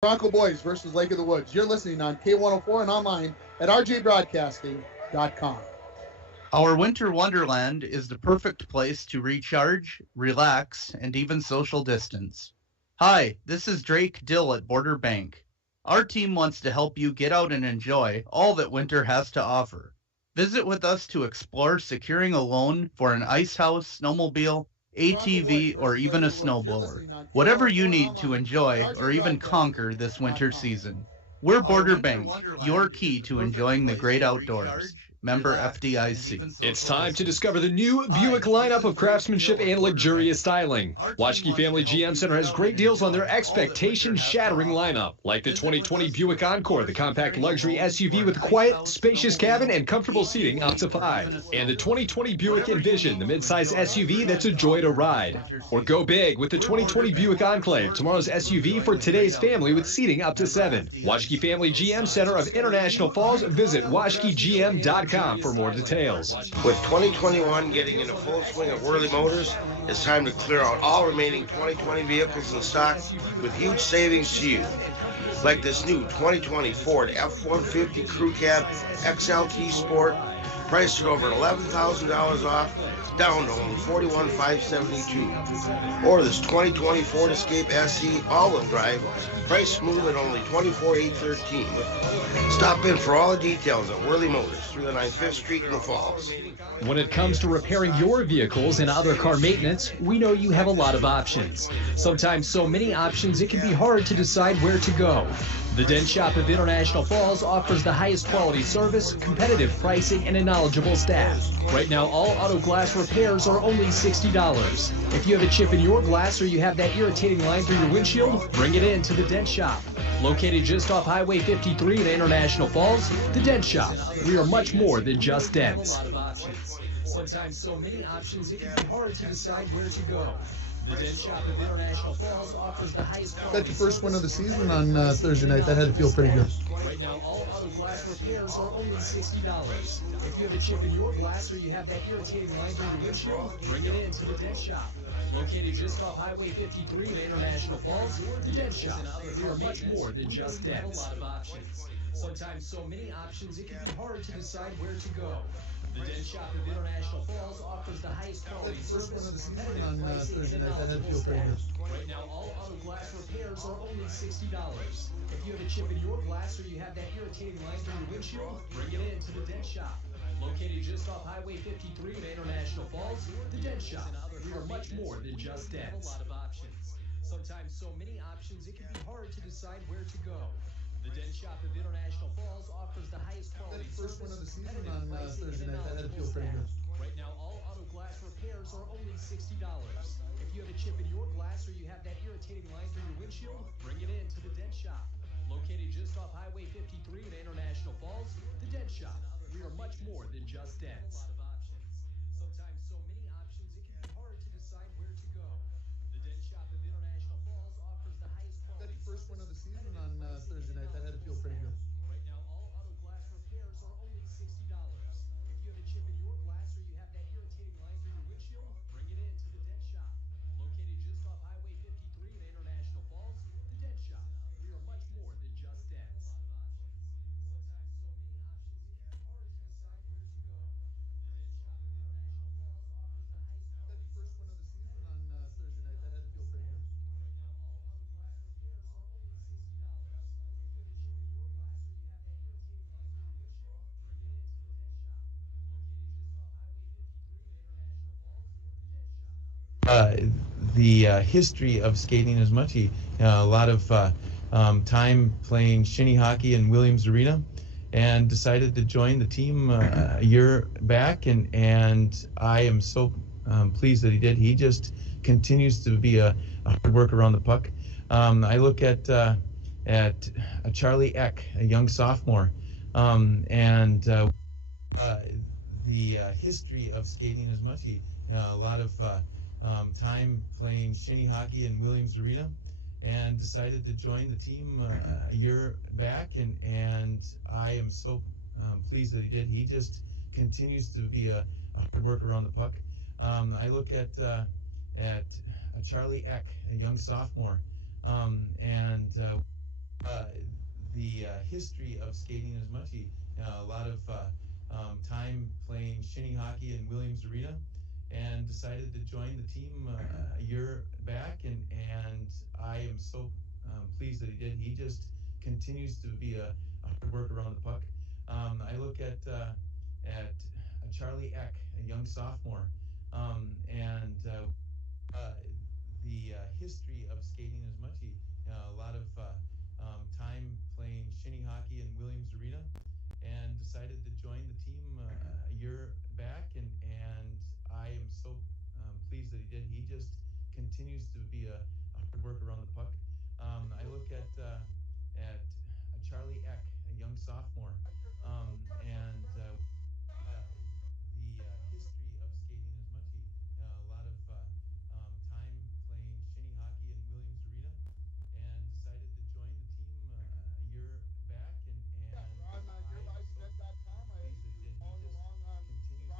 Bronco boys versus Lake of the Woods. You're listening on K104 and online at rjbroadcasting.com. Our winter wonderland is the perfect place to recharge, relax, and even social distance. Hi, this is Drake Dill at Border Bank. Our team wants to help you get out and enjoy all that winter has to offer. Visit with us to explore securing a loan for an ice house, snowmobile, ATV, or even a snowblower. Whatever you need to enjoy or even conquer this winter season. We're Border Bank, your key to enjoying the great outdoors. Member FDIC. It's time to discover the new Buick lineup of craftsmanship and luxurious styling. Washke Family GM Center has great deals on their expectation-shattering lineup, like the 2020 Buick Encore, the compact luxury SUV with quiet, spacious cabin and comfortable seating up to 5. And the 2020 Buick Envision, the midsize SUV that's a joy to ride. Or go big with the 2020 Buick Enclave, tomorrow's SUV for today's family with seating up to 7. Washke Family GM Center of International Falls. Visit washkegm.com for more details. With 2021 getting into full swing at Worley Motors, it's time to clear out all remaining 2020 vehicles in stock with huge savings to you. Like this new 2020 Ford F-150 Crew Cab XLT Sport, priced at over $11,000 off, down to only $41,572. Or this 2020 Ford Escape SE all-wheel drive, priced smooth at only $24,813. Stop in for all the details at Worley Motors, 309 5th Street in the Falls. When it comes to repairing your vehicles and other car maintenance, we know you have a lot of options. Sometimes so many options it can be hard to decide where to go. The Dent Shop of International Falls offers the highest quality service, competitive pricing, and a knowledgeable staff. Right now, all auto glass repairs are only $60. If you have a chip in your glass or you have that irritating line through your windshield, bring it in to the Dent Shop. Located just off Highway 53 in International Falls, the Dent Shop. We are much more than just dents. Sometimes so many options it can be hard to decide where to go. The Dent Shop of International Falls offers the highest quality. Got your first win of the season on Thursday night. That had to feel pretty good. Right now, all auto glass repairs are only $60. If you have a chip in your glass or you have that irritating line through your windshield, bring it in to the Dent Shop. Located just off Highway 53 in International Falls, the Dent Shop. We are much more than just dents. Sometimes so many options it can be hard to decide where to go. The Dent Shop of International Falls offers the highest quality First one of the service, season on Thursday night. That had to feel pretty good. Right now, all auto glass repairs are only $60. If you have a chip in your glass or you have that irritating line through your windshield, bring it in to the Dent Shop. Located just off Highway 53 in International Falls, the Dent Shop. We are much more than just dents. Sometimes so many options it can be hard to decide where to go. The Dent Shop of International Falls offers the highest quality First one of the service, season competitive on pricing, Thursday and a night. That had to feel knowledgeable pretty good. staff. Right now, all auto glass repairs are only $60. If you have a chip in your glass or you have that irritating line through your windshield, bring it in to the Dent Shop. Located just off Highway 53 in International Falls, the Dent Shop. We are much more than just dents. Sometimes so many options it can be hard to decide where to go. The Dent Shop of International Falls offers the highest Got quality your first one of the service, season on Thursday night. That had to feel pretty good. Right now, all auto glass repairs are only $60. If you have a chip in your glass or you have that irritating line through your windshield, bring it in to the Dent Shop. Located just off Highway 53 in International Falls, the Dent Shop. We are much more than just dents. Sometimes so many options it can be hard to decide where to go. The Dent Shop of International Falls offers the highest Got quality your first one of the season on Thursday night. That had to feel pretty good. Right now, all auto glass repairs are only $60. If you have a chip in your glass or you have that irritating line through your windshield, bring it in to the Dent Shop. Located just off Highway 53 in International Falls, the Dent Shop. The history of skating is much. A lot of time playing shinny hockey in Williams Arena, and decided to join the team a year back, and I am so pleased that he did. He just continues to be a hard worker on the puck. I look at a Charlie Eck, a young sophomore, and the history of skating is much. A lot of time playing shinny hockey in Williams Arena, and decided to join the team a year back, and I am so pleased that he did. He just continues to be a hard worker on the puck. I look at a Charlie Eck, a young sophomore, and the history of skating is much. A lot of time playing shinny hockey in Williams Arena, and decided to join the team a year back, and I am so pleased that he did. He just continues to be a hard worker around the puck. I look at Charlie Eck, a young sophomore, and the history of skating is much. A lot of time playing shinny hockey in Williams Arena, and decided to join the team a year back, and I am so pleased that he did. He just continues to be a hard worker around the puck. I look at Charlie Eck, a young sophomore, and the history of skating is much. A lot of time playing shinny hockey in Williams Arena, and decided to join the team a year back, and I am so pleased that he did. He just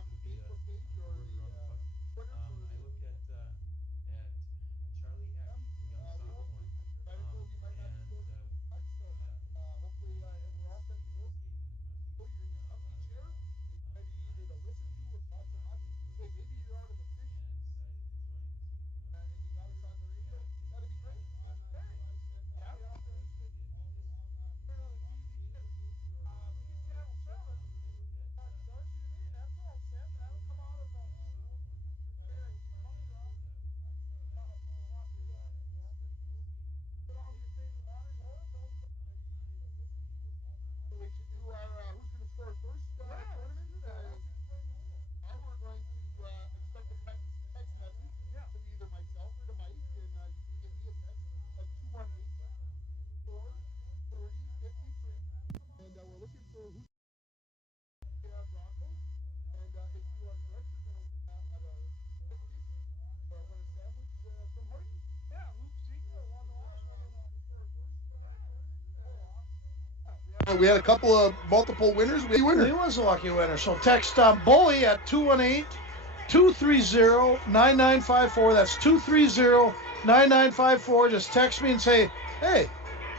continues to be a hard worker around the puck. I look at Charlie Eck, a young sophomore, We had a couple of multiple winners. He was a lucky winner. So text Bowie at 218-230-9954. That's 230-9954. Just text me and say, hey,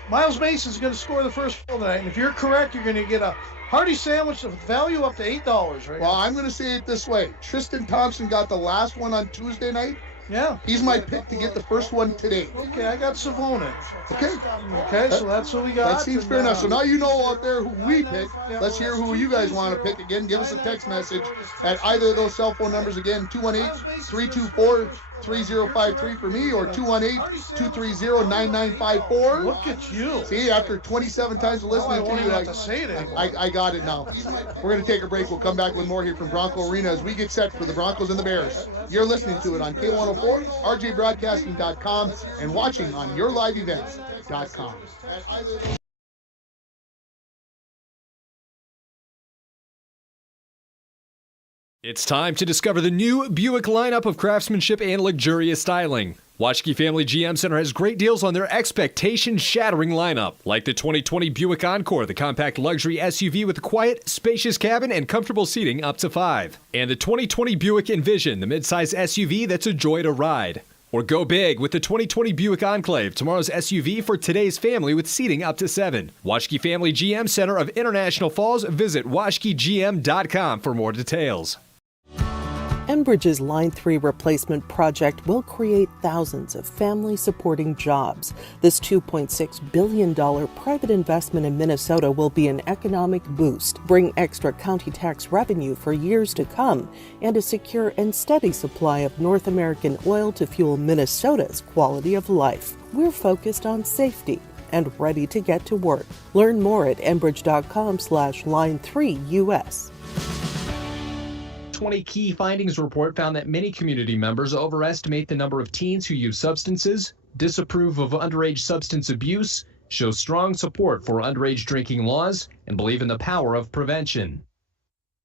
Miles Mason's going to score the first goal tonight. And if you're correct, you're going to get a hearty sandwich of value up to $8 right Well, now. I'm going to say it this way. Tristan Thompson got the last one on Tuesday night. Yeah. He's my pick to get the first one today. Okay, I got Savona. Okay. Okay, so that's who we got. That seems fair enough. So now you know out there who we pick. Let's hear who you guys want to pick again. Give us a text message at either of those cell phone numbers again, 218-324-3053 for me, or 218-230-9954. Look at you. See, after 27 times of listening I won't to even you, have to say it anymore. I got it now. We're going to take a break. We'll come back with more here from Bronco Arena as we get set for the Broncos and the Bears. You're listening to it on K104, rjbroadcasting.com, and watching on yourliveevents.com. It's time to discover the new Buick lineup of craftsmanship and luxurious styling. Waschke Family GM Center has great deals on their expectation-shattering lineup, like the 2020 Buick Encore, the compact luxury SUV with a quiet, spacious cabin and comfortable seating up to 5. And the 2020 Buick Envision, the midsize SUV that's a joy to ride. Or go big with the 2020 Buick Enclave, tomorrow's SUV for today's family with seating up to 7. Waschke Family GM Center of International Falls. Visit waschkegm.com for more details. Enbridge's Line 3 replacement project will create thousands of family-supporting jobs. This $2.6 billion private investment in Minnesota will be an economic boost, bring extra county tax revenue for years to come, and a secure and steady supply of North American oil to fuel Minnesota's quality of life. We're focused on safety and ready to get to work. Learn more at enbridge.com/line3US. 2020 Key Findings report found that many community members overestimate the number of teens who use substances, disapprove of underage substance abuse, show strong support for underage drinking laws, and believe in the power of prevention.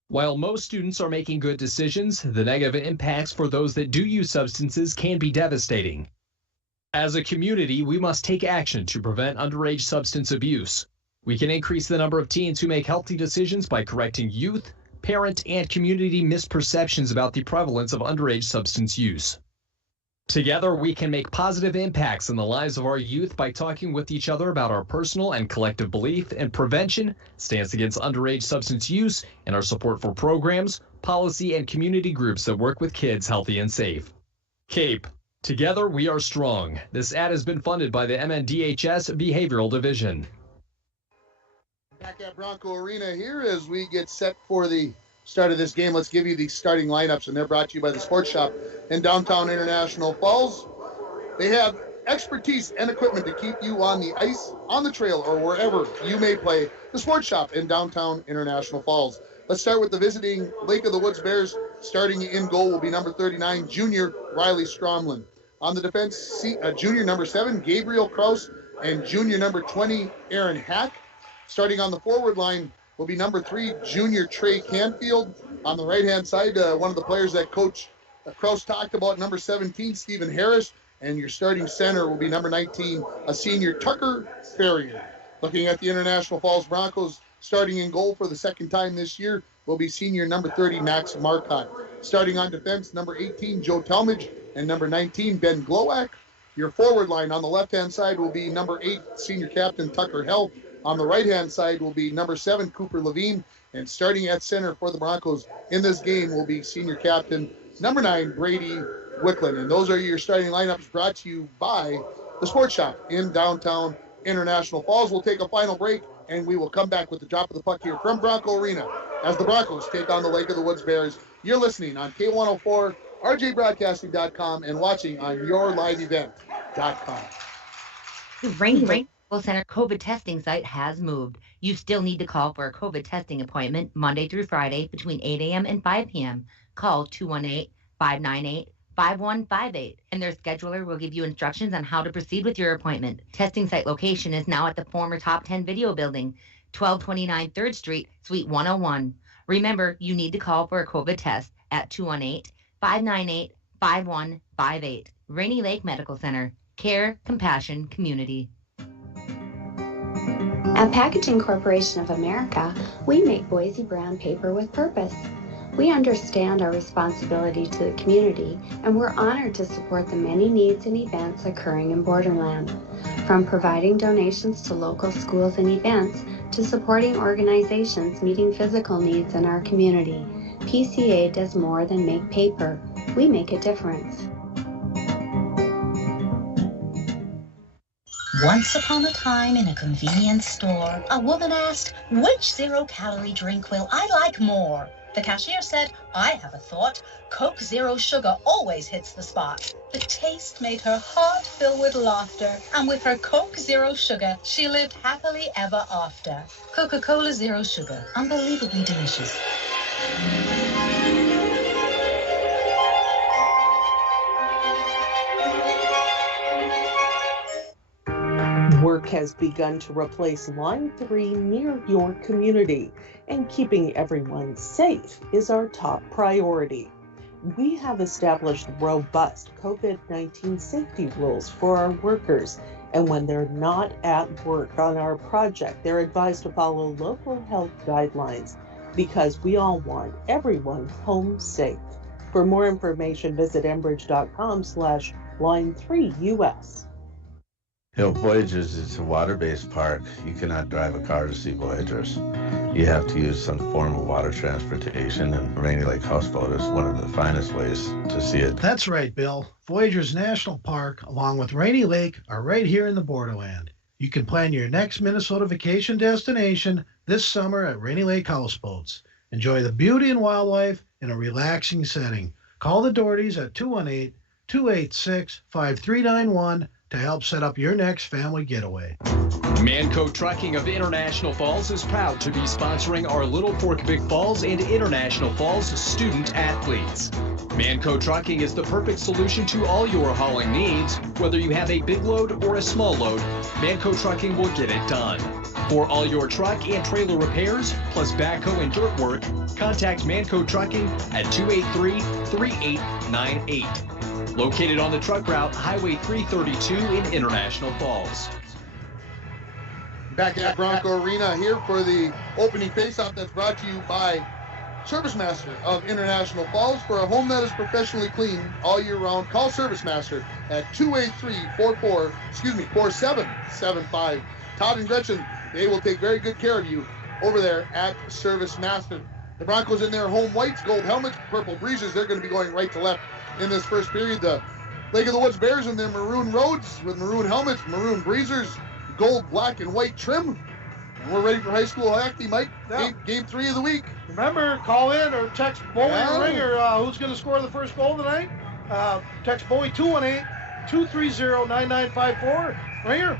While most students are making good decisions, the negative impacts for those that do use substances can be devastating. As a community, we must take action to prevent underage substance abuse. We can increase the number of teens who make healthy decisions by correcting youth, parent, and community misperceptions about the prevalence of underage substance use. Together, we can make positive impacts in the lives of our youth by talking with each other about our personal and collective belief in prevention, stance against underage substance use, and our support for programs, policy, and community groups that work with kids healthy and safe. CAPE. Together, we are strong. This ad has been funded by the MNDHS Behavioral Division. Back at Bronco Arena here as we get set for the start of this game. Let's give you the starting lineups, and they're brought to you by the Sports Shop in downtown International Falls. They have expertise and equipment to keep you on the ice, on the trail, or wherever you may play. The Sports Shop in downtown International Falls. Let's start with the visiting Lake of the Woods Bears. Starting in goal will be number 39, junior Riley Stromlin. On the defense, junior number 7, Gabriel Kraus, and junior number 20, Aaron Hack. Starting on the forward line will be number 3, junior Trey Canfield. On the right-hand side, one of the players that Coach Kraus talked about, number 17, Stephen Harris. And your starting center will be number 19, a senior Tucker Ferrier. Looking at the International Falls Broncos, starting in goal for the second time this year will be senior number 30, Max Marcotte. Starting on defense, number 18, Joe Talmadge, and number 19, Ben Glowak. Your forward line on the left-hand side will be number 8, senior captain Tucker Hell. On the right-hand side will be number 7, Cooper Levine. And starting at center for the Broncos in this game will be senior captain number 9, Brady Wicklund. And those are your starting lineups brought to you by the Sports Shop in downtown International Falls. We'll take a final break, and we will come back with the drop of the puck here from Bronco Arena as the Broncos take on the Lake of the Woods Bears. You're listening on K104, rjbroadcasting.com, and watching on yourliveevent.com. The Rainy Center COVID testing site has moved. You still need to call for a COVID testing appointment Monday through Friday between 8 a.m. and 5 p.m. Call 218-598-5158, and their scheduler will give you instructions on how to proceed with your appointment. Testing site location is now at the former Top 10 Video Building, 1229 3rd Street, Suite 101. Remember, you need to call for a COVID test at 218-598-5158. Rainy Lake Medical Center. Care, compassion, community. At Packaging Corporation of America, we make Boise brown paper with purpose. We understand our responsibility to the community, and we're honored to support the many needs and events occurring in Borderland. From providing donations to local schools and events, to supporting organizations meeting physical needs in our community, PCA does more than make paper. We make a difference. Once upon a time in a convenience store, a woman asked, "Which zero-calorie drink will I like more?" The cashier said, "I have a thought. Coke Zero Sugar always hits the spot." The taste made her heart fill with laughter, and with her Coke Zero Sugar, she lived happily ever after. Coca-Cola Zero Sugar, unbelievably delicious. Work has begun to replace Line 3 near your community, and keeping everyone safe is our top priority. We have established robust COVID-19 safety rules for our workers, and when they're not at work on our project, they're advised to follow local health guidelines because we all want everyone home safe. For more information, visit enbridge.com/line3us. You know, Voyagers is a water-based park. You cannot drive a car to see Voyagers. You have to use some form of water transportation, and Rainy Lake Houseboat is one of the finest ways to see it. That's right, Bill. Voyagers National Park, along with Rainy Lake, are right here in the Borderland. You can plan your next Minnesota vacation destination this summer at Rainy Lake Houseboats. Enjoy the beauty and wildlife in a relaxing setting. Call the Dohertys at 218-286-5391 to help set up your next family getaway. Manco Trucking of International Falls is proud to be sponsoring our Little Fork Big Falls and International Falls student athletes. Manco Trucking is the perfect solution to all your hauling needs. Whether you have a big load or a small load, Manco Trucking will get it done. For all your truck and trailer repairs, plus backhoe and dirt work, contact Manco Trucking at 283-3898. Located on the truck route, Highway 332 in International Falls. Back at Bronco Arena here for the opening faceoff that's brought to you by Service Master of International Falls. For a home that is professionally clean all year round, call Service Master at 283-4775. Todd and Gretchen, they will take very good care of you over there at Service Master. The Broncos in their home whites, gold helmets, purple breezers. They're going to be going right to left in this first period. The Lake of the Woods Bears in their maroon roads with maroon helmets, maroon breezers, gold, black, and white trim. And we're ready for high school hockey, Mike. Yeah. Game 3 of the week. Remember, call in or text Bowie or Ringer who's going to score the first goal tonight. Text Bowie 218-230-9954. Ringer?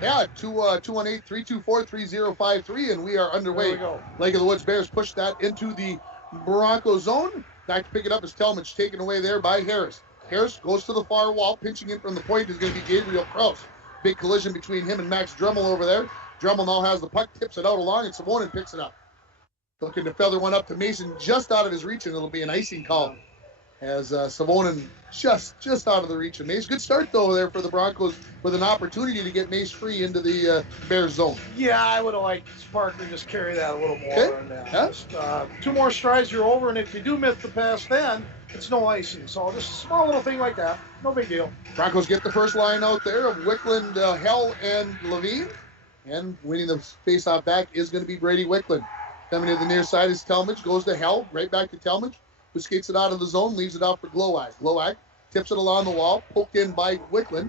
Yeah, 218-324-3053, and we are underway. There we go. Lake of the Woods Bears push that into the Bronco zone. Back to pick it up is Talmadge, taken away there by Harris. Harris goes to the far wall. Pinching in from the point is going to be Gabriel Krause. Big collision between him and Max Dremel over there. Dremel now has the puck, tips it out along, and Savonin picks it up. Looking to feather one up to Mason, just out of his reach, and it'll be an icing call as Savonin just out of the reach of Mace. Good start, though, there for the Broncos with an opportunity to get Mace free into the Bears zone. Yeah, I would have liked Sparker just carry that a little more. Okay. And, Yeah. just, 2 more strides, you're over, and if you do miss the pass then, it's no icing. So just a small little thing like that. No big deal. Broncos get the first line out there of Wickland, Hell, and Levine. And winning the face-off back is going to be Brady Wickland. Coming to the near side is Talmadge. Goes to Hell. Right back to Talmadge, who skates it out of the zone. Leaves it out for Glowak. Glowak tips it along the wall. Poked in by Wickland.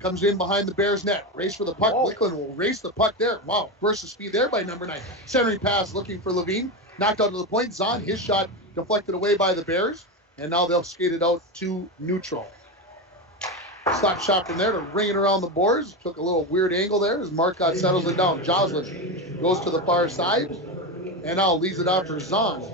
Comes in behind the Bears net. Race for the puck. Oh. Wickland will race the puck there. Wow. Burst of speed there by number 9. Centering pass looking for Levine. Knocked out to the point. Zahn, his shot deflected away by the Bears. And now they'll skate it out to neutral. Slap shot from there to ring it around the boards. Took a little weird angle there as Marcotte settles it down. Joslin goes to the far side and now leaves it out for Zahn.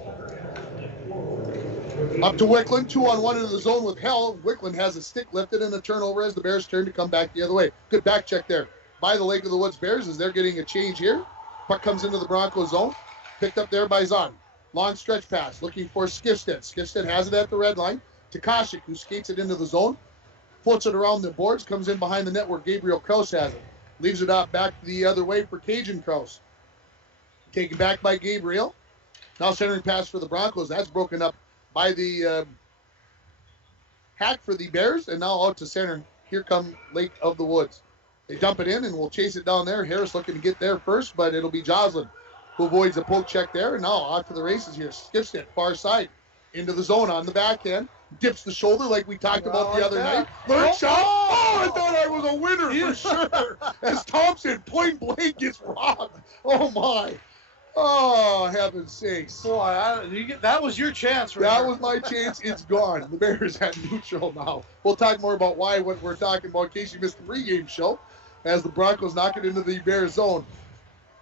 Up to Wickland, 2-on-1 into the zone with Hell. Wickland has a stick lifted and a turnover as the Bears turn to come back the other way. Good back check there by the Lake of the Woods Bears as they're getting a change here. Puck comes into the Bronco zone. Picked up there by Zahn. Long stretch pass looking for Skifstead. Skifstead has it at the red line. Takashik, who skates it into the zone. Floats it around the boards, comes in behind the net where Gabriel Krause has it. Leaves it out back the other way for Cajun Krause. Taken back by Gabriel. Now centering pass for the Broncos. That's broken up by the hack for the Bears. And now out to center. Here come Lake of the Woods. They dump it in and we'll chase it down there. Harris looking to get there first, but it'll be Joslin who avoids a poke check there. And now out to the races here. Skifstead, far side. Into the zone on the backhand. Dips the shoulder like we talked about the other night. Third shot. Oh, I thought I was a winner for sure. As Thompson point blank gets robbed. Oh, my. Oh, heaven's sakes. Boy, that was your chance. Right That there. was my chance. It's gone. The Bears at neutral now. We'll talk more about why, what we're talking about in case you missed the pregame show as the Broncos knock it into the Bears zone.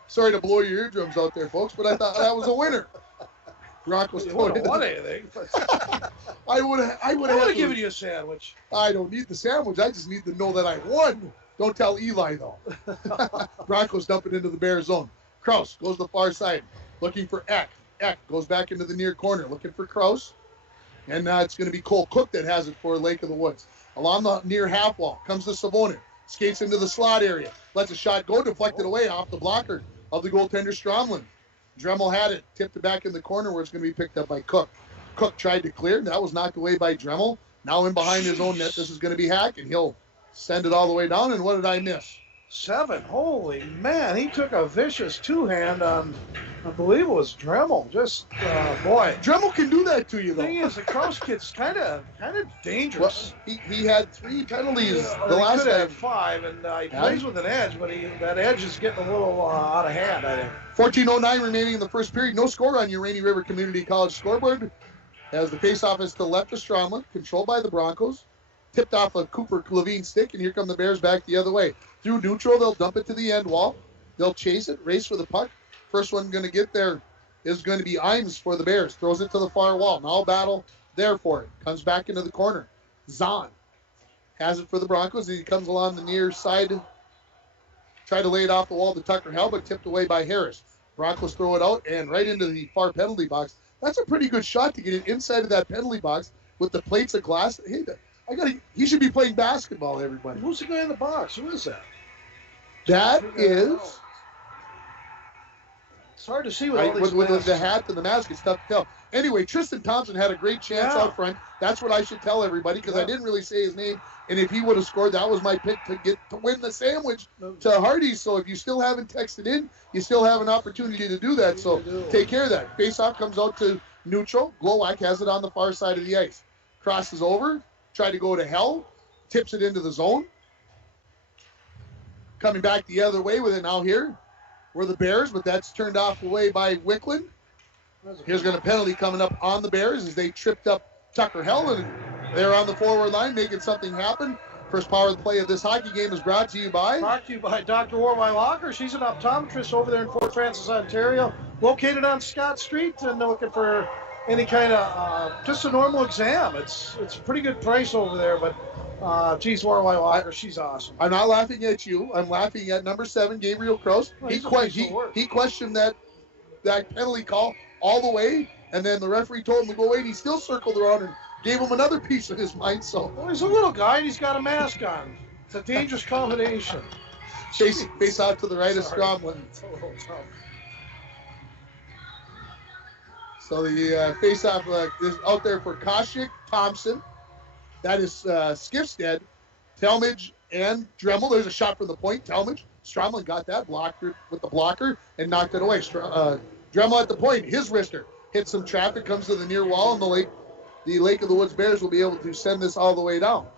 Sorry to blow your eardrums out there, folks, but I thought that was a winner. Broncos wouldn't have won anything. I would have given you a sandwich. I don't need the sandwich. I just need to know that I won. Don't tell Eli, though. Broncos dump it into the Bears zone. Krause goes to the far side, looking for Eck. Eck goes back into the near corner, looking for Krause. And it's going to be Cole Cook that has it for Lake of the Woods. Along the near half wall comes the Savonin. Skates into the slot area. Lets a shot go, deflected away off the blocker of the goaltender Stromlin. Dremel had it, tipped it back in the corner where it's going to be picked up by Cook. Cook tried to clear. That was knocked away by Dremel. Now in behind his own net, this is going to be Hack, and he'll send it all the way down. And what did I miss? 7. Holy man, he took a vicious two-hand on, I believe it was Dremel. Just, boy. Dremel can do that to you, though. The thing is, the Krause kid's kind of dangerous. Well, he had 3 penalties the he last could have time. had 5, and he plays with an edge, but that edge is getting a little out of hand, I think. 14:09 remaining in the first period. No score on your Rainy River Community College scoreboard as the faceoff is to left of Stromlin, controlled by the Broncos. Tipped off a Cooper Levine stick, and here come the Bears back the other way. Through neutral, they'll dump it to the end wall. They'll chase it, race for the puck. First one going to get there is going to be Imes for the Bears. Throws it to the far wall. Now battle there for it. Comes back into the corner. Zahn has it for the Broncos. He comes along the near side. Tried to lay it off the wall to Tucker Hell, but tipped away by Harris. Broncos throw it out and right into the far penalty box. That's a pretty good shot to get it inside of that penalty box with the plates of glass. Hey, he should be playing basketball, everybody. Who's the guy in the box? Who is that? That is It's hard to see with all these with the hat and the mask. It's tough to tell. Anyway, Tristan Thompson had a great chance out front. That's what I should tell everybody because I didn't really say his name. And if he would have scored, that was my pick to win the sandwich to Hardy. So if you still haven't texted in, you still have an opportunity to do that. So take care of that. Face-off comes out to neutral. Glowacz has it on the far side of the ice. Crosses over, tried to go to hell, tips it into the zone. Coming back the other way with it now here. Were the Bears, but that's turned off away by Wickland. Here's going to penalty coming up on the Bears as they tripped up Tucker Hell, and they're on the forward line making something happen. First power play of this hockey game is brought to you by Dr. Worley Motors. She's an optometrist over there in Fort Francis, Ontario, located on Scott Street, and looking for any kind of just a normal exam. It's a pretty good price over there, but geez, Worley Motors, she's awesome. I'm not laughing at you. I'm laughing at number 7, Gabriel Kroos. He questioned that penalty call all the way, and then the referee told him to go away, and he still circled around and gave him another piece of his mind. So he's a little guy, and he's got a mask on. It's a dangerous combination. Face out to the right of Stromlin. It's a little tough. So the face-off is out there for Koshik, Thompson. That is Skifstead, Talmadge, and Dremel. There's a shot from the point. Talmadge, Stromlin got that blocker with the blocker and knocked it away. Dremel at the point. His wrister hits some traffic, comes to the near wall, and the Lake of the Woods Bears will be able to send this all the way down.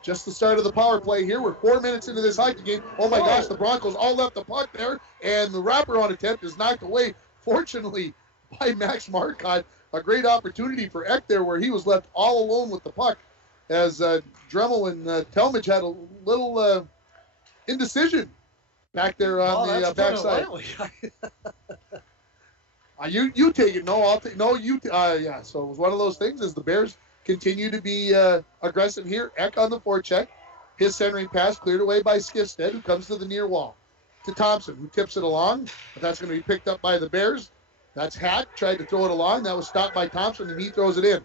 Just the start of the power play here. We're 4 minutes into this hockey game. Oh my gosh, the Broncos all left the puck there, and the wraparound attempt is knocked away, fortunately, by Max Marcotte. A great opportunity for Eck there where he was left all alone with the puck as Dremel and Talmadge had a little indecision back there on the backside. You take it. No, I'll take. No, you. Yeah. So it was one of those things. As the Bears continue to be aggressive here, Eck on the forecheck. His centering pass cleared away by Skifstead, who comes to the near wall. To Thompson, who tips it along. But that's going to be picked up by the Bears. That's Hack. Tried to throw it along. That was stopped by Thompson, and he throws it in.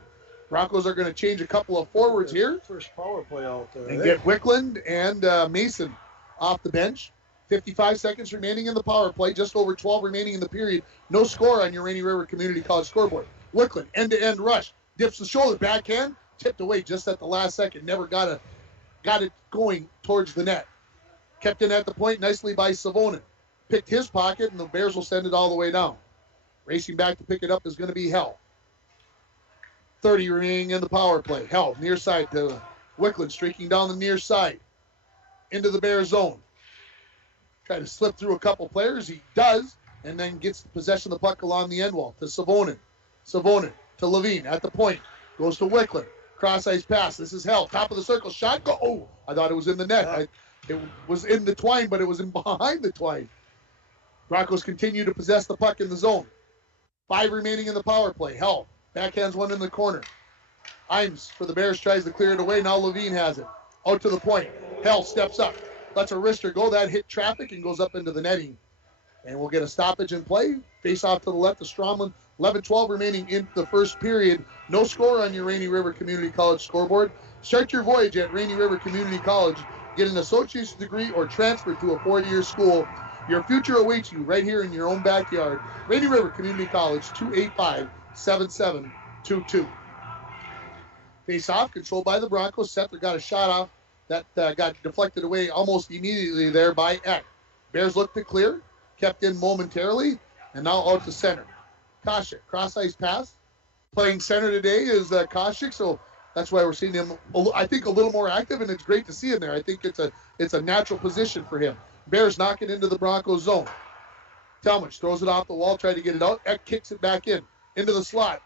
Broncos are going to change a couple of forwards here. First power play out there. And get Wickland and Mason off the bench. 55 seconds remaining in the power play, just over 12 remaining in the period. No score on your Rainy River Community College scoreboard. Wickland, end-to-end rush, dips the shoulder, backhand, tipped away just at the last second. Never got it going towards the net. Kept in at the point nicely by Savonin. Picked his pocket, and the Bears will send it all the way down. Racing back to pick it up is going to be Hell. 30 remaining in the power play. Hell, near side to Wickland, streaking down the near side. Into the Bear zone. Try to slip through a couple players. He does, and then gets possession of the puck along the end wall to Savonin. Savonin to Levine at the point. Goes to Wickland. Cross-ice pass. This is Hell. Top of the circle. Shot. Go. Oh, I thought it was in the net. It was in the twine, but it was in behind the twine. Broncos continue to possess the puck in the zone. 5 remaining in the power play. Hell. Backhands one in the corner. Imes for the Bears tries to clear it away. Now Levine has it. Out to the point. Hell steps up. Lets a wrister go. That hit traffic and goes up into the netting. And we'll get a stoppage in play. Face off to the left of Stromlin. 11-12 remaining in the first period. No score on your Rainy River Community College scoreboard. Start your voyage at Rainy River Community College. Get an associate's degree or transfer to a 4-year school. Your future awaits you right here in your own backyard. Rainy River Community College, 285-7722. Face off, controlled by the Broncos. Settler got a shot off. That got deflected away almost immediately there by Eck. Bears look to clear. Kept in momentarily. And now out to center. Koshik, cross-ice pass. Playing center today is Koshik, so that's why we're seeing him, I think, a little more active, and it's great to see him there. I think it's a natural position for him. Bears knocking into the Broncos zone. Talmadge throws it off the wall, trying to get it out. Eck kicks it back in. Into the slot.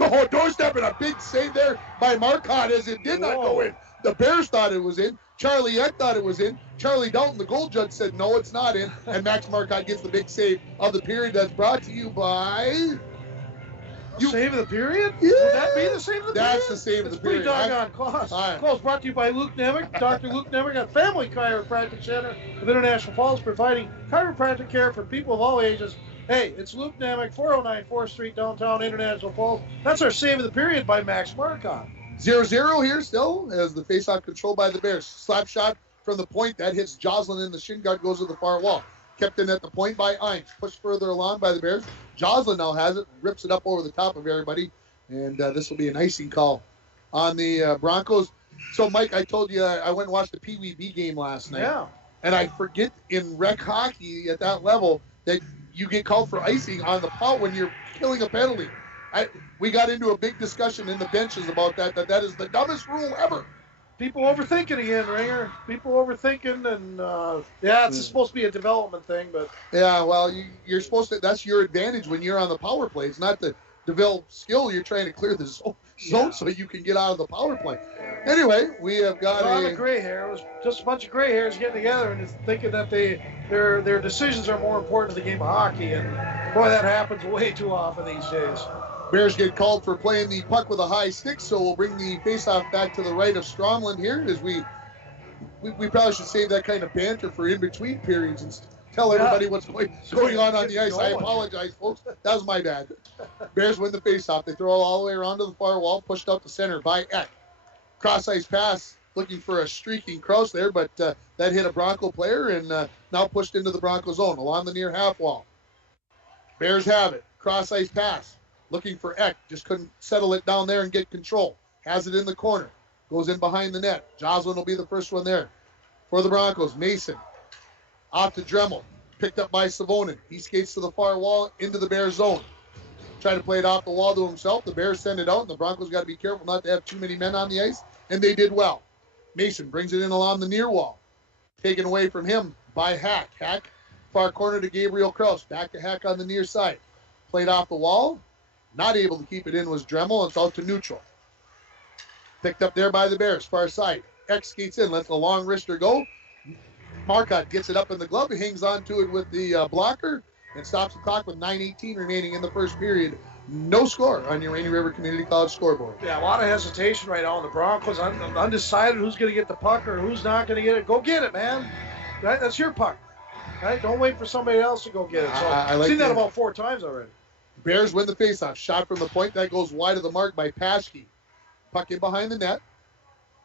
Oh, doorstep, and a big save there by Marcotte as it did not go in. The Bears thought it was in. Charlie Eck thought it was in. Charlie Dalton, the goal judge, said no, it's not in. And Max Marcotte gets the big save of the period. That's brought to you by... Save of the period? Yeah. Would that be the save of the period? That's the save of the period. It's pretty doggone close. Close, brought to you by Luke Nemec, Dr. Luke Nemec at Family Chiropractic Center of International Falls, providing chiropractic care for people of all ages. Hey, it's Luke Nemec, 409 4th Street, downtown International Falls. That's our save of the period by Max Marcotte. 0-0 here still as the faceoff controlled by the Bears. Slap shot from the point that hits Jocelyn in the shin guard, goes to the far wall. kept in at the point by Einz. Pushed further along by the Bears. Joslin now has it, rips it up over the top of everybody, and this will be an icing call on the Broncos. So, Mike, I told you I went and watched the Pee Wee B game last night. Yeah. And I forget in rec hockey at that level that you get called for icing on the pout when you're killing a penalty. We got into a big discussion in the benches about that is the dumbest rule ever. People overthinking again, Ringer. People overthinking, and it's supposed to be a development thing, but yeah, well, you're supposed to. That's your advantage when you're on the power play. It's not the develop skill. You're trying to clear the zone so you can get out of the power play. Anyway, we have got a lot of gray hair. It was just a bunch of gray hairs getting together and just thinking that their decisions are more important to the game of hockey, and boy, that happens way too often these days. Bears get called for playing the puck with a high stick, so we'll bring the faceoff back to the right of Stromland here, as we probably should save that kind of banter for in-between periods and tell everybody what's going on the ice. I apologize, folks. That was my bad. Bears win the faceoff. They throw it all the way around to the far wall, pushed out to center by Eck. Cross-ice pass, looking for a streaking Kraus there, but that hit a Bronco player and now pushed into the Bronco zone along the near half wall. Bears have it. Cross-ice pass. Looking for Eck, just couldn't settle it down there and get control. Has it in the corner. Goes in behind the net. Joslin will be the first one there. For the Broncos, Mason. Off to Dremel. Picked up by Savonin. He skates to the far wall into the Bears zone. Try to play it off the wall to himself. The Bears send it out, and the Broncos got to be careful not to have too many men on the ice, and they did well. Mason brings it in along the near wall. Taken away from him by Hack. Hack, far corner to Gabriel Kraus. Back to Hack on the near side. Played off the wall. Not able to keep it in was Dremel. It's out to neutral. Picked up there by the Bears, far side. X skates in, lets the long wrister go. Marcotte gets it up in the glove. He hangs on to it with the blocker and stops the clock with 9:18 remaining in the first period. No score on your Rainy River Community College scoreboard. Yeah, a lot of hesitation right now on the Broncos. I'm undecided who's going to get the puck or who's not going to get it. Go get it, man. Right? That's your puck. Right? Don't wait for somebody else to go get it. So I've seen that about 4 times already. Bears win the faceoff. Shot from the point. That goes wide of the mark by Paschke. Puck in behind the net.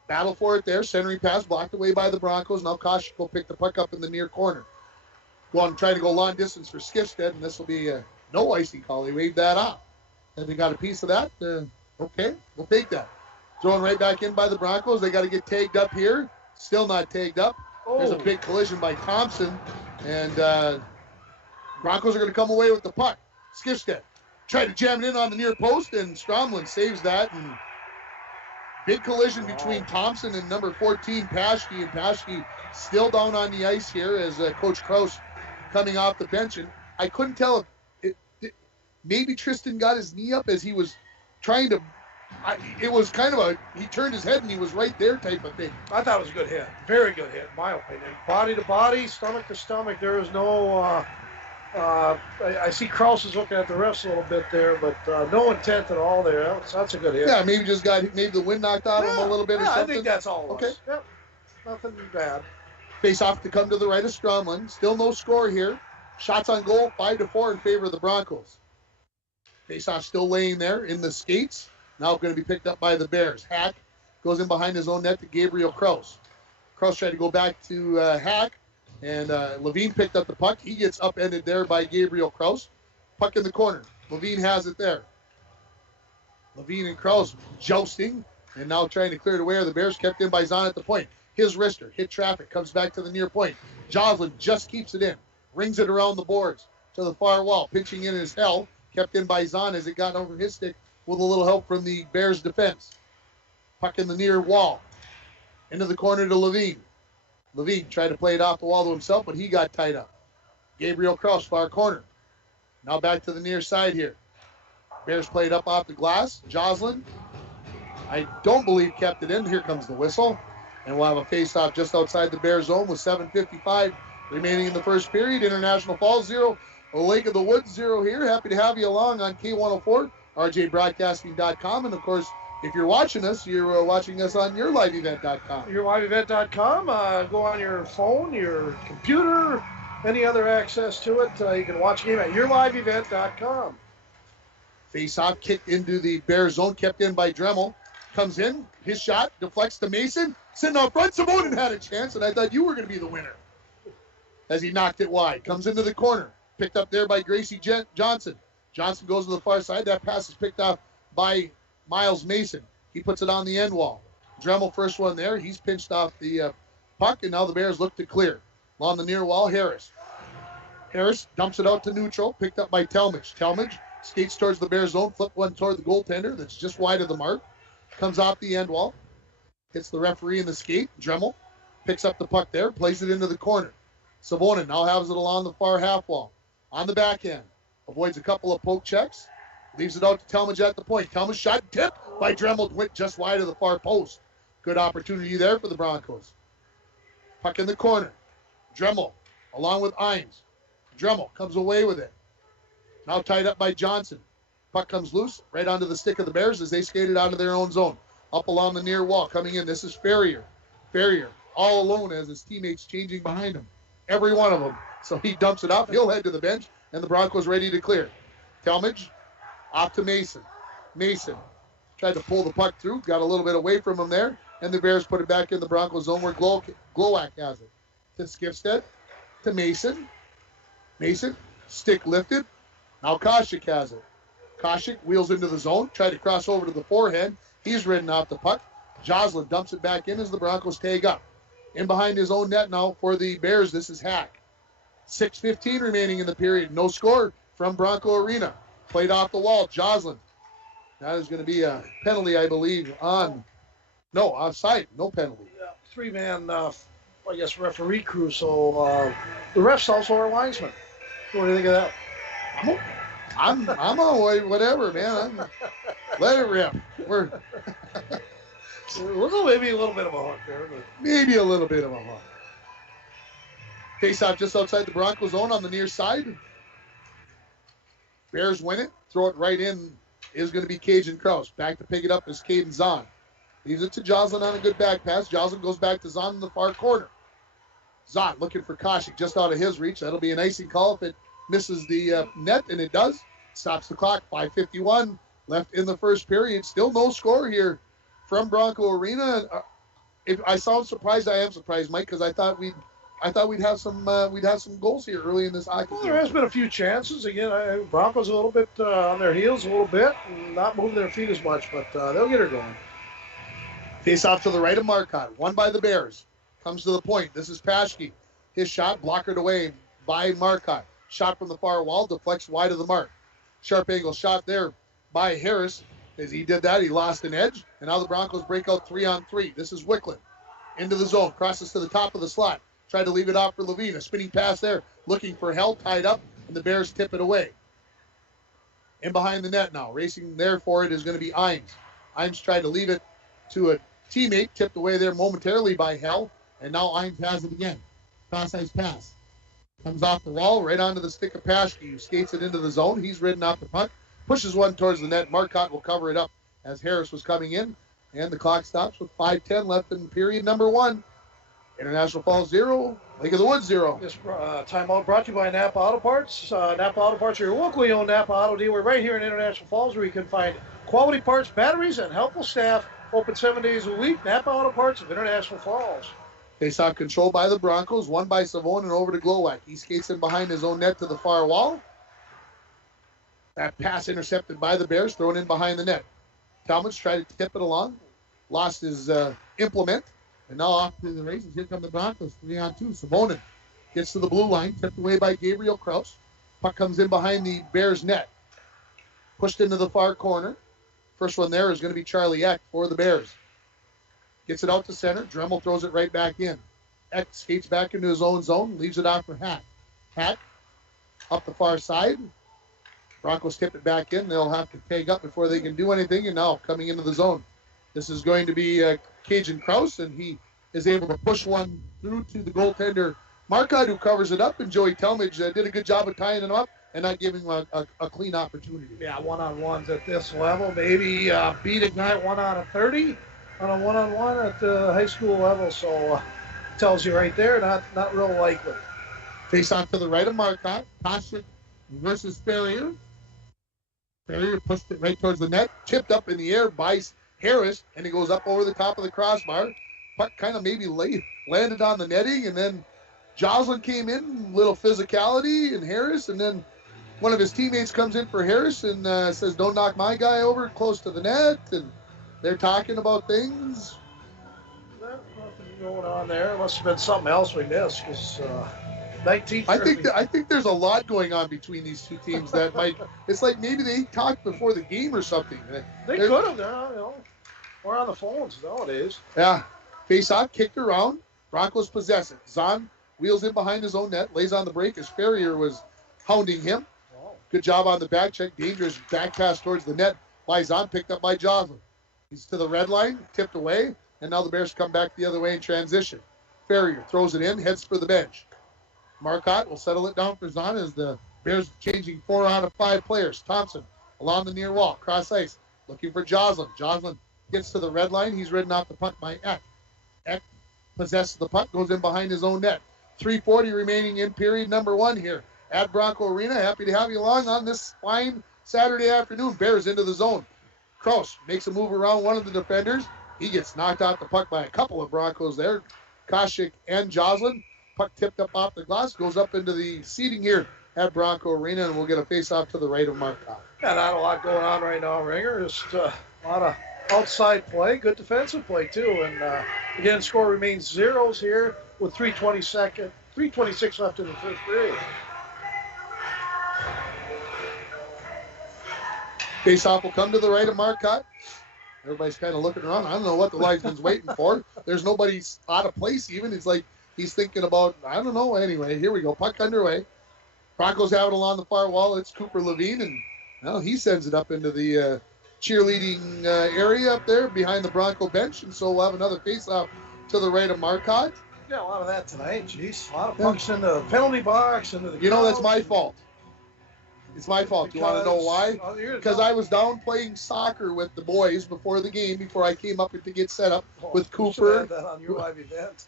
Battle for it there. Centering pass blocked away by the Broncos. Now Koshik will pick the puck up in the near corner. Trying to go long distance for Skifstead, and this will be no icing call. He waved that off. And they got a piece of that. Okay, we'll take that. Thrown right back in by the Broncos. They got to get tagged up here. Still not tagged up. There's a big collision by Thompson. And Broncos are going to come away with the puck. Skifstead tried to jam it in on the near post, and Stromland saves that. And big collision between Thompson and number 14, Paschke. And Paschke still down on the ice here as Coach Kraus coming off the bench. And I couldn't tell if maybe Tristan got his knee up as he was trying to. It was kind of he turned his head and he was right there type of thing. I thought it was a good hit. Very good hit, in my opinion. Body to body, stomach to stomach. There was no. I see Kraus is looking at the refs a little bit there, but no intent at all there. That's a good hit. Yeah, maybe the wind knocked out of him a little bit or something. I think that's all it was. Okay. Yep. Nothing bad. Face off to come to the right of Stromland. Still no score here. Shots on goal, 5-4 in favor of the Broncos. Face off still laying there in the skates. Now going to be picked up by the Bears. Hack goes in behind his own net to Gabriel Kraus. Kraus tried to go back to Hack. And Levine picked up the puck. He gets upended there by Gabriel Kraus. Puck in the corner. Levine has it there. Levine and Kraus jousting. And now trying to clear it away. The Bears kept in by Zahn at the point. His wrister hit traffic. Comes back to the near point. Joslin just keeps it in. Rings it around the boards to the far wall. Pitching in as hell. Kept in by Zahn as it got over his stick with a little help from the Bears defense. Puck in the near wall. Into the corner to Levine. Levine tried to play it off the wall to himself, but he got tied up. Gabriel Kraus, far corner. Now back to the near side here. Bears played up off the glass. Joslin, I don't believe kept it in. Here comes the whistle. And we'll have a face-off just outside the Bears zone with 7:55 remaining in the first period. International Falls 0, Lake of the Woods 0 here. Happy to have you along on K104, rjbroadcasting.com. And, of course, if you're watching us, you're watching us on yourliveevent.com. Yourliveevent.com. Go on your phone, your computer, any other access to it. You can watch a game at yourliveevent.com. Face-off kicked into the Bears zone, kept in by Dremel. Comes in, his shot deflects to Mason. Sitting out front, Simonin had a chance, and I thought you were going to be the winner. as he knocked it wide. Comes into the corner. Picked up there by Gracie Johnson. Johnson goes to the far side. That pass is picked off by Miles Mason. He puts it on the end wall. Dremel first one there. He's pinched off the puck, and now the Bears look to clear. Along the near wall, Harris. Harris dumps it out to neutral, picked up by Talmadge. Talmadge skates towards the Bears zone, flip one toward the goaltender that's just wide of the mark. Comes off the end wall. Hits the referee in the skate. Dremel picks up the puck there, plays it into the corner. Savonin now has it along the far half wall. On the backhand. Avoids a couple of poke checks. Leaves it out to Talmadge at the point. Talmadge shot tipped by Dremel, went just wide of the far post. Good opportunity there for the Broncos. Puck in the corner. Dremel along with Imes. Dremel comes away with it. Now tied up by Johnson. Puck comes loose right onto the stick of the Bears as they skated out of their own zone. Up along the near wall coming in. This is Ferrier. Ferrier all alone as his teammates changing behind him. Every one of them. So he dumps it off. He'll head to the bench and the Broncos ready to clear. Talmadge off to Mason. Mason tried to pull the puck through. Got a little bit away from him there. And the Bears put it back in the Broncos zone where Glowak has it. To Skifstead. To Mason. Mason. Stick lifted. Now Koshik has it. Koshik wheels into the zone. Tried to cross over to the forehand. He's ridden off the puck. Joslin dumps it back in as the Broncos tag up. In behind his own net now for the Bears, this is Hack. 6:15 remaining in the period. No score from Bronco Arena. Played off the wall. Joslin. That is going to be a penalty, I believe, offside. No penalty. Yeah, three-man, referee crew. So the refs also are linesmen. What do you think of that? I'm on whatever, man. Let it rip. Maybe a little bit of a hook there. But. Maybe a little bit of a hook. Face-off just outside the Broncos zone on the near side. Bears win it. Throw it right in is going to be Cajun Kraus. Back to pick it up is Caden Zahn. Leaves it to Joslin on a good back pass. Joslin goes back to Zahn in the far corner. Zahn looking for Koshik just out of his reach. That'll be an icing call if it misses the net, and it does. Stops the clock. 5:51 left in the first period. Still no score here from Bronco Arena. If I sound surprised, I am surprised, Mike, because I thought we'd have some goals here early in this hockey game. There has been a few chances. Again, Broncos a little bit on their heels a little bit, and not moving their feet as much, but they'll get her going. Face off to the right of Marcotte. Won by the Bears. Comes to the point. This is Paschke. His shot blockered away by Marcotte. Shot from the far wall, deflects wide of the mark. Sharp angle shot there by Harris. As he did that, he lost an edge, and now the Broncos break out 3-on-3. This is Wicklund. Into the zone, crosses to the top of the slot. Tried to leave it off for Levine. A spinning pass there, looking for help, tied up, and the Bears tip it away. In behind the net now, racing there for it is going to be Imes. Imes tried to leave it to a teammate, tipped away there momentarily by Hell, and now Imes has it again. Cross-ice pass. Comes off the wall, right onto the stick of Paschke, who skates it into the zone. He's ridden off the puck, pushes one towards the net. Marcotte will cover it up as Harris was coming in, and the clock stops with 5:10 left in period number one. International Falls 0, Lake of the Woods 0. This timeout brought to you by Napa Auto Parts. Napa Auto Parts are your locally owned Napa Auto dealer right here in International Falls, where you can find quality parts, batteries, and helpful staff. Open 7 days a week. Napa Auto Parts of International Falls. Face-off control by the Broncos, won by Savonin over to Glowak. He skates in behind his own net to the far wall. That pass intercepted by the Bears, thrown in behind the net. Talmadge tried to tip it along, lost his implement, and now off to the races. Here come the Broncos, 3-on-2. Savonin gets to the blue line, tipped away by Gabriel Kraus. Puck comes in behind the Bears net. Pushed into the far corner. First one there is going to be Charlie Eck for the Bears. Gets it out to center. Dremel throws it right back in. Eck skates back into his own zone, leaves it out for Hack. Hack up the far side. Broncos tip it back in. They'll have to tag up before they can do anything, and now coming into the zone. This is going to be Cajun Kraus, and he is able to push one through to the goaltender, Marcotte, who covers it up, and Joey Talmadge did a good job of tying it up and not giving him a clean opportunity. Yeah, one-on-ones at this level. Maybe beat a guy 1 out of 30 on a one-on-one at the high school level, so tells you right there, not real likely. Face off to the right of Marcotte. Koshik versus Ferrier. Ferrier pushed it right towards the net, tipped up in the air by Harris, and it goes up over the top of the crossbar. Puck kind of maybe landed on the netting and then Joslin came in, little physicality, and Harris, and then one of his teammates comes in for Harris and says, don't knock my guy over close to the net, and they're talking about things. Nothing going on there. Must have been something else we missed, because 1930. I think there's a lot going on between these two teams that might. It's like maybe they talked before the game or something. They could have, We're on the phones nowadays. Yeah. Face off, kicked around. Broncos possess it. Zahn wheels in behind his own net, lays on the break as Ferrier was hounding him. Good job on the back check. Dangerous back pass towards the net by Zahn, picked up by Joslin. He's to the red line, tipped away, and now the Bears come back the other way in transition. Ferrier throws it in, heads for the bench. Marcotte will settle it down for Zahn as the Bears changing 4 out of 5 players. Thompson along the near wall, cross ice, looking for Joslin. Joslin gets to the red line. He's ridden off the puck by Eck. Eck possesses the puck, goes in behind his own net. 3:40 remaining in period number 1 here at Bronco Arena. Happy to have you along on this fine Saturday afternoon. Bears into the zone. Kraus makes a move around one of the defenders. He gets knocked out the puck by a couple of Broncos there. Koshik and Joslin. Puck tipped up off the glass, goes up into the seating here at Bronco Arena, and we'll get a face-off to the right of Marcotte. Yeah, not a lot going on right now, Ringer. Just a lot of outside play, good defensive play, too. And again, score remains 0s here with 3:26 left in the first period. Face-off will come to the right of Marcotte. Everybody's kind of looking around. I don't know what the linesman's waiting for. There's nobody out of place even. It's like he's thinking about, I don't know. Anyway, here we go. Puck underway. Broncos have it along the far wall. It's Cooper Levine, and well, he sends it up into the cheerleading area up there behind the Bronco bench, and so we'll have another face-off to the right of Marcotte. Yeah, a lot of that tonight. Jeez, a lot of pucks in the penalty box. Into the that's my fault. It's my fault. You want to know why? Because I was down playing soccer with the boys before the game, before I came up to get set up with Cooper. That on your live event.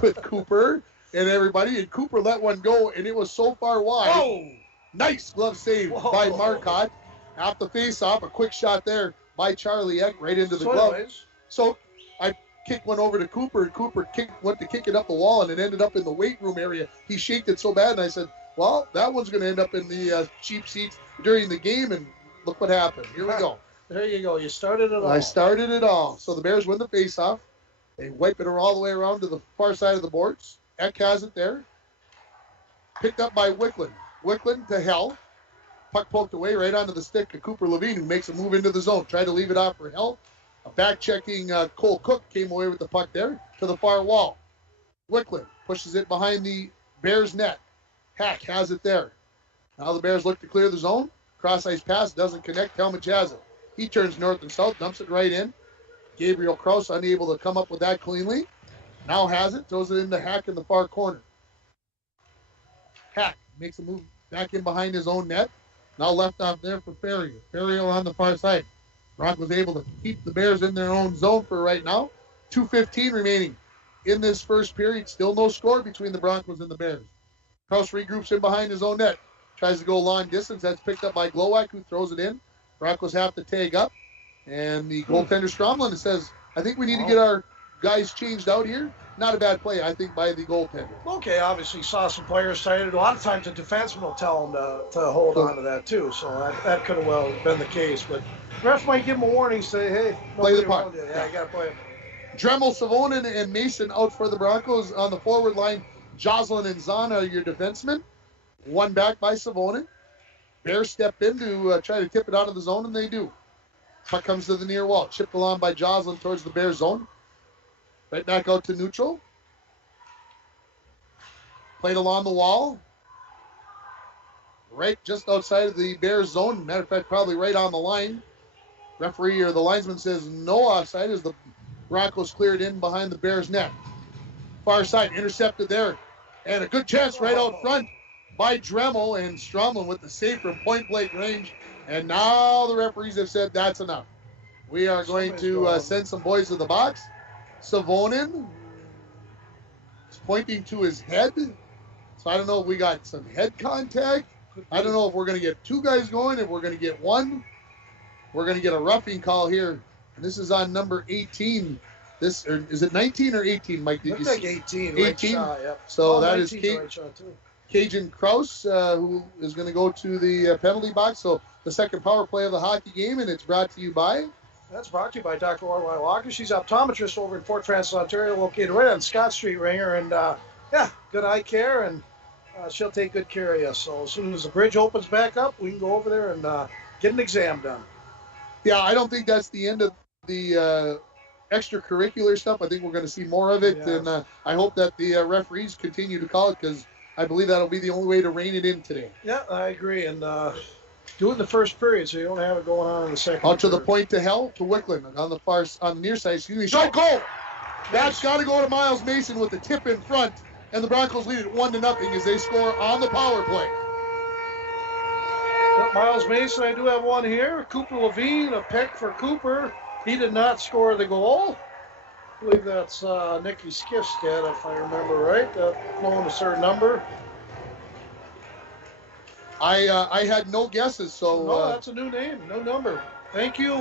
With Cooper and everybody, and Cooper let one go, and it was so far wide. Whoa. Nice glove save by Marcotte. Off the face-off, a quick shot there by Charlie Eck right into the glove. So I kicked one over to Cooper, and Cooper went to kick it up the wall, and it ended up in the weight room area. He shaked it so bad, and I said, well, that one's going to end up in the cheap seats during the game, and look what happened. Here we go. There you go. You started it all. I started it all. So the Bears win the face-off. They wipe it all the way around to the far side of the boards. Eck has it there. Picked up by Wicklund. Wicklund to Hell. Puck poked away right onto the stick of Cooper Levine, who makes a move into the zone. Tried to leave it off for Hell. A back-checking Cole Cook came away with the puck there to the far wall. Wicklund pushes it behind the Bears net. Hack has it there. Now the Bears look to clear the zone. Cross-ice pass doesn't connect. Talmadge has it. He turns north and south, dumps it right in. Gabriel Kraus unable to come up with that cleanly. Now has it, throws it into Hack in the far corner. Hack makes a move back in behind his own net. Now left off there for Ferrier. Ferrier on the far side. Broncos able to keep the Bears in their own zone for right now. 2:15 remaining in this first period. Still no score between the Broncos and the Bears. Kraus regroups in behind his own net. Tries to go long distance. That's picked up by Glowak, who throws it in. Broncos have to tag up. And the goaltender Stromlin says, I think we need to get our guys changed out here. Not a bad play, I think, by the goaltender. Okay, obviously saw some players tired. A lot of times the defenseman will tell them to hold on to that, too. So that could have well been the case. But ref might give him a warning, say, hey, play the puck. Yeah, you got to play him. Dremel, Savonin, and Mason out for the Broncos on the forward line. Joslin and Zahn are your defensemen. One back by Savonin. Bears step in to try to tip it out of the zone, and they do. Puck comes to the near wall. Chipped along by Joslin towards the Bears zone. Right back out to neutral. Played along the wall. Right just outside of the Bears zone. Matter of fact, probably right on the line. Referee or the linesman says no offside as the Broncos cleared in behind the Bears net. Far side, intercepted there. And a good chance right out front by Dremel, and Stromlin with the save from point-blank range. And now the referees have said that's enough. We are going to send some boys to the box. Savonin is pointing to his head. So I don't know if we got some head contact. I don't know if we're going to get two guys going, if we're going to get one. We're going to get a roughing call here. And this is on number 18 Is it 19 or 18, Mike? Did you like see? 18. 18? Right shot, yep. So that is right shot too. Cajun Kraus, who is going to go to the penalty box. So the second power play of the hockey game, and it's brought to you by... That's brought to you by Dr. Worley Walker. She's optometrist over in Fort Francis, Ontario, located right on Scott Street, Ringer. And, good eye care, and she'll take good care of you. So as soon as the bridge opens back up, we can go over there and get an exam done. Yeah, I don't think that's the end of the extracurricular stuff. I think we're going to see more of it, and I hope that the referees continue to call it, because I believe that'll be the only way to rein it in today. Yeah, I agree, and do it in the first period so you don't have it going on in the second. Out to the point to Hell, to Wickland on the near side. Excuse me. Shot goal. That's got to go to Miles Mason with the tip in front, and the Broncos lead it 1-0 as they score on the power play. Miles Mason, I do have one here. Cooper Levine, a pick for Cooper. He did not score the goal. I believe that's Nicky Skifstead, if I remember right. Knowing a certain number. I had no guesses, so... No, that's a new name, no number. Thank you.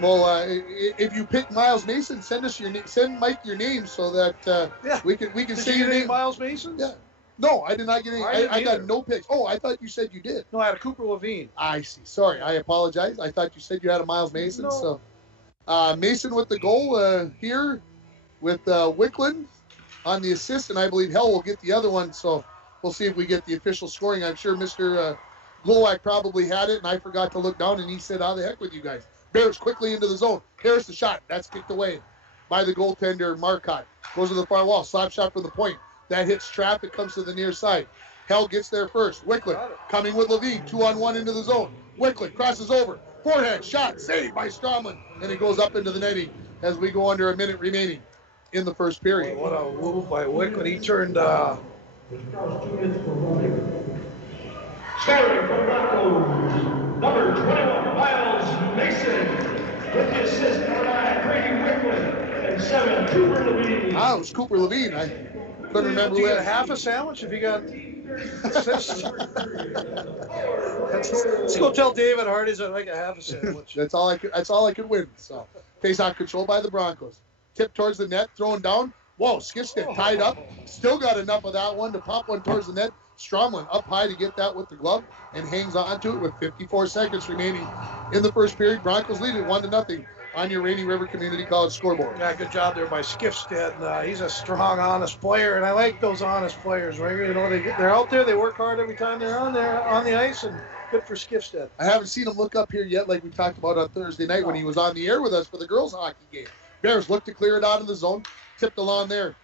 If you pick Miles Mason, send Mike your name so that we can say your name. Miles Mason? Yeah. No, I did not get any. I got no picks. Oh, I thought you said you did. No, I had a Cooper Levine. I see. Sorry, I apologize. I thought you said you had a Miles Mason. No. So, Mason with the goal here, with Wickland on the assist, and I believe Hell will get the other one. So we'll see if we get the official scoring. I'm sure Mr. Glowak probably had it, and I forgot to look down, and he said, "How the heck with you guys?" Bears quickly into the zone. Here's the shot. That's kicked away by the goaltender, Marcotte. Goes to the far wall. Slap shot from the point. That hits trap. It comes to the near side. Hell gets there first. Wickland coming with Levine. 2-on-1 into the zone. Wickland crosses over. Forehand shot. Saved by Stromlin. And it goes up into the netting as we go under a minute remaining in the first period. What a move by Wickland. He turned... Scoring from Broncos, number 21, Miles Mason. With the assist by Brady Wickland. And 7, Cooper Levine. Ah, it was Cooper Levine. I couldn't remember. Do you get a half a sandwich if you got assists? Let's go tell David Hardy's I like a half a sandwich. That's all I could win. So face-off control by the Broncos. Tip towards the net, thrown down. Whoa, Skifstead tied up. Still got enough of that one to pop one towards the net. Stromlin up high to get that with the glove and hangs on to it with 54 seconds remaining in the first period. Broncos lead it 1-0 on your Rainy River Community College scoreboard. Yeah, good job there by Skifstead. He's a strong, honest player, and I like those honest players. Right? You know, they're out there. They work hard every time they're on the ice, and good for Skifstead. I haven't seen him look up here yet, like we talked about on Thursday night when he was on the air with us for the girls hockey game. Bears look to clear it out in the zone, tipped along there.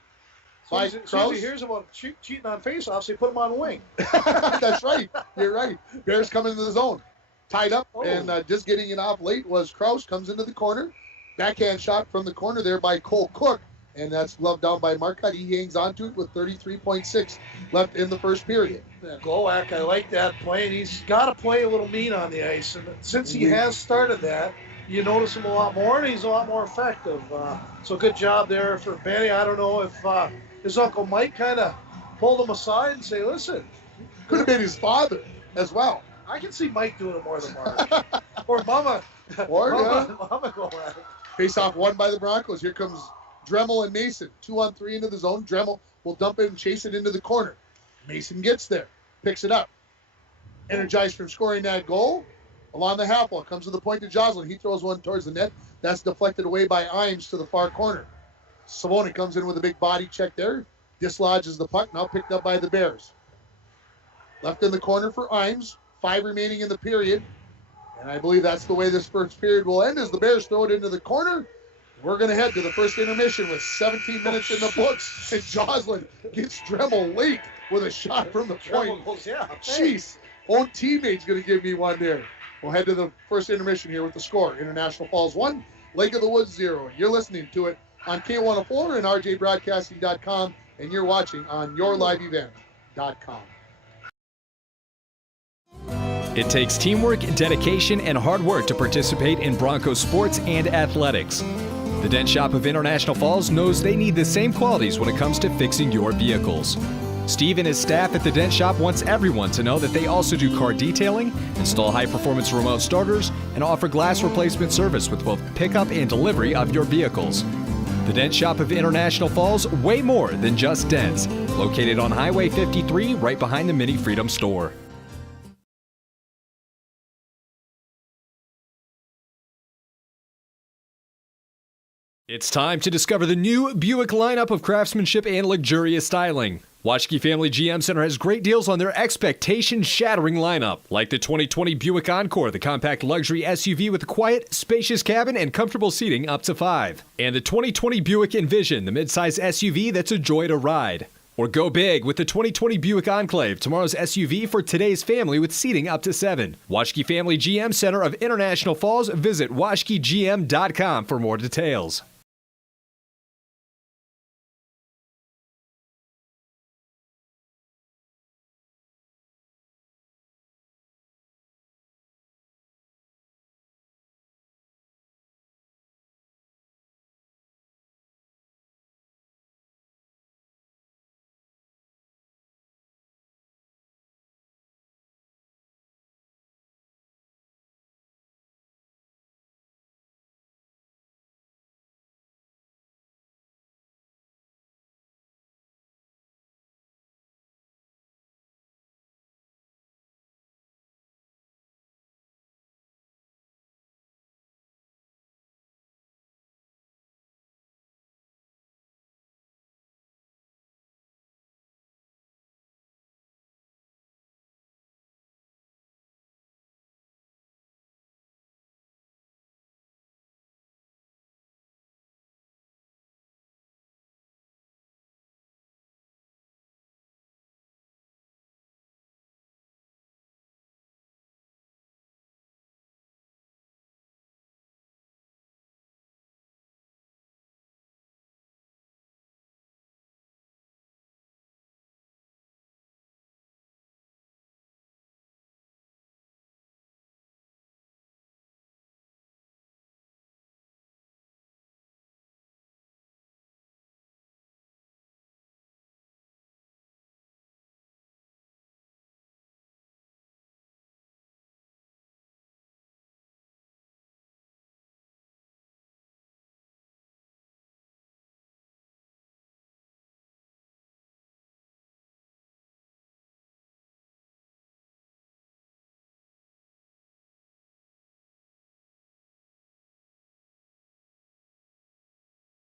As soon as he hears about cheating on faceoffs, they put him on the wing. That's right. You're right. Bears come into the zone. Tied up, and just getting it off late was Kraus. Comes into the corner. Backhand shot from the corner there by Cole Cook, and that's gloved down by Marcotte. He hangs on to it with 33.6 left in the first period. Yeah, Glowak, I like that play, and he's got to play a little mean on the ice. And since he has started that, you notice him a lot more, and he's a lot more effective. So good job there for Benny. I don't know if his Uncle Mike kind of pulled him aside and say, listen. Could have been his father as well. I can see Mike doing it more than Mark. Or Mama. Mama Glowak. Face off won by the Broncos. Here comes Dremel and Mason. 2-on-3 into the zone. Dremel will dump it and chase it into the corner. Mason gets there. Picks it up. Energized from scoring that goal. Along the half wall. Comes to the point to Jocelyn. He throws one towards the net. That's deflected away by Imes to the far corner. Savoni comes in with a big body check there. Dislodges the puck. Now picked up by the Bears. Left in the corner for Imes. 5 remaining in the period. And I believe that's the way this first period will end as the Bears throw it into the corner. We're going to head to the first intermission with 17 minutes in the books. And Jocelyn gets Dremel late with a shot from the point. Jeez. Own teammate's going to give me one there. We'll head to the first intermission here with the score. International Falls 1, Lake of the Woods 0. You're listening to it on K104 and rjbroadcasting.com. And you're watching on yourliveevent.com. It takes teamwork, dedication, and hard work to participate in Bronco sports and athletics. The Dent Shop of International Falls knows they need the same qualities when it comes to fixing your vehicles. Steve and his staff at the Dent Shop wants everyone to know that they also do car detailing, install high-performance remote starters, and offer glass replacement service with both pickup and delivery of your vehicles. The Dent Shop of International Falls, way more than just dents. Located on Highway 53, right behind the Mini Freedom store. It's time to discover the new Buick lineup of craftsmanship and luxurious styling. Washke Family GM Center has great deals on their expectation-shattering lineup, like the 2020 Buick Encore, the compact luxury SUV with a quiet, spacious cabin and comfortable seating up to 5. And the 2020 Buick Envision, the midsize SUV that's a joy to ride. Or go big with the 2020 Buick Enclave, tomorrow's SUV for today's family with seating up to 7. Washke Family GM Center of International Falls. Visit washkegm.com for more details.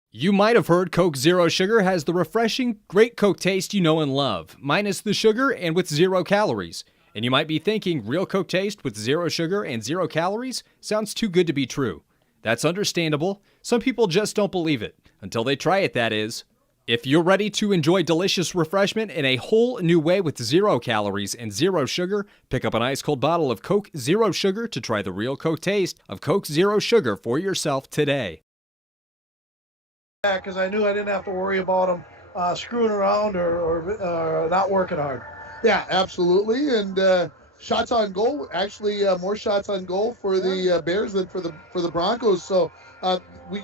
You might have heard Coke Zero Sugar has the refreshing, great Coke taste you know and love, minus the sugar and with 0 calories. And you might be thinking, real Coke taste with 0 sugar and 0 calories? Sounds too good to be true. That's understandable. Some people just don't believe it. Until they try it, that is. If you're ready to enjoy delicious refreshment in a whole new way with 0 calories and 0 sugar, pick up an ice-cold bottle of Coke Zero Sugar to try the real Coke taste of Coke Zero Sugar for yourself today. Because I knew I didn't have to worry about them screwing around or not working hard. Yeah, absolutely. And shots on goal, actually more shots on goal for the Bears than for the Broncos. So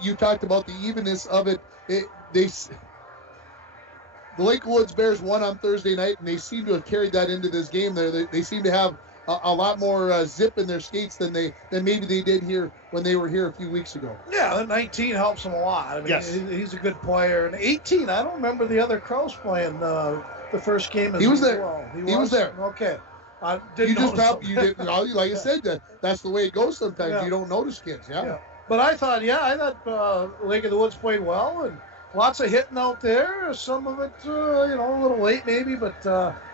you talked about the evenness of it. The Lake Woods Bears won on Thursday night, and they seem to have carried that into this game. They seem to have a lot more zip in their skates than maybe they did here when they were here a few weeks ago. Yeah, the 19 helps him a lot. I mean, yes. He's a good player. And 18, I don't remember the other Crows playing the first game. He was there. Well. He was there. Okay. I You didn't you didn't, like I said, that's the way it goes sometimes. Yeah. You don't notice kids. Yeah. But I thought Lake of the Woods played well, and lots of hitting out there. Some of it, a little late maybe, but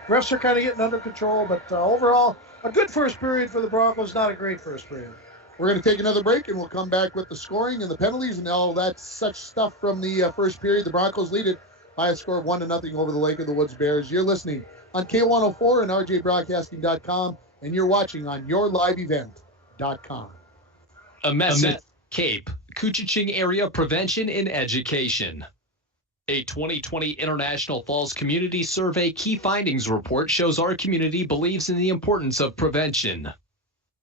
refs are kind of getting under control. But overall, a good first period for the Broncos, not a great first period. We're going to take another break, and we'll come back with the scoring and the penalties and all that such stuff from the first period. The Broncos lead it by a score of 1-0 over the Lake of the Woods Bears. You're listening on K104 and RJBroadcasting.com, and you're watching on YourLiveEvent.com. A message. CAPE, Couchiching Area Prevention and Education. A 2020 International Falls Community Survey Key Findings Report shows our community believes in the importance of prevention.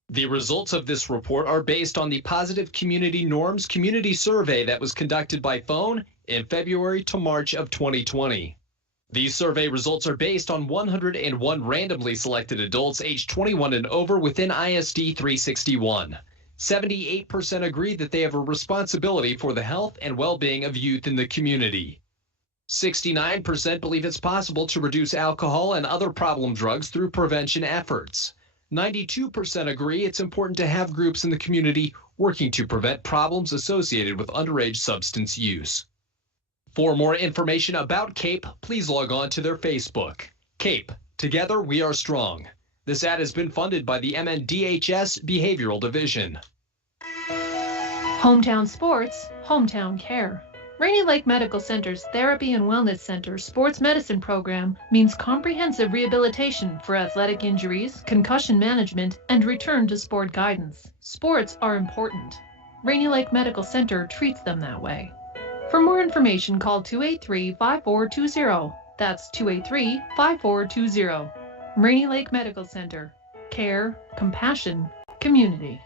The results of this report are based on the Positive Community Norms Community Survey that was conducted by phone in February to March of 2020. These survey results are based on 101 randomly selected adults aged 21 and over within ISD 361. 78% agree that they have a responsibility for the health and well-being of youth in the community. 69% believe it's possible to reduce alcohol and other problem drugs through prevention efforts. 92% agree it's important to have groups in the community working to prevent problems associated with underage substance use. For more information about CAPE, please log on to their Facebook. CAPE, together we are strong. This ad has been funded by the MNDHS Behavioral Division. Hometown sports, hometown care. Rainy Lake Medical Center's Therapy and Wellness Center sports medicine program means comprehensive rehabilitation for athletic injuries, concussion management, and return to sport guidance. Sports are important. Rainy Lake Medical Center treats them that way. For more information, call 283-5420. That's 283-5420. Rainy Lake Medical Center. Care, compassion, community.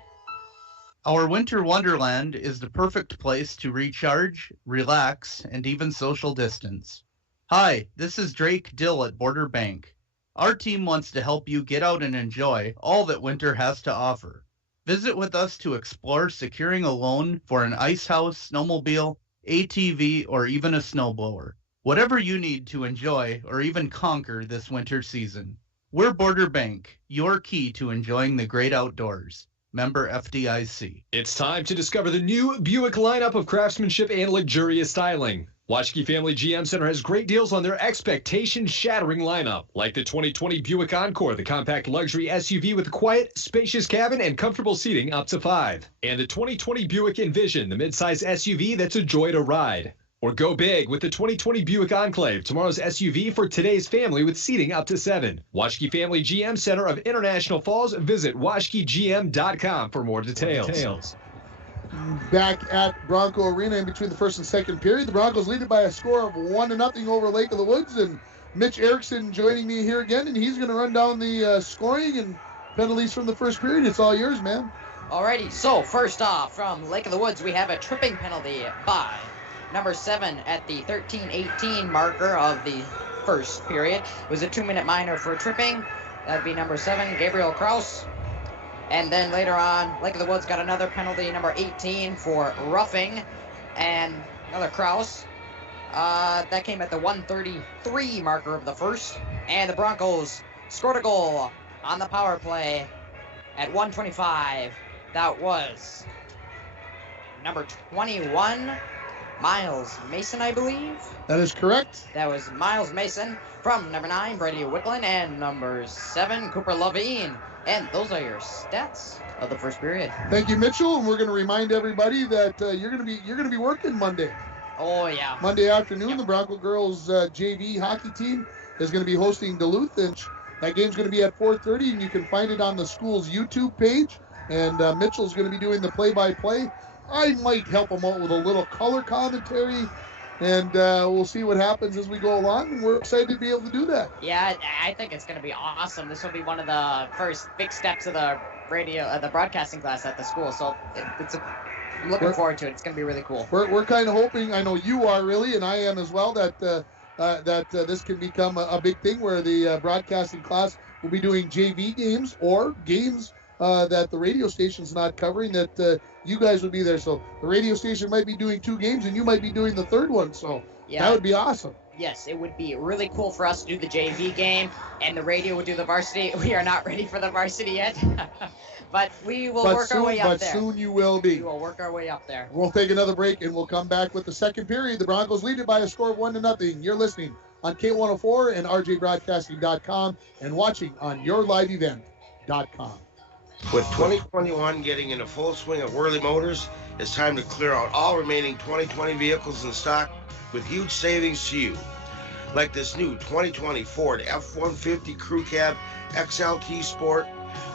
Our winter wonderland is the perfect place to recharge, relax, and even social distance. Hi, this is Drake Dill at Border Bank. Our team wants to help you get out and enjoy all that winter has to offer. Visit with us to explore securing a loan for an ice house, snowmobile, ATV, or even a snowblower. Whatever you need to enjoy or even conquer this winter season. We're Border Bank, your key to enjoying the great outdoors. Member FDIC. It's time to discover the new Buick lineup of craftsmanship and luxurious styling. Washke Family GM Center has great deals on their expectation-shattering lineup, like the 2020 Buick Encore, the compact luxury SUV with a quiet, spacious cabin and comfortable seating up to 5. And the 2020 Buick Envision, the midsize SUV that's a joy to ride. Or go big with the 2020 Buick Enclave, tomorrow's SUV for today's family with seating up to 7. Washke Family GM Center of International Falls. Visit washkegm.com for more details. Back at Bronco Arena in between the first and second period, the Broncos lead it by a score of 1-0 over Lake of the Woods, and Mitch Erickson joining me here again, and he's going to run down the scoring and penalties from the first period. It's all yours, man. Alrighty, so first off, from Lake of the Woods, we have a tripping penalty by number 7 at the 13:18 marker of the first period. It was a 2-minute minor for tripping. That would be number 7, Gabriel Kraus. And then later on, Lake of the Woods got another penalty, number 18, for roughing, and another Kraus. That came at the 1:33 marker of the first. And the Broncos scored a goal on the power play at 1:25. That was number 21, Miles Mason, I believe. That is correct. That was Miles Mason from number 9, Brady Wicklin, and number 7, Cooper Levine. And those are your stats of the first period. Thank you, Mitchell. And we're going to remind everybody that you're going to be working Monday. Oh yeah. Monday afternoon, yep. The Bronco girls JV hockey team is going to be hosting Duluth, and that game's going to be at 4:30. And you can find it on the school's YouTube page. And Mitchell's going to be doing the play-by-play. I might help him out with a little color commentary. And we'll see what happens as we go along. And we're excited to be able to do that. Yeah, I think it's going to be awesome. This will be one of the first big steps of the the broadcasting class at the school. So I'm looking forward to it. It's going to be really cool. We're kind of hoping, I know you are really, and I am as well, that this can become a big thing where the broadcasting class will be doing JV games or games that the radio station's not covering, that you guys would be there. So the radio station might be doing 2 games and you might be doing the 3rd one. So yeah, that would be awesome. Yes, it would be really cool for us to do the JV game and the radio would do the varsity. We are not ready for the varsity yet, but we will work our way up there. But soon you will be. We will work our way up there. We'll take another break and we'll come back with the second period. The Broncos lead it by a score of 1-0. You're listening on K104 and rjbroadcasting.com and watching on yourliveevent.com. With 2021 getting into full swing at Worley Motors, it's time to clear out all remaining 2020 vehicles in stock with huge savings to you. Like this new 2020 Ford F-150 Crew Cab XLT Sport,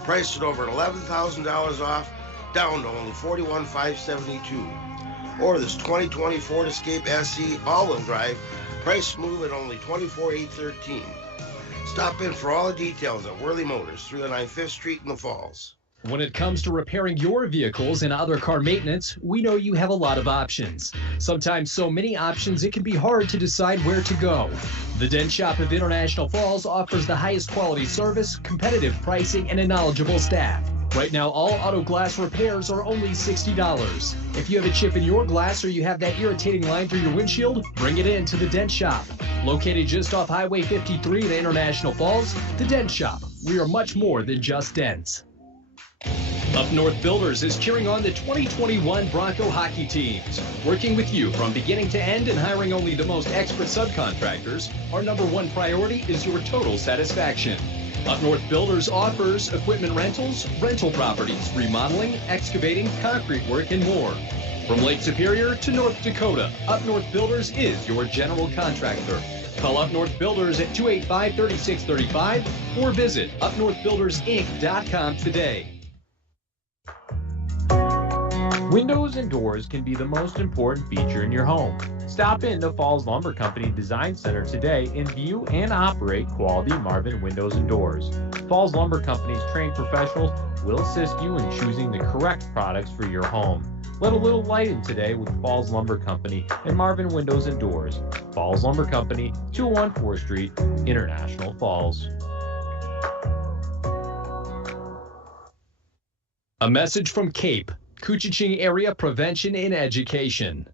priced at over $11,000 off, down to only $41,572. Or this 2020 Ford Escape SE all-wheel drive, priced smooth at only $24,813. Stop in for all the details at Worley Motors, 309 5th Street in the Falls. When it comes to repairing your vehicles and other car maintenance, we know you have a lot of options. Sometimes so many options it can be hard to decide where to go. The Dent Shop of International Falls offers the highest quality service, competitive pricing, and a knowledgeable staff. Right now, all auto glass repairs are only $60. If you have a chip in your glass or you have that irritating line through your windshield, bring it in to the Dent Shop. Located just off Highway 53 in International Falls, the Dent Shop. We are much more than just dents. Up North Builders is cheering on the 2021 Bronco hockey teams. Working with you from beginning to end and hiring only the most expert subcontractors, our #1 priority is your total satisfaction. Up North Builders offers equipment rentals, rental properties, remodeling, excavating, concrete work, and more. From Lake Superior to North Dakota, Up North Builders is your general contractor. Call Up North Builders at 285-3635 or visit upnorthbuildersinc.com today. Windows and doors can be the most important feature in your home. Stop in to Falls Lumber Company Design Center today and view and operate quality Marvin windows and doors. Falls Lumber Company's trained professionals will assist you in choosing the correct products for your home. Let a little light in today with Falls Lumber Company and Marvin Windows and Doors. Falls Lumber Company, 201 4th Street, International Falls. A message from CAPE, Couchiching Area Prevention and Education.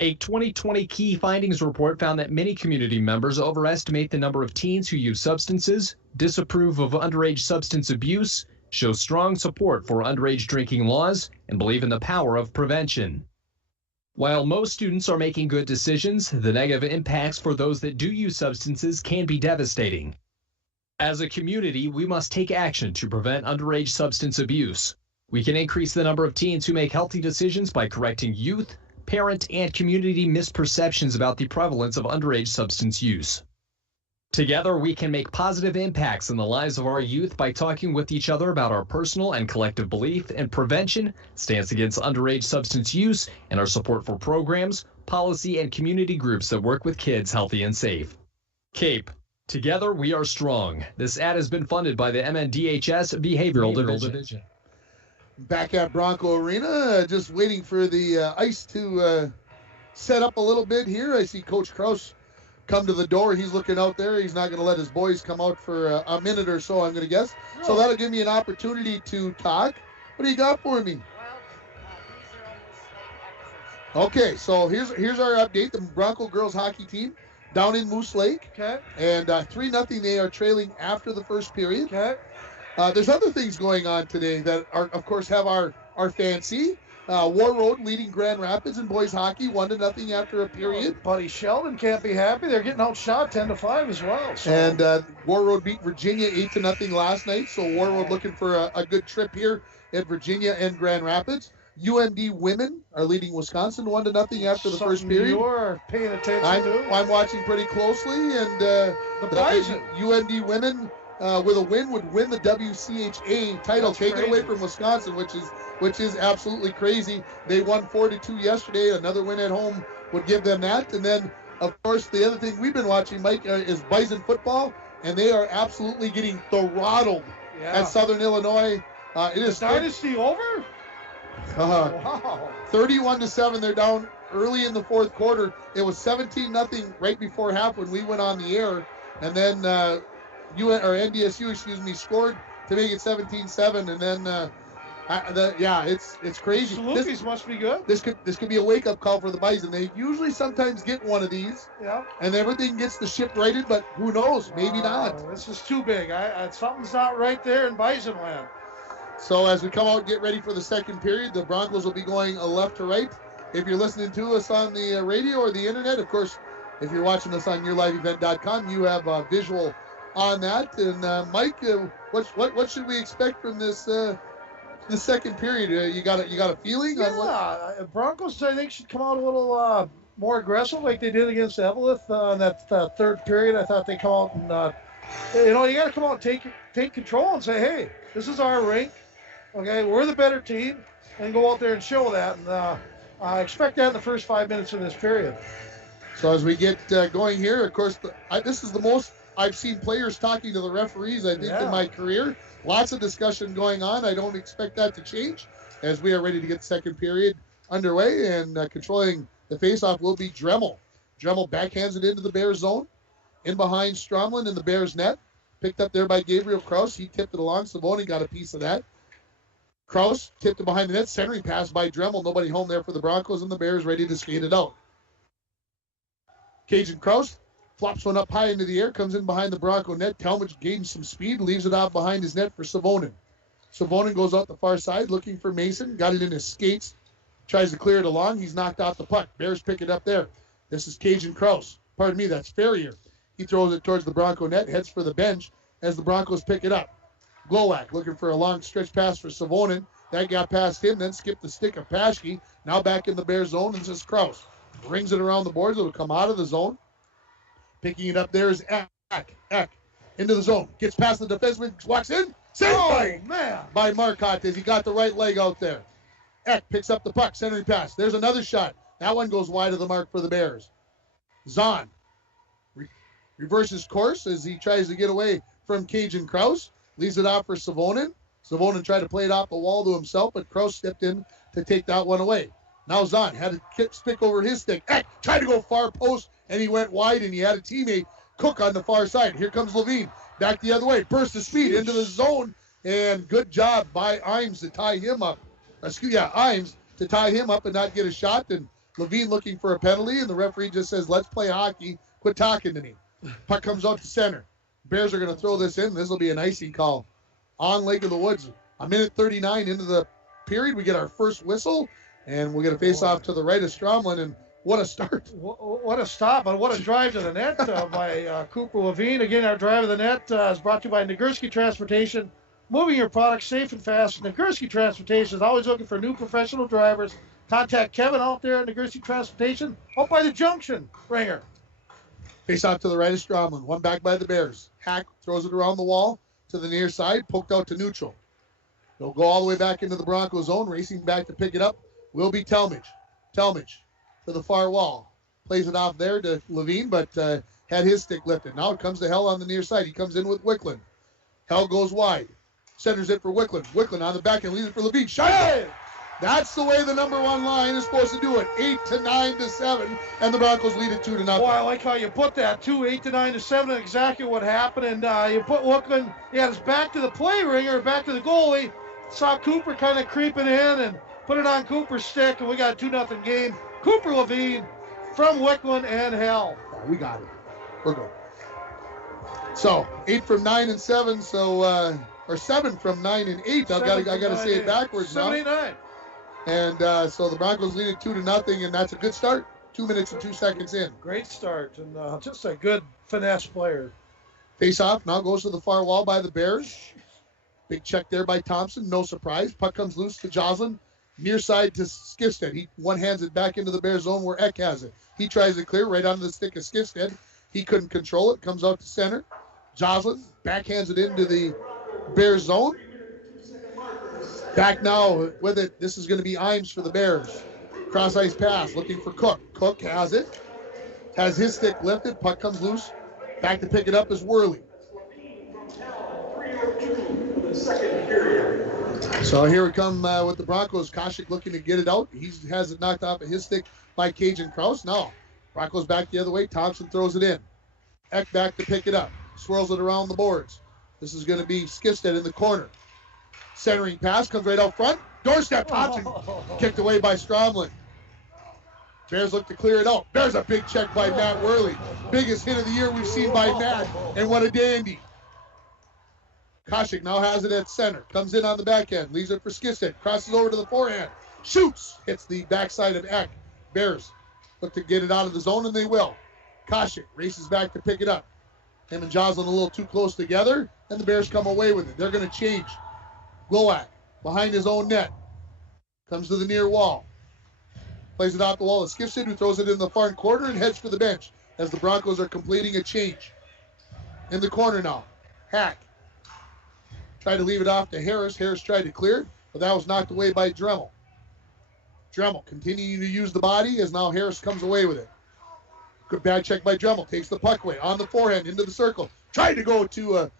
A 2020 key findings report found that many community members overestimate the number of teens who use substances, disapprove of underage substance abuse, show strong support for underage drinking laws, and believe in the power of prevention. While most students are making good decisions, the negative impacts for those that do use substances can be devastating. As a community, we must take action to prevent underage substance abuse. We can increase the number of teens who make healthy decisions by correcting youth, parent, and community misperceptions about the prevalence of underage substance use. Together, we can make positive impacts in the lives of our youth by talking with each other about our personal and collective belief in prevention, stance against underage substance use, and our support for programs, policy, and community groups that work with kids healthy and safe. CAPE. Together, we are strong. This ad has been funded by the MNDHS Behavioral Division. Back at Bronco Arena, just waiting for the ice to set up a little bit here. I see Coach Kraus come to the door. He's looking out there. He's not going to let his boys come out for a minute or so, I'm going to guess. No. So that'll give me an opportunity to talk. What do you got for me? Okay, so here's our update. The Bronco girls hockey team down in Moose Lake. Okay. And 3-0 they are trailing after the first period. Okay. There's other things going on today that are, of course, have our fancy. War Road leading Grand Rapids in boys hockey 1-0 after a period. Buddy Sheldon can't be happy. They're getting outshot 10-5 as well. So. And War Road beat Virginia 8-0 last night. So War Road looking for a good trip here at Virginia and Grand Rapids. UND women are leading Wisconsin 1-0 after the first period. You're paying attention to. I'm watching pretty closely, and the Bison. UND women with a win would win the WCHA title, take it away from Wisconsin, which is absolutely crazy. They won 4-2 yesterday. Another win at home would give them that. And then, of course, the other thing we've been watching, Mike, is Bison football, and they are absolutely getting throttled at Southern Illinois. It is dynasty over? Wow. 31-7. They're down early in the fourth quarter. It was 17-0 right before half when we went on the air, and then NDSU, scored to make it 17-7, and then it's crazy. Salukis must be good. This could be a wake-up call for the Bison. They usually sometimes get one of these, and everything gets the ship righted, but who knows? Maybe not. This is too big. Something's not right there in Bison land. So as we come out and get ready for the second period, the Broncos will be going left to right. If you're listening to us on the radio or the internet, of course, if you're watching us on yourliveevent.com, you have visual on that. And Mike, what should we expect from this the second period? You got a feeling on what? Broncos, I think, should come out a little more aggressive like they did against Evelyn in that third period. I thought they come out and you got to come out and take control and say, hey, this is our rink. Okay, we're the better team, and go out there and show that. And I expect that in the first 5 minutes of this period. So as we get going here, of course, this is the most I've seen players talking to the referees, I think, in my career. Lots of discussion going on. I don't expect that to change as we are ready to get the second period underway, and controlling the faceoff will be Dremel. Dremel backhands it into the Bears zone. In behind Stromlin in the Bears net. Picked up there by Gabriel Kraus. He tipped it along. Savoni got a piece of that. Kraus tipped it behind the net. Centering pass by Dremel. Nobody home there for the Broncos, and the Bears ready to skate it out. Cajun Kraus flops one up high into the air. Comes in behind the Bronco net. Talmadge gains some speed. Leaves it out behind his net for Savonin. Savonin goes out the far side looking for Mason. Got it in his skates. Tries to clear it along. He's knocked off the puck. Bears pick it up there. This is Cajun Kraus. Pardon me, that's Ferrier. He throws it towards the Bronco net, heads for the bench as the Broncos pick it up. Glowak looking for a long stretch pass for Savonin. That got past him, then skipped the stick of Paschke. Now back in the Bears zone, and says Kraus. Brings it around the boards. It'll come out of the zone. Picking it up there is Eck. Eck into the zone. Gets past the defenseman, walks in. Saved by Marcotte as he got the right leg out there. Eck picks up the puck, centering pass. There's another shot. That one goes wide of the mark for the Bears. Zahn reverses course as he tries to get away from Cajun Kraus. Leaves it off for Savonin. Savonin tried to play it off the wall to himself, but Kraus stepped in to take that one away. Now Zahn had a stick over his stick. Eck tried to go far post, and he went wide, and he had a teammate, Cook, on the far side. Here comes Levine. Back the other way. Burst of speed into the zone, and good job by Imes to tie him up. Imes to tie him up and not get a shot, and Levine looking for a penalty, and the referee just says, let's play hockey. Quit talking to me. Puck comes out to center. Bears are going to throw this in. This will be an icing call on Lake of the Woods. A minute 39 into the period. We get our first whistle, and we'll get a face-off to the right of Stromlin, and what a start. What a stop, and what a drive to the net by Cooper Levine. Again, our drive of the net is brought to you by Nagurski Transportation. Moving your product safe and fast. Nagurski Transportation is always looking for new professional drivers. Contact Kevin out there at Nagurski Transportation, out by the junction. Ringer. Face off to the right of Stromlin. One back by the Bears. Hack throws it around the wall to the near side. Poked out to neutral. They'll go all the way back into the Bronco zone. Racing back to pick it up will be Talmadge. Talmadge to the far wall. Plays it off there to Levine, but had his stick lifted. Now it comes to Hell on the near side. He comes in with Wickland. Hell goes wide. Centers it for Wickland. Wickland on the back and leaves it for Levine. Shot it! That's the way the number one line is supposed to do it. 8-9-7, and the Broncos lead it 2-0. Boy, I like how you put that, too. 8-9-7, exactly what happened. And you put Wickland, he had his back to the play ringer, back to the goalie. Saw Cooper kind of creeping in and put it on Cooper's stick, and we got a 2-0 game. Cooper Levine from Wickland and Hell. Yeah, we got it. We're good. So 8 from 9 and 7. So or 7 from 9 and 8. I got to say it backwards now. 7-8-9. And so the Broncos lead it 2-0, and that's a good start. 2 minutes and 2 seconds in. Great start, and just a good finesse player. Face off now goes to the far wall by the Bears. Big check there by Thompson. No surprise. Puck comes loose to Joslin. Near side to Skifstead. He one-hands it back into the Bears zone where Eck has it. He tries to clear right onto the stick of Skifstead. He couldn't control it. Comes out to center. Joslin backhands it into the Bears zone. Back now with it. This is going to be Imes for the Bears. Cross ice pass looking for Cook. Cook has it. Has his stick lifted. Puck comes loose. Back to pick it up is Worley. So here we come with the Broncos. Koshik looking to get it out. He has it knocked off of his stick by Cajun Kraus. Now, Broncos back the other way. Thompson throws it in. Eck back to pick it up. Swirls it around the boards. This is going to be Skifstead in the corner. Centering pass comes right out front. Doorstep Thompson kicked away by Stromlin. Bears look to clear it out. There's a big check by Matt Worley. Biggest hit of the year we've seen by Matt, and what a dandy. Koshik now has it at center. Comes in on the back end. Leaves it for Skifstead. Crosses over to the forehand. Shoots. Hits the backside of Eck. Bears look to get it out of the zone, and they will. Koshik races back to pick it up. Him and Joslin a little too close together, and the Bears come away with it. They're going to change. Glowak behind his own net. Comes to the near wall. Plays it out the wall to Skifstead, who throws it in the far corner and heads for the bench as the Broncos are completing a change. In the corner now. Hack. Tried to leave it off to Harris. Harris tried to clear it, but that was knocked away by Dremel. Dremel continuing to use the body as now Harris comes away with it. Good bad check by Dremel. Takes the puck away on the forehand into the circle. Tried to go to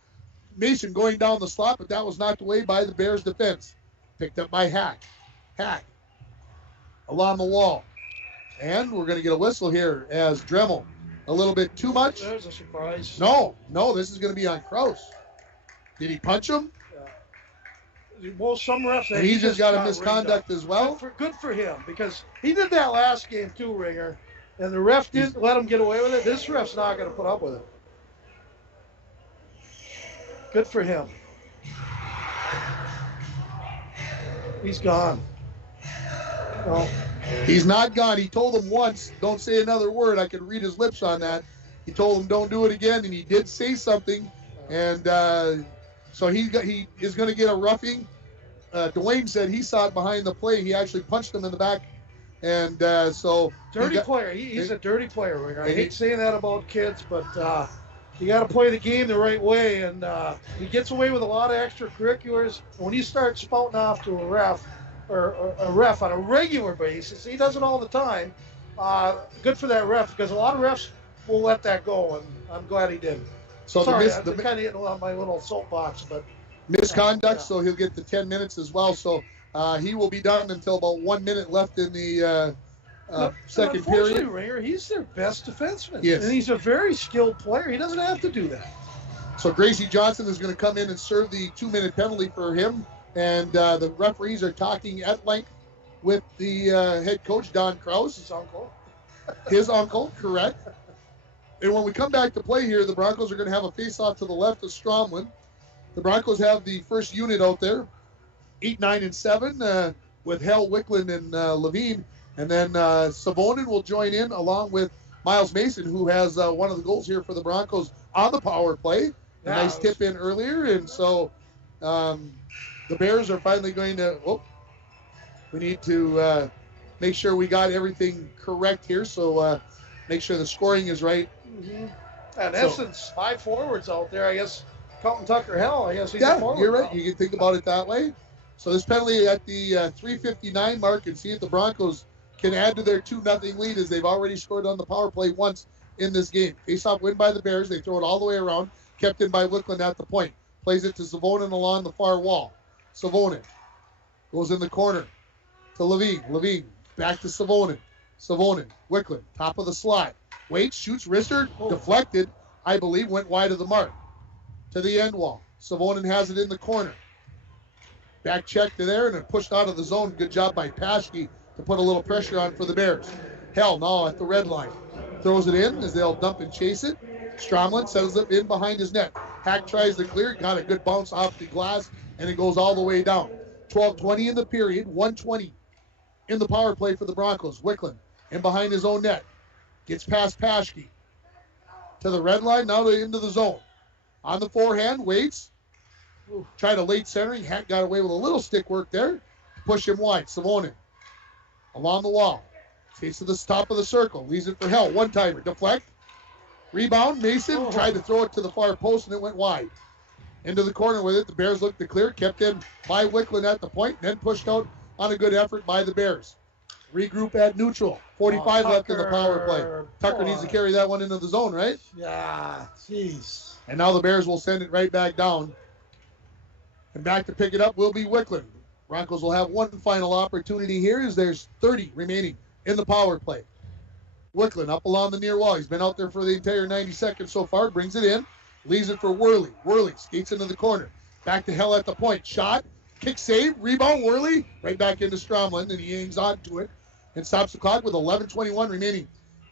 Mason going down the slot, but that was knocked away by the Bears defense. Picked up by Hack. Hack along the wall. And we're going to get a whistle here as Dremel. A little bit too much. There's a surprise. No, this is going to be on Kraus. Did he punch him? Well, some refs. And he just got a misconduct as well? Good for him, because he did that last game too, Ringer. And the ref didn't let him get away with it. This ref's not going to put up with it. Good for him. He's gone. Well, he's not gone. He told him once, don't say another word. I could read his lips on that. He told him don't do it again, and he did say something. And so he is going to get a roughing. Dwayne said he saw it behind the play. He actually punched him in the back. And so... Dirty player. He's a dirty player, Ringer. I hate saying that about kids, but you got to play the game the right way. And he gets away with a lot of extracurriculars. When you start spouting off to a ref, or a ref on a regular basis, he does it all the time. Good for that ref, because a lot of refs will let that go, and I'm glad he didn't. So sorry, I'm kind of getting on my little soapbox, but misconduct. So he'll get the 10 minutes as well. So he will be done until about 1 minute left in the second period. Ringer, he's their best defenseman. Yes. And he's a very skilled player. He doesn't have to do that. So Gracie Johnson is going to come in and serve the 2-minute penalty for him. And the referees are talking at length with the head coach, Don Kraus. His uncle. His uncle, correct. And when we come back to play here, the Broncos are going to have a face-off to the left of Stromlin. The Broncos have the first unit out there, 8, 9, and 7, with Hell, Wickland, and Levine. And then Savonin will join in along with Miles Mason, who has one of the goals here for the Broncos on the power play. A nice tip in earlier. And so the Bears are finally going to... Oh, we need to make sure we got everything correct here. So make sure the scoring is right. Mm-hmm. In essence, 5 forwards out there. I guess Colton Tucker Hell, I guess he's a forward. You're right. You can think about it that way. So this penalty at the 3:59 mark, and see if the Broncos can add to their 2-0 lead, as they've already scored on the power play once in this game. Face-off win by the Bears. They throw it all the way around. Kept in by Wickland at the point. Plays it to Savonin along the far wall. Savonin goes in the corner to Levine. Levine back to Savonin. Savonin, Wickland, top of the slide. Waits, shoots, wrister, deflected. I believe went wide of the mark. To the end wall. Savonin has it in the corner. Back check to there, and it pushed out of the zone. Good job by Paschke to put a little pressure on for the Bears. Hell now at the red line. Throws it in as they'll dump and chase it. Stromlin settles it in behind his net. Hack tries to clear. Got a good bounce off the glass, and it goes all the way down. 12:20 in the period. 1:20 in the power play for the Broncos. Wickland in behind his own net. Gets past Paschke. To the red line, now into the zone. On the forehand, waits. Tried a late centering. Hack got away with a little stick work there. Push him wide. Savonin along the wall. Takes to the top of the circle. Leaves it for Hell. One-timer. Deflect. Rebound. Mason tried to throw it to the far post, and it went wide. Into the corner with it. The Bears looked to clear. Kept in by Wickland at the point. Then pushed out on a good effort by the Bears. Regroup at neutral. 45 left in the power play. Tucker needs to carry that one into the zone, right? Yeah, jeez. And now the Bears will send it right back down. And back to pick it up will be Wickland. Broncos will have one final opportunity here, as there's 30 remaining in the power play. Wickland up along the near wall. He's been out there for the entire 90 seconds so far. Brings it in. Leaves it for Worley. Worley skates into the corner. Back to Hell at the point. Shot. Kick save. Rebound. Worley. Right back into Stromlin. And he hangs on to it and stops the clock with 11:21 remaining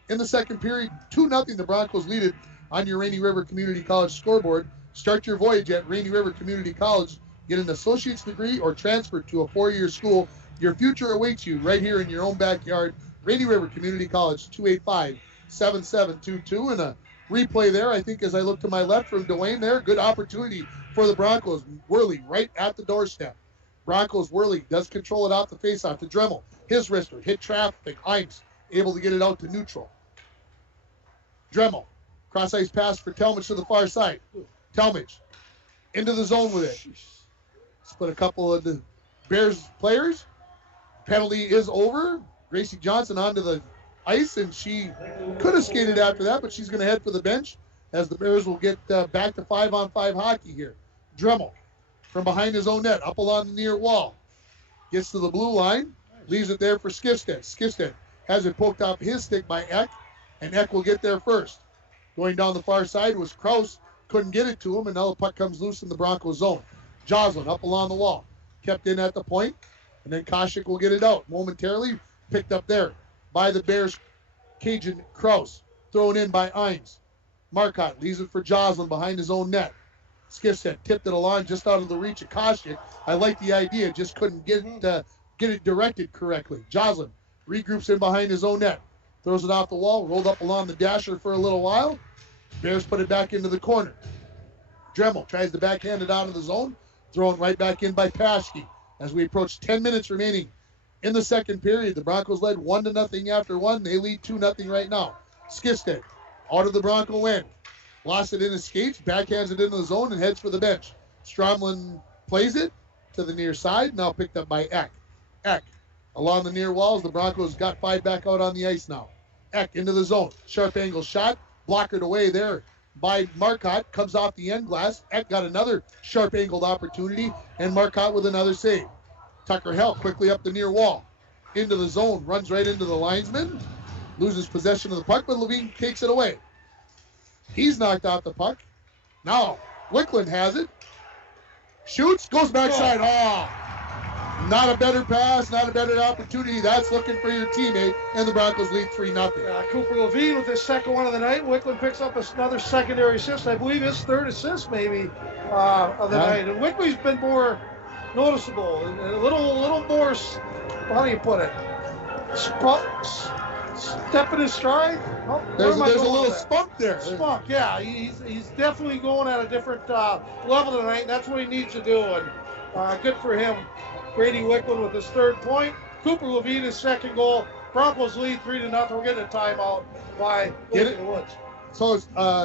in the second period. 2-0 the Broncos lead it on your Rainy River Community College scoreboard. Start your voyage at Rainy River Community College. Get an associate's degree or transfer to a 4-year school. Your future awaits you right here in your own backyard. Rainy River Community College, 285-7722. And a replay there, I think, as I look to my left from Dwayne there. Good opportunity for the Broncos. Worley right at the doorstep. Broncos, Worley does control it off the faceoff to Dremel. His wrister hit traffic. Hines able to get it out to neutral. Dremel. Cross ice pass for Talmadge to the far side. Talmadge into the zone with it. Let's put a couple of the Bears players. Penalty is over. Gracie Johnson onto the ice, and she could have skated after that, but she's going to head for the bench. as the Bears will get back to 5-on-5 hockey here. Dremel from behind his own net, up along the near wall. Gets to the blue line, leaves it there for Skifstead. Skifstead has it poked off his stick by Eck, and Eck will get there first. Going down the far side was Kraus, couldn't get it to him, and now the puck comes loose in the Bronco zone. Joslin up along the wall, kept in at the point, and then Koshik will get it out. Momentarily picked up there by the Bears' Cajun Kraus, thrown in by Eames. Marcotte leaves it for Joslin behind his own net. Skifstead tipped it along just out of the reach of Koshik. I like the idea, just couldn't get it directed correctly. Joslin regroups in behind his own net, throws it off the wall, rolled up along the dasher for a little while. Bears put it back into the corner. Dremel tries to backhand it out of the zone, thrown right back in by Paschke. As we approach 10 minutes remaining in the second period, the Broncos led 1-0 after one. They lead 2-0 right now. Skifstead out of the Bronco end. Lost it in his skates, backhands it into the zone, and heads for the bench. Stromlin plays it to the near side, now picked up by Eck. Eck along the near walls. The Broncos got 5 back out on the ice now. Eck into the zone. Sharp angle shot, blockered away there by Marcotte. Comes off the end glass. Eck got another sharp angled opportunity, and Marcotte with another save. Tucker Hell quickly up the near wall. Into the zone, runs right into the linesman. Loses possession of the puck, but Levine takes it away. He's knocked out the puck. Now, Wickland has it. Shoots, goes backside. Oh, not a better pass, not a better opportunity. That's looking for your teammate, and the Broncos lead 3-0. Cooper Levine with his second one of the night. Wickland picks up another secondary assist. I believe his third assist maybe of the night. And Wickland's been more noticeable and a little more, how do you put it? Step in his stride. Oh, there's a little spunk there. Spunk, yeah. He's definitely going at a different level tonight, and that's what he needs to do. And good for him. Brady Wickland with his third point. Cooper Levine his second goal. Broncos lead 3-0. We're getting a timeout by the Woods. So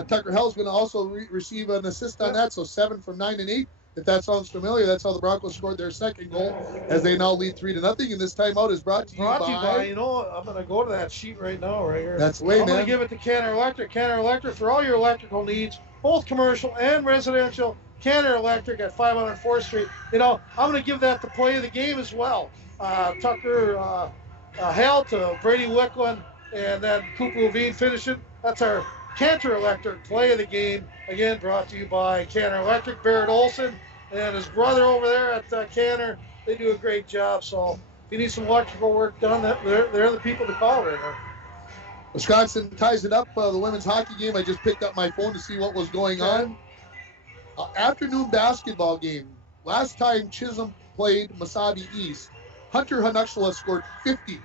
Tucker Hell's going to also receive an assist on that. So 7 from 9 and 8. If that sounds familiar, that's how the Broncos scored their second goal, as they now lead 3-0. And this timeout is brought to you by. You know, I'm going to go to that sheet right now, right here. That's the way, I'm going to give it to Canner Electric. Canner Electric for all your electrical needs, both commercial and residential. Canner Electric at 500 4th Street. You know, I'm going to give that the play of the game as well. Tucker Hale to Brady Wickland, and then Cooper Levine finishing. That's our Cantor Electric play of the game. Again, brought to you by Cantor Electric. Barrett Olson and his brother over there at Cantor. They do a great job. So if you need some electrical work done, they're the people to call right now. Wisconsin ties it up. The women's hockey game. I just picked up my phone to see what was going on. Afternoon basketball game. Last time Chisholm played Mesabi East, Hunter Hanuxala scored 50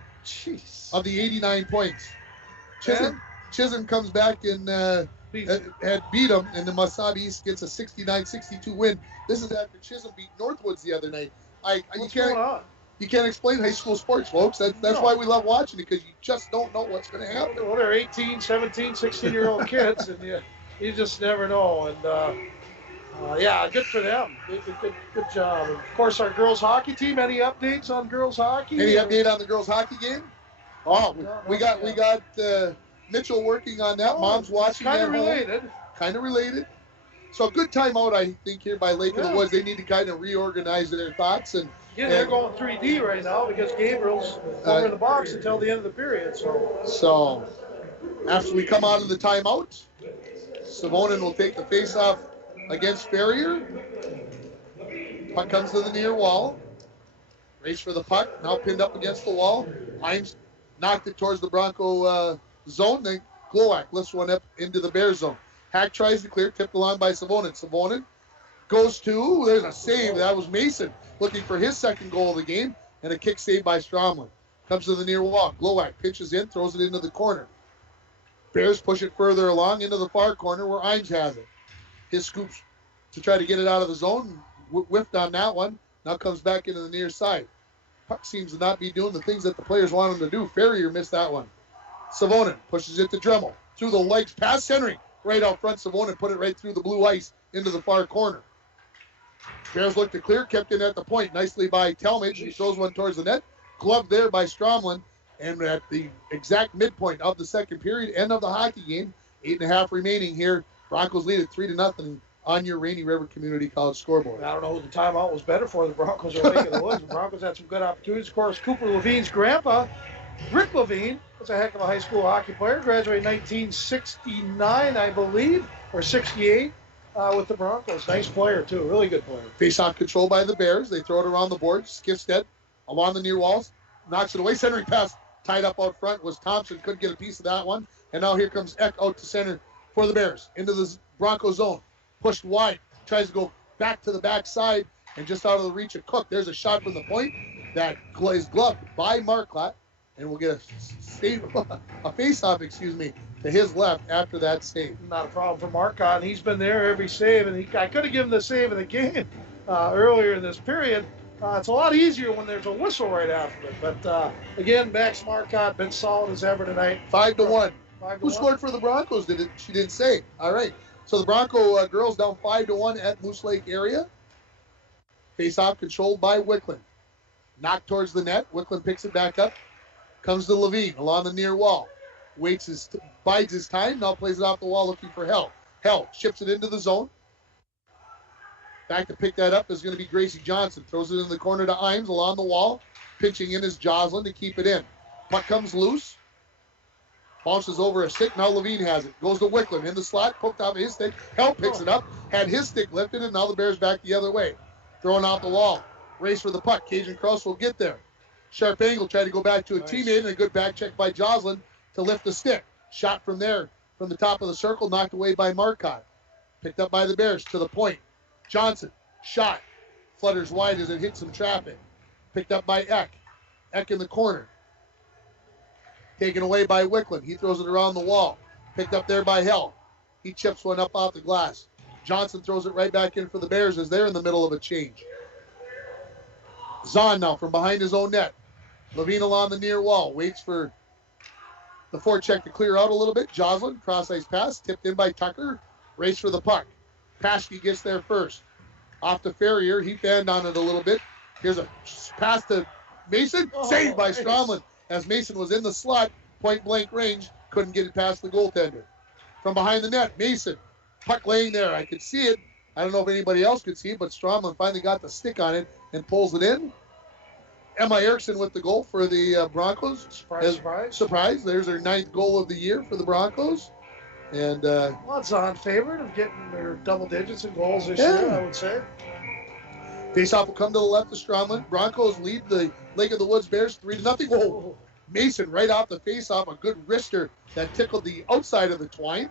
of the 89 points. Chisholm comes back and had beat them, and the Mesabi East gets a 69-62 win. This is after Chisholm beat Northwoods the other night. What's going on? You can't explain high school sports, folks. That's why we love watching it, because you just don't know what's going to happen. Well, they're 18, 17, 16-year-old kids, and you just never know. And yeah, good for them. Good job. And of course, our girls hockey team. Any updates on girls hockey? Any update on the girls hockey game? Oh, we got Mitchell working on that. Mom's watching. Kind of related. So a good timeout, I think, here by Lake of the Woods. They need to kind of reorganize their thoughts and. Yeah, they're going 3D right now because Gabriel's over in the box until the end of the period. So after we come out of the timeout, Savonin will take the face-off against Ferrier. Puck comes to the near wall. Race for the puck, now pinned up against the wall. Hines knocked it towards the Bronco zone. Then Glowak lifts one up into the Bear zone. Hack tries to clear, tipped along by Savonin. Savonin goes to, there's a save. That was Mason looking for his second goal of the game, and a kick save by Stromlin. Comes to the near wall. Glowak pitches in, throws it into the corner. Bears push it further along into the far corner where Imes has it. His scoops to try to get it out of the zone. Whiffed on that one. Now comes back into the near side. Puck seems to not be doing the things that the players want him to do. Ferrier missed that one. Savonin pushes it to Dremel. Through the legs, past Henry. Right out front, Savonin put it right through the blue ice into the far corner. Bears look to clear, kept in at the point. Nicely by Talmadge. He throws one towards the net. Gloved there by Stromlin. And at the exact midpoint of the second period, end of the hockey game, 8.5 remaining here Broncos lead it 3-0 on your Rainy River Community College scoreboard. I don't know who the timeout was better for, the Broncos or Lake of the Woods. The Broncos had some good opportunities. Of course, Cooper Levine's grandpa, Rick Levine, was a heck of a high school hockey player. Graduated in 1969, I believe, or 68 with the Broncos. Nice player, too. Really good player. Face-off control by the Bears. They throw it around the board. Skifstead along the near walls. Knocks it away. Centering pass tied up out front was Thompson. Couldn't get a piece of that one. And now here comes Eck out to center for the Bears. Into the Bronco zone. Pushed wide. Tries to go back to the backside and just out of the reach of Cook. There's a shot from the point that is gloved by Marquardt. And we'll get a face-off, to his left after that save. Not a problem for Marquardt. He's been there every save. And I could have given the save of the game earlier in this period. It's a lot easier when there's a whistle right after it. But, again, Max Marquardt been solid as ever tonight. 5-1. Who scored for the Broncos? She didn't say. All right. So the Bronco girls down 5-1 at Moose Lake area. Face-off controlled by Wicklund. Knocked towards the net. Wicklund picks it back up. Comes to Levine along the near wall. Bides his time. Now plays it off the wall looking for Hell. Hell ships it into the zone. Back to pick that up is going to be Gracie Johnson. Throws it in the corner to Imes along the wall. Pitching in is Joslin to keep it in. Puck comes loose. Bounces over a stick. Now Levine has it. Goes to Wicklund in the slot. Poked off his stick. Hell picks it up. Had his stick lifted, and now the Bears back the other way. Throwing out the wall. Race for the puck. Cajun Cross will get there. Sharp angle. Tried to go back to a teammate, and a good back check by Joslin to lift the stick. Shot from there, from the top of the circle. Knocked away by Marquardt. Picked up by the Bears to the point. Johnson. Shot. Flutters wide as it hits some traffic. Picked up by Eck. Eck in the corner. Taken away by Wicklund. He throws it around the wall. Picked up there by Hell. He chips one up off the glass. Johnson throws it right back in for the Bears as they're in the middle of a change. Zahn now from behind his own net. Levine along the near wall. Waits for the forecheck to clear out a little bit. Joslin, cross-ice pass. Tipped in by Tucker. Race for the puck. Paschke gets there first. Off to Ferrier. He banned on it a little bit. Here's a pass to Mason. Saved by Stromlin. As Mason was in the slot, point-blank range, couldn't get it past the goaltender. From behind the net, Mason, puck laying there. I could see it. I don't know if anybody else could see it, but Stromlin finally got the stick on it and pulls it in. Emma Erickson with the goal for the Broncos. Surprise. There's her 9th goal of the year for the Broncos. And it's on favorite of getting their double digits in goals this year, I would say. Faceoff will come to the left of Stromlin. Broncos lead the Lake of the Woods Bears 3-0. Whoa. Mason right off the faceoff, a good wrister that tickled the outside of the twine.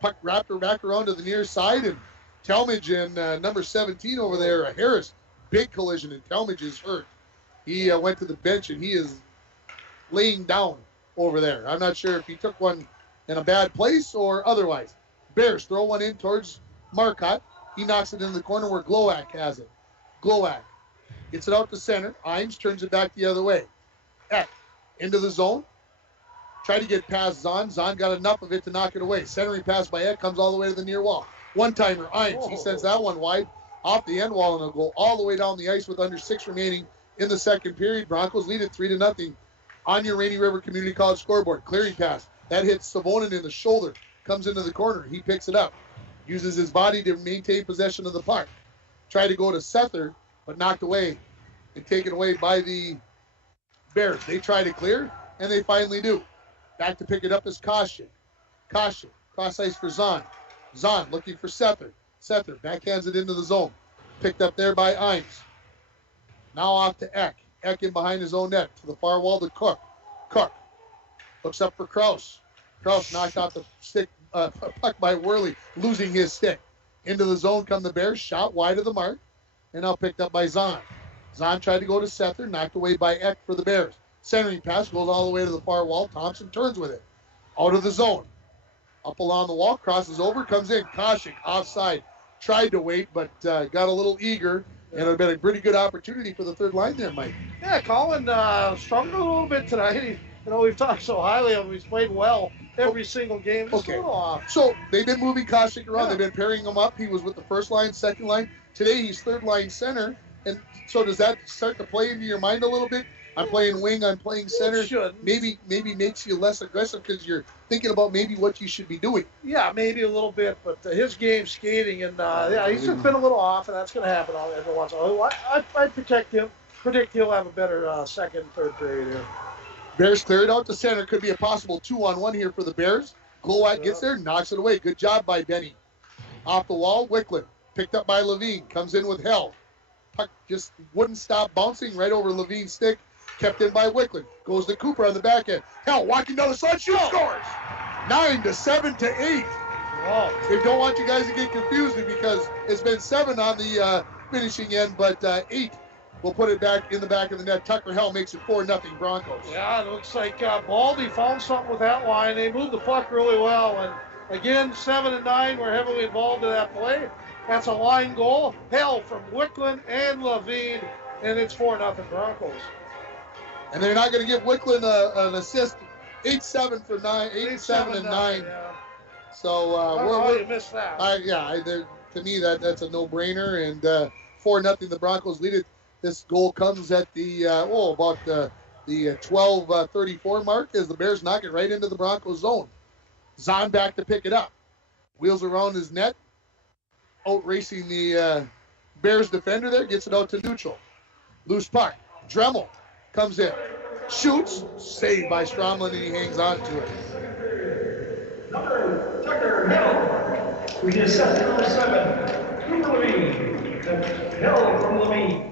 Puck wrapped her back around to the near side, and Talmadge and number 17 over there, Harris, big collision, and Talmadge is hurt. He went to the bench, and he is laying down over there. I'm not sure if he took one in a bad place or otherwise. Bears throw one in towards Marquardt. He knocks it in the corner where Glowak has it. Glowak gets it out to center. Imes turns it back the other way. Eck into the zone. Tried to get past Zahn. Zahn got enough of it to knock it away. Centering pass by Eck comes all the way to the near wall. One-timer, Imes. He sends that one wide off the end wall, and it'll go all the way down the ice with under 6 remaining in the second period. Broncos lead it 3-0 on your Rainy River Community College scoreboard. Clearing pass. That hits Savonin in the shoulder. Comes into the corner. He picks it up. Uses his body to maintain possession of the puck. Tried to go to Sether, but knocked away and taken away by the Bears. They try to clear, and they finally do. Back to pick it up is Koshin. Koshin, cross ice for Zahn. Zahn looking for Sether. Sether backhands it into the zone. Picked up there by Imes. Now off to Eck. Eck in behind his own net. To the far wall to Cook. Cook looks up for Kraus. Kraus knocked out the stick, puck by Worley, losing his stick. Into the zone come the Bears, shot wide of the mark, and now picked up by Zahn. Zahn tried to go to Sether, knocked away by Eck for the Bears. Centering pass goes all the way to the far wall. Thompson turns with it. Out of the zone. Up along the wall, crosses over, comes in. Koshik offside. Tried to wait, but got a little eager, and it would have been a pretty good opportunity for the third line there, Mike. Yeah, Colin struggled a little bit tonight. We've talked so highly of him. He's played well every single game. Okay. So they've been moving Koshik around. Yeah. They've been pairing him up. He was with the first line, second line. Today he's third line center. And so does that start to play into your mind a little bit? I'm playing wing, I'm playing center. Shouldn't. Maybe makes you less aggressive because you're thinking about maybe what you should be doing. Yeah, maybe a little bit, but his game skating, and he's just been a little off, and that's going to happen every once in a while. I predict he'll have a better second, third period here. Bears cleared out to center. Could be a possible 2-on-1 here for the Bears. Glowak gets there, knocks it away. Good job by Benny. Off the wall, Wicklund. Picked up by Levine. Comes in with Hell. Puck just wouldn't stop bouncing right over Levine's stick. Kept in by Wicklund. Goes to Cooper on the back end. Hell walking down the side, shoots, scores! 9-7-8. Wow. They don't want you guys to get confused because it's been 7 on the finishing end, but 8 will put it back in the back of the net. Tucker Hell makes it 4-0 Broncos. Yeah, it looks like Baldy found something with that line. They moved the puck really well, and again, 7 and 9 were heavily involved in that play. That's a line goal. Hell from Wicklund and Levine, and it's 4-0 Broncos. And they're not going to give Wicklund an assist. 8-7 for 9, 8-7 and 9. Yeah. So you missed that. To me that's a no-brainer. And 4-0 the Broncos lead it. This goal comes at the about the 12:34 mark as the Bears knock it right into the Broncos zone. Zahn back to pick it up. Wheels around his net. Out racing the Bears defender there. Gets it out to neutral. Loose puck. Dremel comes in. Shoots. Saved by Stromlin, and he hangs on to it. Tucker Hill. We just set number 7. Cooper Levine. Hill from Levine.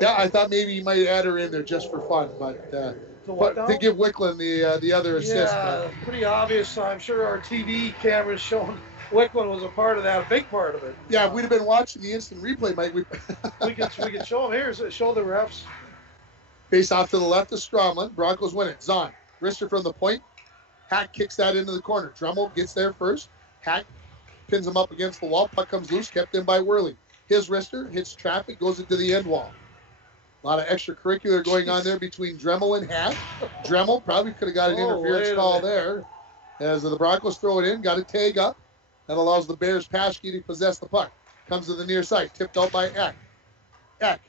Yeah, I thought maybe he might add her in there just for fun, but to give Wicklund the other assist. Yeah, pretty obvious. I'm sure our TV cameras showing Wicklund was a part of that, a big part of it. Yeah, if we'd have been watching the instant replay, Mike, we could show them here. Show the refs. Face off to the left of Stromlin. Broncos win it. Zahn. Wrister from the point. Hack kicks that into the corner. Dremel gets there first. Hack pins him up against the wall. Puck comes loose. Kept in by Worley. His wrister hits traffic. Goes into the end wall. A lot of extracurricular going on there between Dremel and Hack. Dremel probably could have got an interference call there. As the Broncos throw it in. Got a tag up. That allows the Bears Paschke to possess the puck. Comes to the near side. Tipped out by Eck. Eck.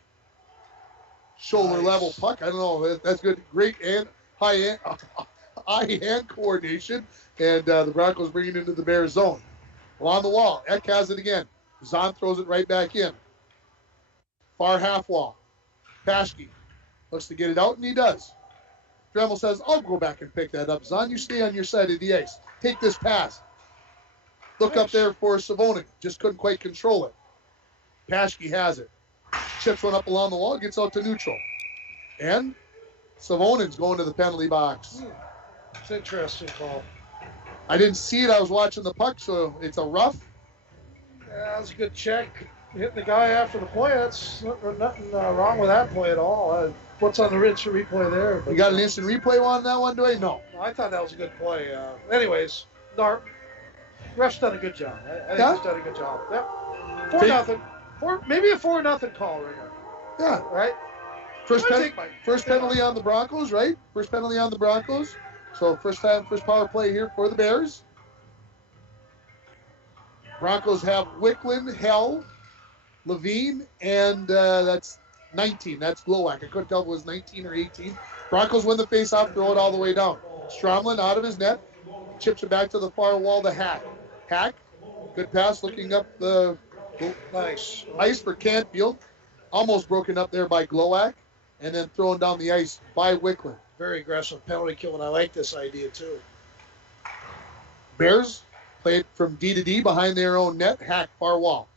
Shoulder level puck. I don't know. That's good. Great and eye-hand coordination. And the Broncos bring it into the Bears zone. Along the wall. Eck has it again. Zahn throws it right back in. Far half wall. Paschke looks to get it out, and he does. Dremel says, I'll go back and pick that up. Zahn, you stay on your side of the ice. Take this pass. Look up there for Savonin. Just couldn't quite control it. Paschke has it. Chips one up along the wall, gets out to neutral. And Savonin's going to the penalty box. It's an interesting call. I didn't see it. I was watching the puck, so it's a rough. Yeah, that's a good check. Hitting the guy after the play. That's nothing wrong with that play at all. What's on the instant replay there? You got an instant replay on that one, Dwayne? No. I thought that was a good play. Anyways, ref's done a good job. I think he's done a good job. Yep. 4-0. Maybe a 4-0 call, Ringer. Yeah. Right? First penalty on the Broncos, right? First penalty on the Broncos. So first power play here for the Bears. Broncos have Wicklund, Hell, Levine, and that's 19. That's Glowak. I couldn't tell if it was 19 or 18. Broncos win the face-off, throw it all the way down. Stromlin out of his net, chips it back to the far wall to Hack. Hack, good pass, looking up the ice for Canfield. Almost broken up there by Glowak, and then thrown down the ice by Wicklund. Very aggressive penalty kill, and I like this idea too. Bears play it from D to D behind their own net. Hack, far wall.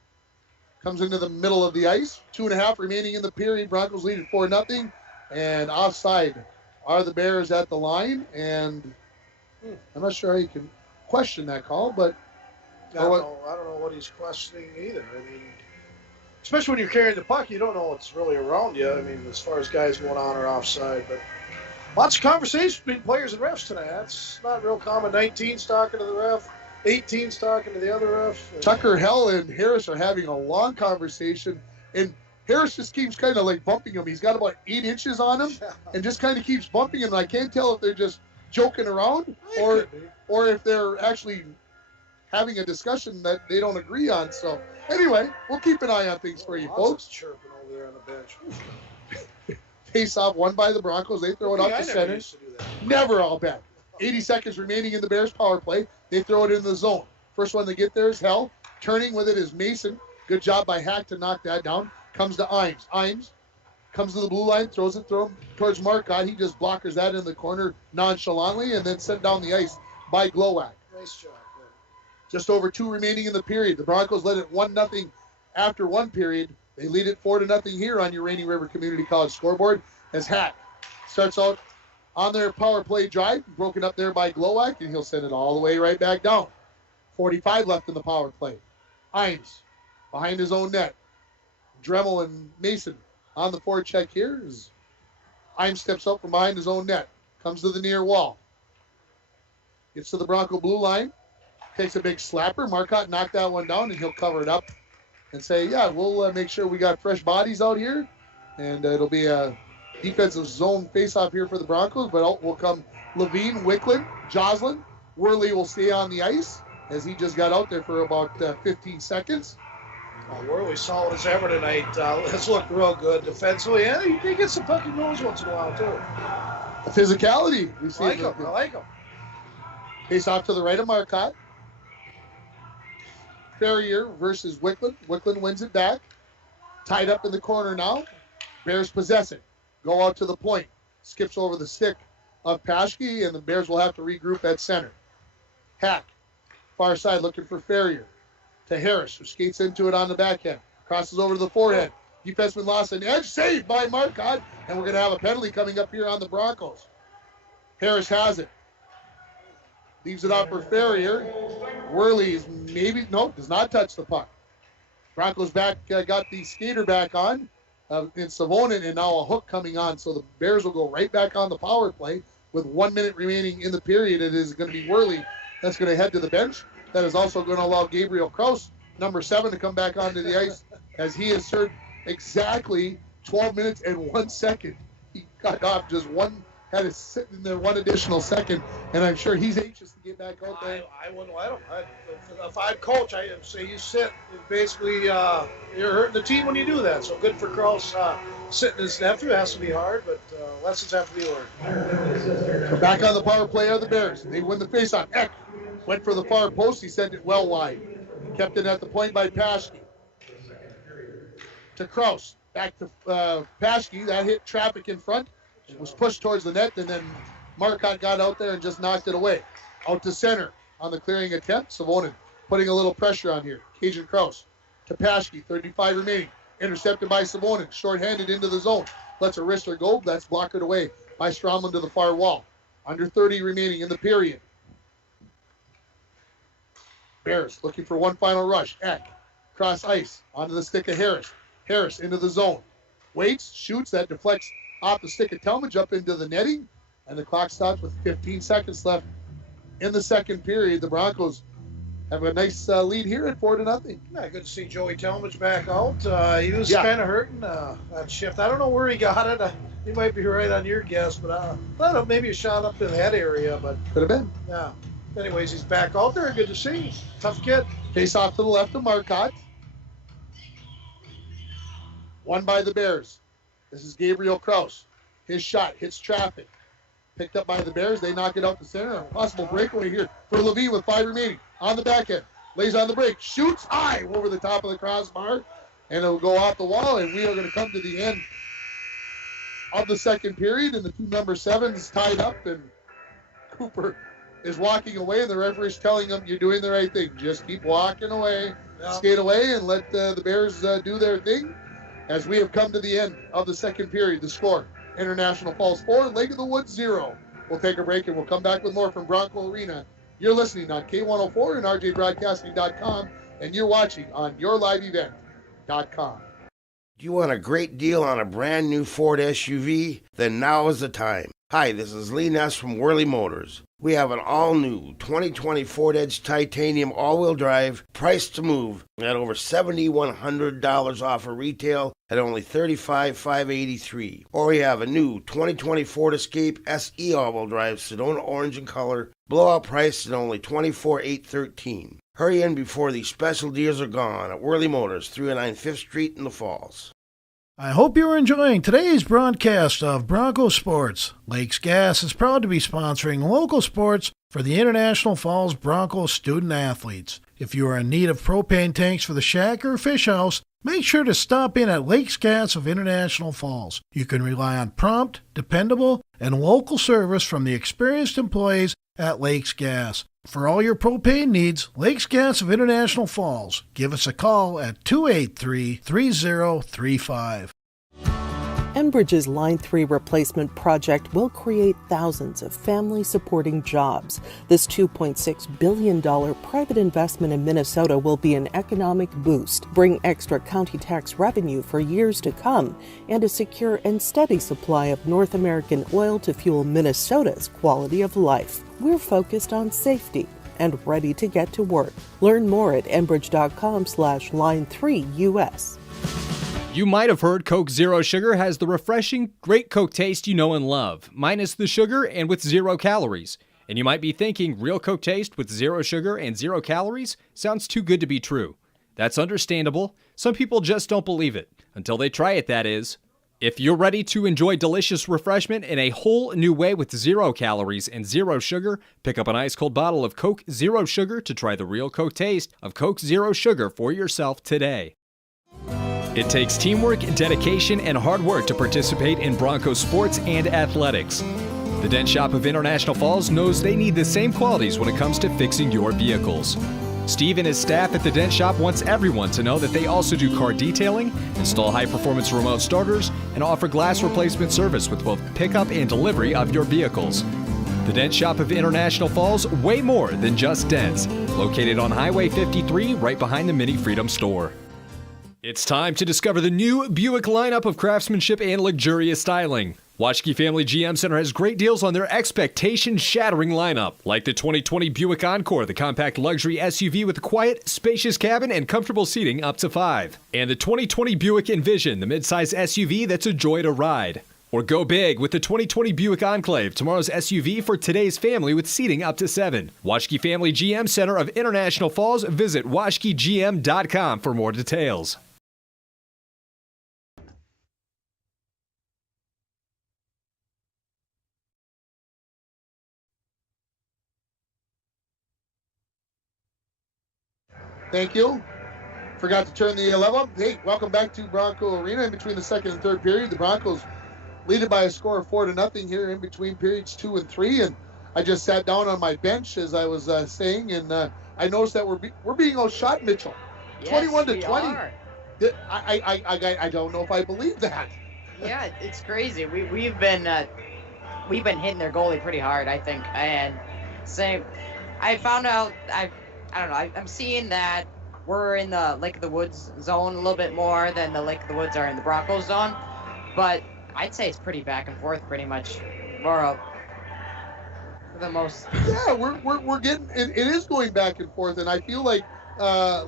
Comes into the middle of the ice. 2.5 remaining in the period. Broncos lead at 4-0. And offside are the Bears at the line. And I'm not sure how you can question that call, but I don't know what he's questioning either. I mean, especially when you're carrying the puck, you don't know what's really around you. I mean, as far as guys going on or offside, but lots of conversation between players and refs tonight. That's not real common. 19's talking to the ref, 18's talking to the other ref. Tucker, Hell, and Harris are having a long conversation, and Harris just keeps kind of like bumping him. He's got about 8 inches on him, and just kind of keeps bumping him. And I can't tell if they're just joking around or if they're actually having a discussion that they don't agree on. So anyway, we'll keep an eye on things for you, folks. Chirping over there on the bench. Face-off won by the Broncos. They throw it out to center. Never all bad. 80 seconds remaining in the Bears power play. They throw it in the zone. First one to get there is Hell. Turning with it is Mason. Good job by Hack to knock that down. Comes to Imes. Imes comes to the blue line, throws it towards Marcotte. He just blockers that in the corner nonchalantly and then sent down the ice by Glowak. Nice job. Just over 2 remaining in the period. The Broncos led it 1-0 after one period. They lead it 4-0 here on your Rainy River Community College scoreboard as Hack starts out on their power play drive, broken up there by Glowak, and he'll send it all the way right back down. 45 left in the power play. Imes behind his own net. Dremel and Mason on the forecheck here as Imes steps up from behind his own net. Comes to the near wall. Gets to the Bronco blue line. Takes a big slapper. Marcotte knocked that one down, and he'll cover it up and say, yeah, we'll make sure we got fresh bodies out here. And it'll be a defensive zone face-off here for the Broncos. But out will come Levine, Wicklund, Joslin. Worley will stay on the ice as he just got out there for about 15 seconds. Worley solid as ever tonight. Let's look real good defensively. And he gets some pucky goals once in a while, too. The physicality. I like him. Face-off to the right of Marcotte. Ferrier versus Wicklund. Wicklund wins it back. Tied up in the corner now. Bears possess it. Go out to the point. Skips over the stick of Paschke, and the Bears will have to regroup at center. Hack. Far side looking for Ferrier. To Harris, who skates into it on the backhand. Crosses over to the forehead. Defenseman lost an edge. Saved by Marcotte. And we're going to have a penalty coming up here on the Broncos. Harris has it. Leaves it out for Ferrier. Worley is does not touch the puck. Broncos back, got the skater back on in Savonin, and now a hook coming on. So the Bears will go right back on the power play with 1 minute remaining in the period. It is going to be Worley that's going to head to the bench. That is also going to allow Gabriel Kraus, number 7, to come back onto the ice as he has served exactly 12 minutes and 1 second. He got off just one. Had to sit in there 1 additional second, and I'm sure he's anxious to get back out there. I wouldn't let him. If I'm coach, I'd say you sit. Basically, you're hurting the team when you do that. So good for Kraus. Sitting his nephew has to be hard, but lessons have to be learned. So back on the power play are the Bears. They win the faceoff. Eck went for the far post. He sent it well wide. Kept it at the point by Paschke. To Kraus. Back to Paschke. That hit traffic in front. It was pushed towards the net, and then Marcotte got out there and just knocked it away. Out to center on the clearing attempt. Savonin putting a little pressure on here. Cajun Kraus to Paschke, 35 remaining. Intercepted by Savonin, shorthanded into the zone. Lets a wrister go. That's blockered away by Stromlin to the far wall. Under 30 remaining in the period. Bears looking for one final rush. Eck, cross ice, onto the stick of Harris. Harris into the zone. Waits, shoots, that deflects off the stick of Talmadge up into the netting, and the clock stops with 15 seconds left in the second period. The Broncos have a nice lead here at 4-0. Yeah, good to see Joey Talmadge back out. He was kind of hurting that shift. I don't know where he got it. He might be right on your guess, but I thought maybe a shot up in that area, but could have been. Yeah. Anyways, he's back out there. Good to see. Tough kid. Face off to the left of Marcotte. Won by the Bears. This is Gabriel Kraus. His shot hits traffic. Picked up by the Bears. They knock it out the center. A possible breakaway here for Levine with 5 remaining. On the back end. Lays on the break. Shoots high over the top of the crossbar. And it'll go off the wall. And we are going to come to the end of the second period. And the two number 7s tied up. And Cooper is walking away. And the referee's telling him, you're doing the right thing. Just keep walking away. Yeah. Skate away and let the Bears do their thing. As we have come to the end of the second period, the score, International Falls 4, Lake of the Woods 0. We'll take a break and we'll come back with more from Bronco Arena. You're listening on K104 and RJBroadcasting.com, and you're watching on YourLiveEvent.com. Do you want a great deal on a brand new Ford SUV? Then now is the time. Hi, this is Lee Ness from Worley Motors. We have an all-new 2020 Ford Edge Titanium all-wheel drive, priced to move at over $7,100 off of retail at only $35,583. Or we have a new 2020 Ford Escape SE all-wheel drive, Sedona orange in color, blowout priced at only $24,813. Hurry in before these special deals are gone at Worley Motors, 309 5th Street in the Falls. I hope you're enjoying today's broadcast of Bronco Sports. Lakes Gas is proud to be sponsoring local sports for the International Falls Bronco student athletes. If you are in need of propane tanks for the shack or fish house, make sure to stop in at Lakes Gas of International Falls. You can rely on prompt, dependable, and local service from the experienced employees at Lakes Gas. For all your propane needs, Lakes Gas of International Falls. Give us a call at 283-3035. Enbridge's Line 3 replacement project will create thousands of family-supporting jobs. This $2.6 billion private investment in Minnesota will be an economic boost, bring extra county tax revenue for years to come, and a secure and steady supply of North American oil to fuel Minnesota's quality of life. We're focused on safety and ready to get to work. Learn more at enbridge.com/line3US. You might have heard Coke Zero Sugar has the refreshing, great Coke taste you know and love, minus the sugar and with 0 calories. And you might be thinking, real Coke taste with 0 sugar and 0 calories sounds too good to be true. That's understandable. Some people just don't believe it. Until they try it, that is. If you're ready to enjoy delicious refreshment in a whole new way with 0 calories and 0 sugar, pick up an ice-cold bottle of Coke Zero Sugar to try the real Coke taste of Coke Zero Sugar for yourself today. It takes teamwork, dedication, and hard work to participate in Bronco sports and athletics. The Dent Shop of International Falls knows they need the same qualities when it comes to fixing your vehicles. Steve and his staff at the Dent Shop wants everyone to know that they also do car detailing, install high-performance remote starters, and offer glass replacement service with both pickup and delivery of your vehicles. The Dent Shop of International Falls, way more than just dents. Located on Highway 53, right behind the Mini Freedom store. It's time to discover the new Buick lineup of craftsmanship and luxurious styling. Waschke Family GM Center has great deals on their expectation-shattering lineup, like the 2020 Buick Encore, the compact luxury SUV with a quiet, spacious cabin and comfortable seating up to 5. And the 2020 Buick Envision, the midsize SUV that's a joy to ride. Or go big with the 2020 Buick Enclave, tomorrow's SUV for today's family with seating up to 7. Waschke Family GM Center of International Falls. Visit waschkegm.com for more details. Thank you. Forgot to turn the level up. Hey, welcome back to Bronco Arena. In between the second and third period, the Broncos leading by a score of 4-0 here in between periods 2 and 3. And I just sat down on my bench as I was saying, and I noticed that we're being outshot, Mitchell. Yes, 21-20. I don't know if I believe that. Yeah, it's crazy. We've been hitting their goalie pretty hard, I think. And same, I found out I don't know. I'm seeing that we're in the Lake of the Woods zone a little bit more than the Lake of the Woods are in the Broncos zone, but I'd say it's pretty back and forth, pretty much. For the most. Yeah, we're getting it is going back and forth, and I feel like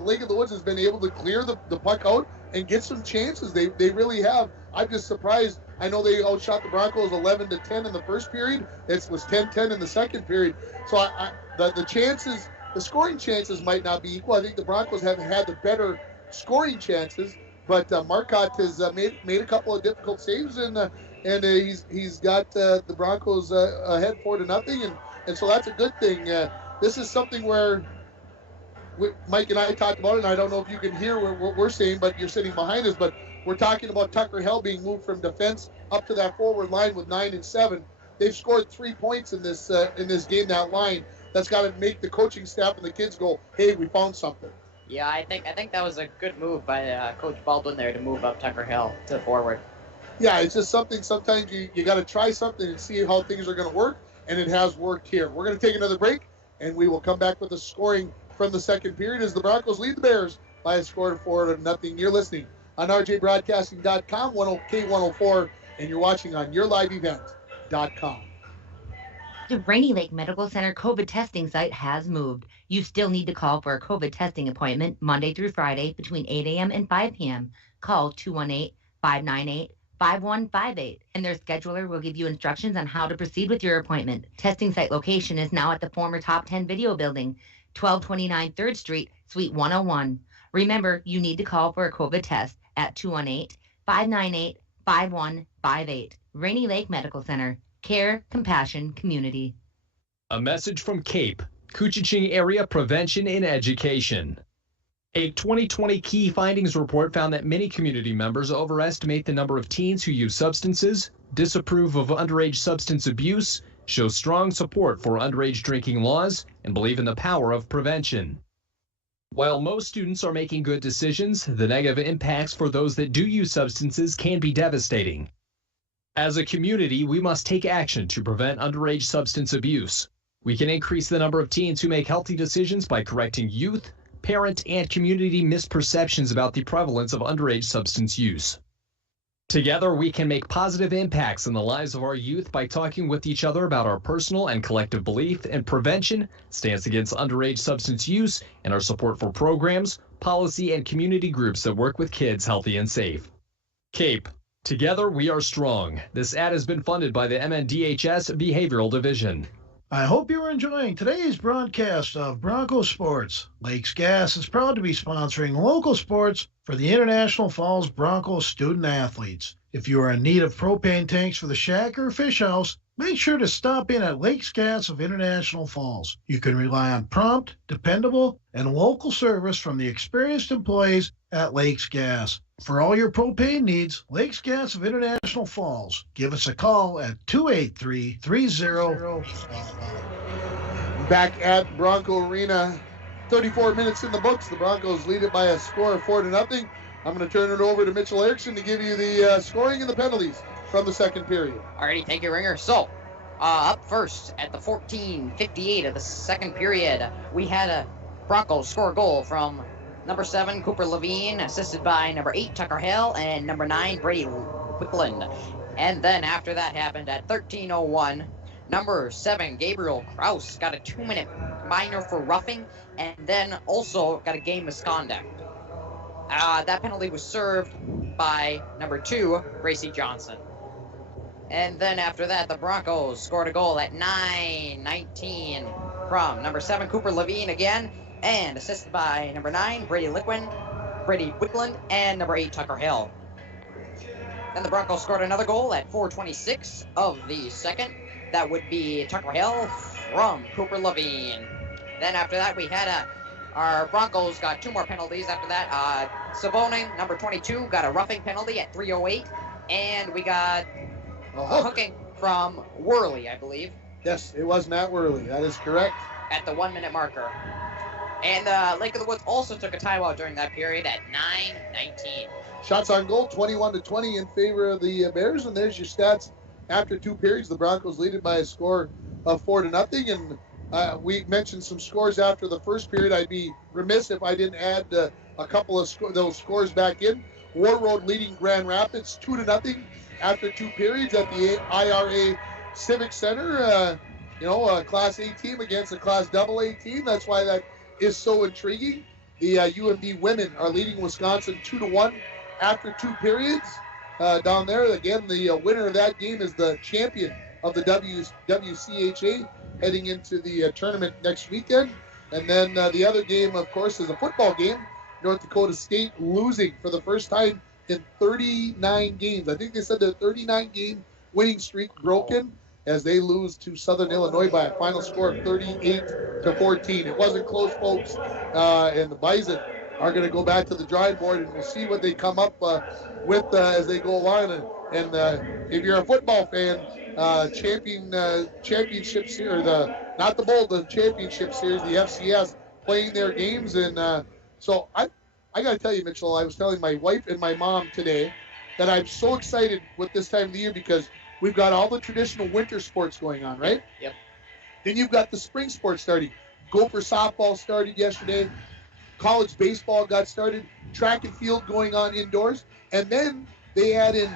Lake of the Woods has been able to clear the puck out and get some chances. They really have. I'm just surprised. I know they outshot the Broncos 11-10 in the first period. It was 10-10 in the second period. So the chances. The scoring chances might not be equal. I think the Broncos have had the better scoring chances, but Marcotte has made a couple of difficult saves, and he's got the Broncos ahead 4-0, and so that's a good thing. This is something where Mike and I talked about it, and I don't know if you can hear what we're saying, but you're sitting behind us, but we're talking about Tucker Hell being moved from defense up to that forward line with 9 and 7. They've scored 3 points in this game, that line. That's got to make the coaching staff and the kids go, hey, we found something. Yeah, I think that was a good move by Coach Baldwin there to move up Tucker Hill to the forward. Yeah, it's just something. Sometimes you got to try something and see how things are going to work, and it has worked here. We're going to take another break, and we will come back with the scoring from the second period as the Broncos lead the Bears by a score of 4-0. You're listening on rjbroadcasting.com, 10K104, and you're watching on yourliveevent.com. The Rainy Lake Medical Center COVID testing site has moved. You still need to call for a COVID testing appointment Monday through Friday between 8 a.m. and 5 p.m. Call 218-598-5158, and their scheduler will give you instructions on how to proceed with your appointment. Testing site location is now at the former Top 10 Video Building, 1229 3rd Street, Suite 101. Remember, you need to call for a COVID test at 598-5158. Rainy Lake Medical Center. Care, compassion, community. A message from CAPE, Couchiching Area Prevention and Education. A 2020 key findings report found that many community members overestimate the number of teens who use substances, disapprove of underage substance abuse, show strong support for underage drinking laws, and believe in the power of prevention. While most students are making good decisions, the negative impacts for those that do use substances can be devastating. As a community, we must take action to prevent underage substance abuse. We can increase the number of teens who make healthy decisions by correcting youth, parent, and community misperceptions about the prevalence of underage substance use. Together, we can make positive impacts in the lives of our youth by talking with each other about our personal and collective belief in prevention, stance against underage substance use, and our support for programs, policy, and community groups that work with kids healthy and safe. CAPE. Together, we are strong. This ad has been funded by the MNDHS Behavioral Division. I hope you're enjoying today's broadcast of Bronco Sports. Lakes Gas is proud to be sponsoring local sports for the International Falls Bronco student athletes. If you are in need of propane tanks for the shack or fish house, make sure to stop in at Lakes Gas of International Falls. You can rely on prompt, dependable, and local service from the experienced employees at Lakes Gas. For all your propane needs, Lakes Gas of International Falls. Give us a call at 283-30. Back at Bronco Arena, 34 minutes in the books. The Broncos lead it by a score of 4-0. I'm going to turn it over to Mitchell Erickson to give you the scoring and the penalties from the second period. Alrighty, thank you, Ringer. So, up first at the 14:58 of the second period, we had a Broncos score a goal from number 7, Cooper Levine, assisted by number 8, Tucker Hale, and number 9, Brady Wickland. And then after that happened at 13:01, number 7, Gabriel Kraus, got a 2-minute minor for roughing, and then also got a game misconduct. That penalty was served by number 2, Gracie Johnson. And then after that, the Broncos scored a goal at 9:19 from number 7, Cooper Levine again, and assisted by number 9, Brady Wickland, and number 8, Tucker Hill. Then the Broncos scored another goal at 4:26 of the second. That would be Tucker Hill from Cooper Levine. Then after that, we had our Broncos got 2 more penalties after that. Savone, number 22, got a roughing penalty at 3:08, and we got a hooking from Worley, I believe. Yes, it was Matt Worley. That is correct. At the 1-minute marker. And Lake of the Woods also took a timeout during that period at 9:19. Shots on goal, 21-20 in favor of the Bears, and there's your stats. After 2 periods, the Broncos lead it by a score of 4-0, and we mentioned some scores after the first period. I'd be remiss if I didn't add a couple of those scores back in. War Road leading Grand Rapids 2-0 after 2 periods at the IRA Civic Center. A Class A team against a Class AA team. That's why that is so intriguing. The UMD women are leading Wisconsin 2-1 after 2 periods. Down there, again, the winner of that game is the champion of the WCHA heading into the tournament next weekend. And then the other game, of course, is a football game. North Dakota State losing for the first time in 39 games. I think they said their 39-game winning streak broken as they lose to Southern Illinois by a final score of 38-14. It wasn't close, folks, and the Bison are going to go back to the drawing board, and we'll see what they come up with as they go along. And if you're a football fan, championship series, not the bowl, the championship series, the FCS, playing their games. And so I got to tell you, Mitchell, I was telling my wife and my mom today that I'm so excited with this time of the year because we've got all the traditional winter sports going on, right? Yep. Then you've got the spring sports starting. Gopher softball started yesterday. College baseball got started. Track and field going on indoors. And then they add in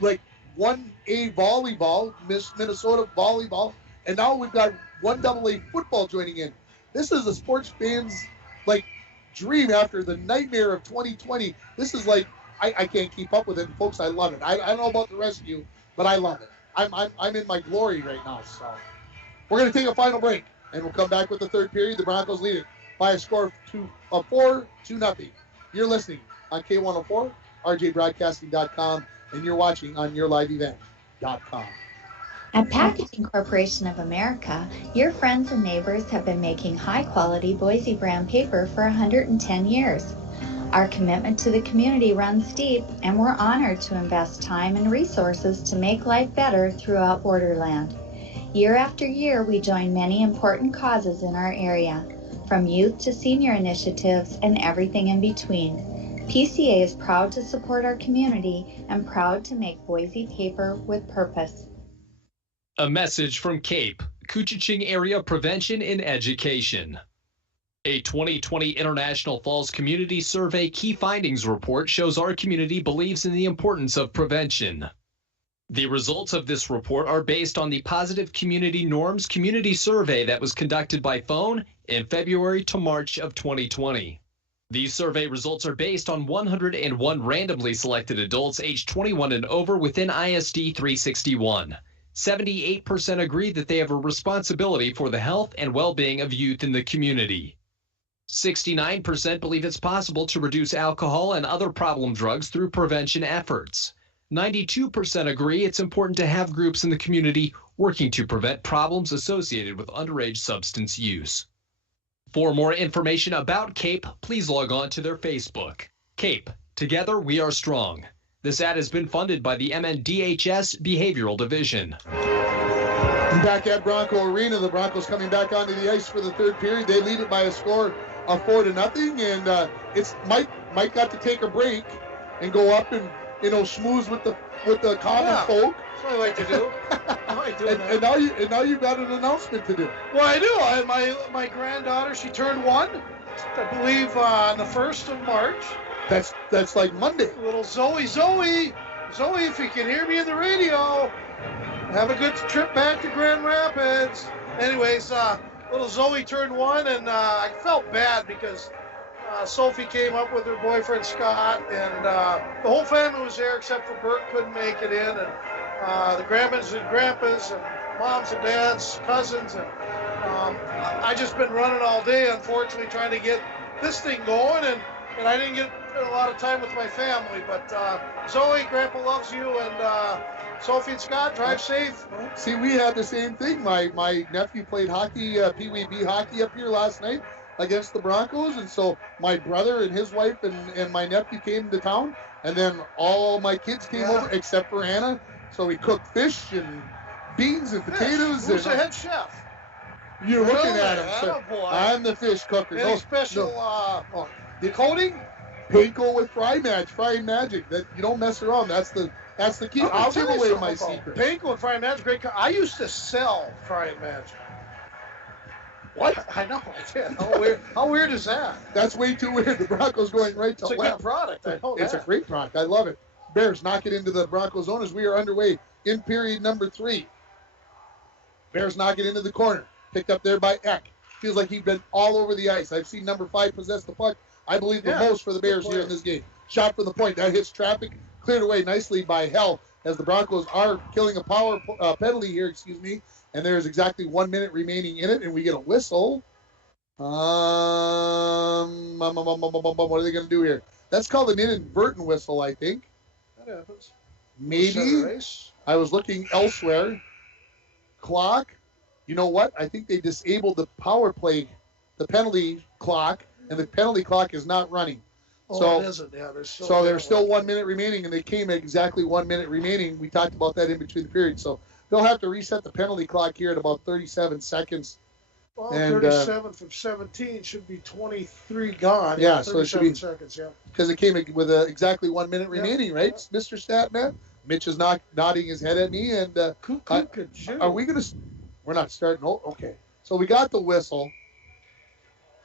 like 1A volleyball, Minnesota volleyball. And now we've got 1AA football joining in. This is a sports fan's dream after the nightmare of 2020. This is I can't keep up with it. And folks, I love it. I don't know about the rest of you, but I love it. I'm in my glory right now. So we're going to take a final break, and we'll come back with the third period. The Broncos lead it by a score of 4-0. You're listening on K104 rjbroadcasting.com, and you're watching on yourliveevent.com. At Packaging Corporation of America, your friends and neighbors have been making high-quality Boise brown paper for 110 years. Our commitment to the community runs deep, and we're honored to invest time and resources to make life better throughout Borderland. Year after year, we join many important causes in our area, from youth to senior initiatives and everything in between. PCA is proud to support our community and proud to make Boise paper with purpose. A message from CAPE, Koochiching Area Prevention and Education. A 2020 International Falls Community Survey Key Findings Report shows our community believes in the importance of prevention. The results of this report are based on the Positive Community Norms Community Survey that was conducted by phone in February to March of 2020. These survey results are based on 101 randomly selected adults aged 21 and over within ISD 361. 78% agree that they have a responsibility for the health and well-being of youth in the community. 69% believe it's possible to reduce alcohol and other problem drugs through prevention efforts. 92% agree it's important to have groups in the community working to prevent problems associated with underage substance use. For more information about CAPE, please log on to their Facebook. CAPE, Together We Are Strong. This ad has been funded by the MNDHS Behavioral Division. Back at Bronco Arena, the Broncos coming back onto the ice for the third period. They lead it by a score of 4-0, and it's Mike got to take a break and go up and schmooze with the common folk. That's what I like to do. I like doing that. And now you've got an announcement to do. Well, I do. My granddaughter, she turned 1, I believe, on the 1st of March. That's like Monday. Little Zoe, if you can hear me in the radio, have a good trip back to Grand Rapids. Anyways, little Zoe turned 1, and I felt bad because Sophie came up with her boyfriend Scott, and the whole family was there except for Bert couldn't make it in, and the grandmas and grandpas and moms and dads, cousins, and I just been running all day, unfortunately, trying to get this thing going, and I didn't get a lot of time with my family. But Zoe, Grandpa loves you, and Sophie and Scott, drive safe. See, we had the same thing. My nephew played hockey, Pee Wee B hockey up here last night against the Broncos, and so my brother and his wife and my nephew came to town, and then all my kids came over except for Anna. So we cooked fish and beans and potatoes. Who's the head chef? You're looking at him. So I'm the fish cooker. Any special decoding? Panko with frying magic. That you don't mess around. That's the key. I'll give away my secret. Panko and frying magic, great. I used to sell frying magic. What? I know, I did. How weird is that? That's way too weird. The Broncos going right to left. It's a good product. I know It's a great product. I love it. Bears knock it into the Broncos zone as we are underway in period number 3. Bears knock it into the corner. Picked up there by Eck. Feels like he's been all over the ice. I've seen number 5 possess the puck, I believe, the most for the Bears here in this game. Shot from the point. That hits traffic. Cleared away nicely by Hell as the Broncos are killing a power penalty here, and there's exactly 1 minute remaining in it, and we get a whistle. What are they going to do here? That's called an inadvertent whistle, I think. That happens. Maybe. I was looking elsewhere. Clock. You know what? I think they disabled the power play, the penalty clock, and the penalty clock is not running. Oh, it isn't. Yeah, there's still 1 minute remaining, and they came at exactly 1 minute remaining. We talked about that in between the periods. So they'll have to reset the penalty clock here at about 37 seconds. Well, 37 from 17 should be 23 gone. Yeah, so it should be seconds. Yeah, because it came with exactly 1 minute remaining, right, Mr. Statman? Mitch is nodding his head at me, and are we going to? We're not starting. Oh, okay. So we got the whistle.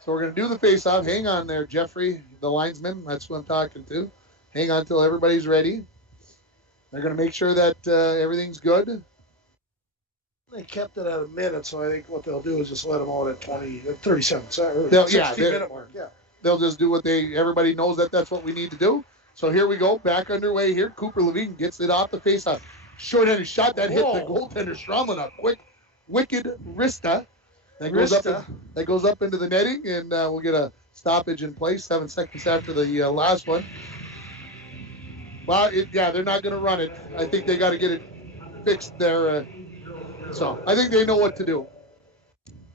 So we're going to do the face-off. Hang on there, Jeffrey, the linesman. That's who I'm talking to. Hang on till everybody's ready. They're going to make sure that everything's good. They kept it at a minute, so I think what they'll do is just let them out at 37 seconds. 60-minute mark. Yeah. They'll just do what everybody knows that's what we need to do. So here we go, back underway here. Cooper Levine gets it off the face-off. Short-handed shot that hit the goaltender Stromlin up quick. Wicked Rista. That goes up into the netting, and we'll get a stoppage in place 7 seconds after the last one. Well, they're not going to run it. I think they got to get it fixed there. So I think they know what to do.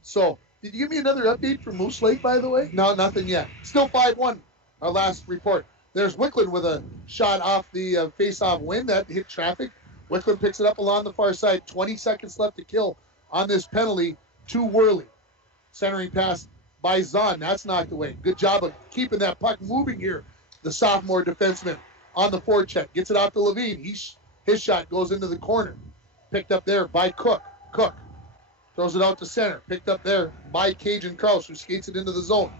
So did you give me another update from Moose Lake, by the way? No, nothing yet. Still 5-1, our last report. There's Wickland with a shot off the face-off win that hit traffic. Wickland picks it up along the far side. 20 seconds left to kill on this penalty to Worley. Centering pass by Zahn. That's knocked away. Good job of keeping that puck moving here. The sophomore defenseman on the forecheck. Gets it out to Levine. His shot goes into the corner. Picked up there by Cook. Cook throws it out to center. Picked up there by Cajun Kraus, who skates it into the zone.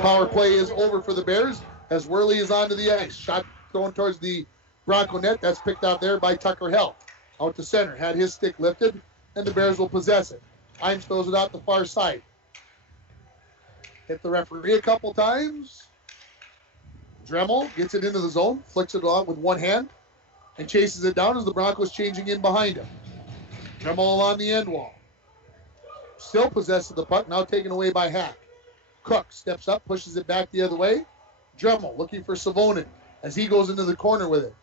Power play is over for the Bears as Worley is onto the ice. Shot thrown towards the Bronco net. That's picked out there by Tucker Hell. Out to center. Had his stick lifted, and the Bears will possess it. Hines throws it out the far side. Hit the referee a couple times. Dremel gets it into the zone, flicks it out with one hand, and chases it down as the Broncos changing in behind him. Dremel along the end wall. Still possessed of the puck, now taken away by Hack. Cook steps up, pushes it back the other way. Dremel looking for Savonin as he goes into the corner with it.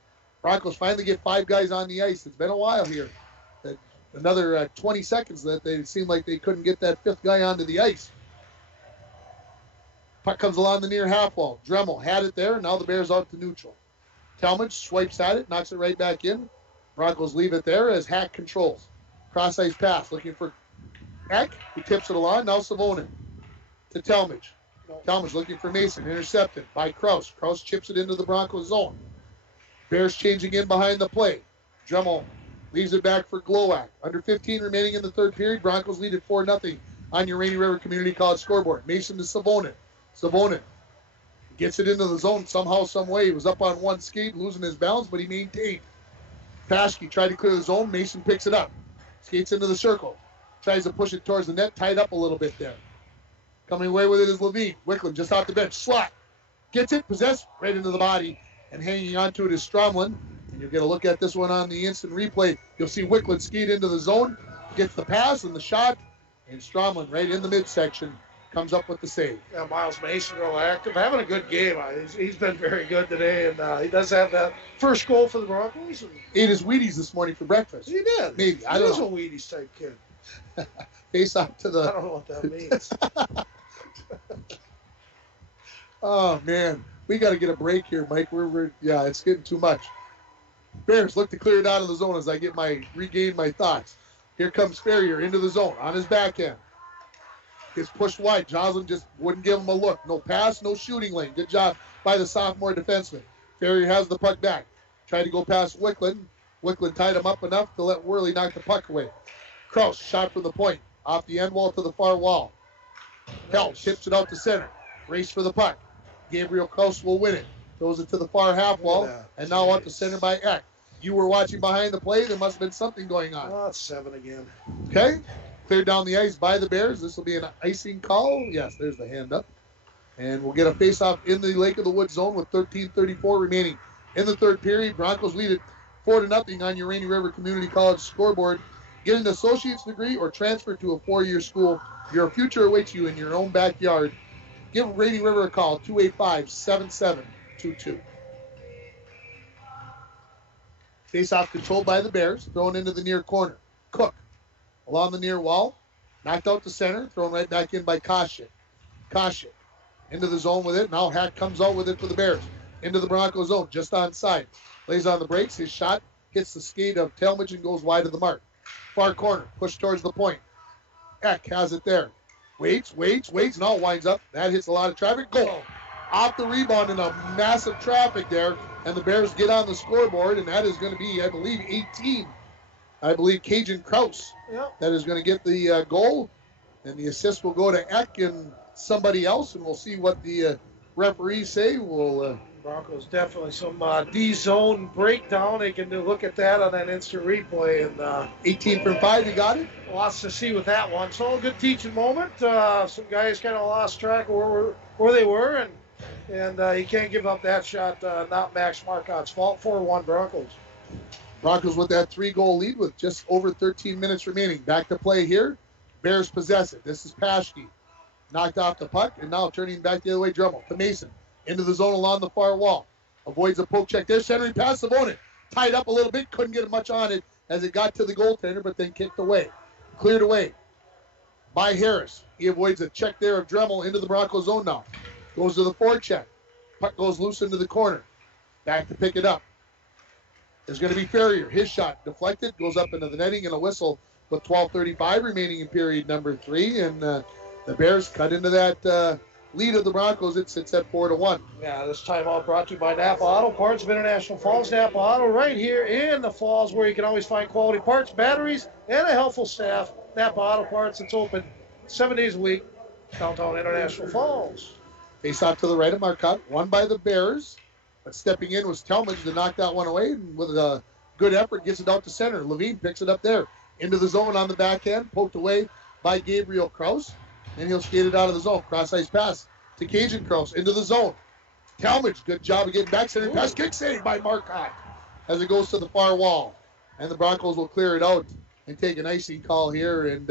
Broncos finally get 5 guys on the ice. It's been a while here. Another 20 seconds that they seemed like they couldn't get that 5th guy onto the ice. Puck comes along the near half wall. Dremel had it there. Now the Bears out to neutral. Talmadge swipes at it, knocks it right back in. Broncos leave it there as Hack controls. Cross ice pass, looking for Eck, who tips it along. Now Savonin to Talmadge. Talmadge looking for Mason, intercepted by Kraus. Kraus chips it into the Broncos zone. Bears changing in behind the play. Dremel leaves it back for Glowak. Under 15 remaining in the third period. Broncos lead at 4-0 on your Rainy River Community College scoreboard. Mason to Savonin. Savonin gets it into the zone somehow, some way. He was up on one skate, losing his balance, but he maintained. Paschke tried to clear the zone. Mason picks it up. Skates into the circle. Tries to push it towards the net. Tied up a little bit there. Coming away with it is Levine. Wickland just off the bench. Slot. Gets it. Possessed. Right into the body. And hanging onto it is Stromlin. And you'll get a look at this one on the instant replay. You'll see Wickland skate into the zone. Gets the pass and the shot. And Stromlin right in the midsection comes up with the save. Yeah, Miles Mason real active, having a good game. He's been very good today, and he does have that first goal for the Broncos. Ate his Wheaties this morning for breakfast. He did. Maybe. I don't know. He's a Wheaties type kid. Face off to the... I don't know what that means. Oh, man. We got to get a break here, Mike. Yeah, it's getting too much. Bears look to clear it out of the zone as I regain my thoughts. Here comes Ferrier into the zone on his backhand. Gets pushed wide. Joslin just wouldn't give him a look. No pass, no shooting lane. Good job by the sophomore defenseman. Ferrier has the puck back. Tried to go past Wickland. Wickland tied him up enough to let Worley knock the puck away. Kraus shot from the point. Off the end wall to the far wall. Hell tips it out to center. Race for the puck. Gabriel Kraus will win it. Throws it to the far half wall. And now out to center by Eck. You were watching behind the play. There must have been something going on. Oh, it's 7 again. Okay. Cleared down the ice by the Bears. This will be an icing call. Yes, there's the hand up. And we'll get a face-off in the Lake of the Woods zone with 13:34 remaining in the third period. Broncos lead it 4-0 on your Rainy River Community College scoreboard. Get an associate's degree or transfer to a 4-year school. Your future awaits you in your own backyard. Give Rainy River a call, 285-7722. Face-off controlled by the Bears. Thrown into the near corner. Cook. Along the near wall, knocked out to center, thrown right back in by Koshik. Koshik into the zone with it. Now Hack comes out with it for the Bears. Into the Bronco zone, just onside. Lays on the brakes. His shot hits the skate of Talmadge and goes wide of the mark. Far corner, pushed towards the point. Eck has it there. Waits, now winds up. That hits a lot of traffic. Goal. Off the rebound in a massive traffic there. And the Bears get on the scoreboard, and that is going to be, I believe, 18. I believe Cajun Kraus that is going to get the goal, and the assist will go to Eck and somebody else, and we'll see what the referees say. Broncos definitely some D-zone breakdown. They can look at that on that instant replay. And 18 from 5, you got it? Lots to see with that one. So a good teaching moment. Some guys kind of lost track of where they were, and you can't give up that shot. Not Max Marcotte's fault. 4-1 Broncos. Broncos with that 3-goal lead with just over 13 minutes remaining. Back to play here. Bears possess it. This is Paschke. Knocked off the puck, and now turning back the other way, Dremel to Mason. Into the zone along the far wall. avoids a poke check there. Centering pass, Savonin tied up a little bit, couldn't get much on it as it got to the goaltender, but then kicked away. Cleared away by Harris. He avoids a check there of Dremel into the Bronco zone now. Goes to the forecheck. Puck goes loose into the corner. Back to pick it up. There's going to be Ferrier. His shot deflected, goes up into the netting, and a whistle with 12:35 remaining in period number 3. And the Bears cut into that lead of the Broncos. It sits at 4-1. Yeah, this timeout brought to you by Napa Auto Parts of International Falls. Napa Auto right here in the Falls, where you can always find quality parts, batteries, and a helpful staff. Napa Auto Parts, it's open 7 days a week, downtown International Falls. Face off to the right of Marcotte, won by the Bears. But stepping in was Talmadge to knock that one away, and with a good effort gets it out to center. Levine picks it up there into the zone on the backhand, poked away by Gabriel Krause, and he'll skate it out of the zone. Cross-ice pass to Cajun Krause into the zone. Talmadge, good job of getting back, center pass, kick save by Marcotte as it goes to the far wall. And the Broncos will clear it out and take an icing call here, and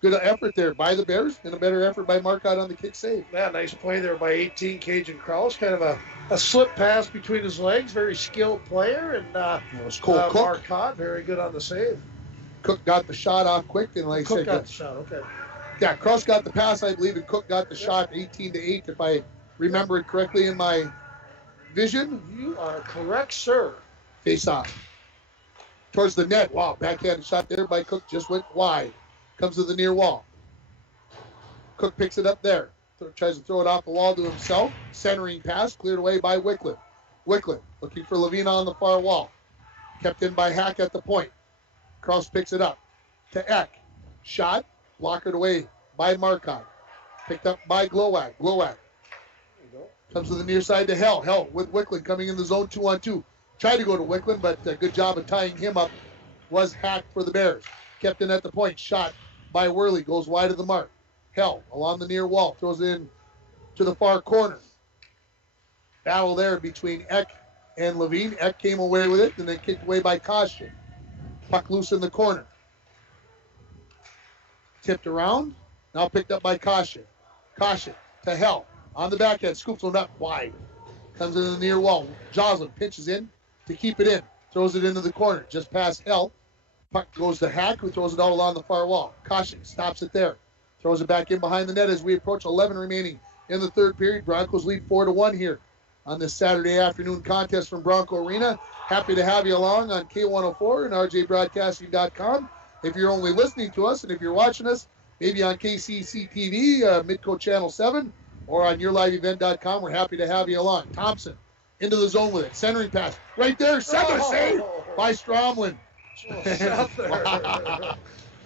good effort there by the Bears, and a better effort by Marcotte on the kick save. Yeah, nice play there by 18 Cajun Krause. Kind of a slip pass between his legs. Very skilled player. And it was Cole Cook. Marcotte, very good on the save. Cook got the shot off quick, and like Cook I said, got the shot, okay. Yeah, Krause got the pass, I believe, and Cook got the shot 18-8, if I remember it correctly in my vision. You are correct, sir. Face off. Towards the net. Wow, backhand shot there by Cook, just went wide. Comes to the near wall. Cook picks it up there. Tries to throw it off the wall to himself. Centering pass, cleared away by Wicklund. Wicklund looking for Levine on the far wall. Kept in by Hack at the point. Krause picks it up to Eck. Shot, blockered away by Marcotte. Picked up by Glowak. Glowak comes to the near side to Hell. Hell with Wicklund coming in the zone 2-on-2. Tried to go to Wicklund, but a good job of tying him up was Hack for the Bears. Kept in at the point. Shot by Worley. Goes wide of the mark. Hell along the near wall. Throws it in to the far corner. Battle there between Eck and Levine. Eck came away with it and then kicked away by Koshin. Puck loose in the corner. Tipped around. Now picked up by Koshin. Koshin to Hell. On the backhand. Scoops one up wide. Comes into the near wall. Joslin pinches in to keep it in. Throws it into the corner. Just past Hell. Puck goes to Hack, who throws it out along the far wall. Koshin stops it there. Throws it back in behind the net as we approach 11 remaining in the third period. Broncos lead 4-1 here on this Saturday afternoon contest from Bronco Arena. Happy to have you along on K104 and rjbroadcasting.com. If you're only listening to us, and if you're watching us, maybe on KCC TV, Midco Channel 7, or on yourliveevent.com, we're happy to have you along. Thompson into the zone with it. Centering pass. Right there. Sether save by Stromlin.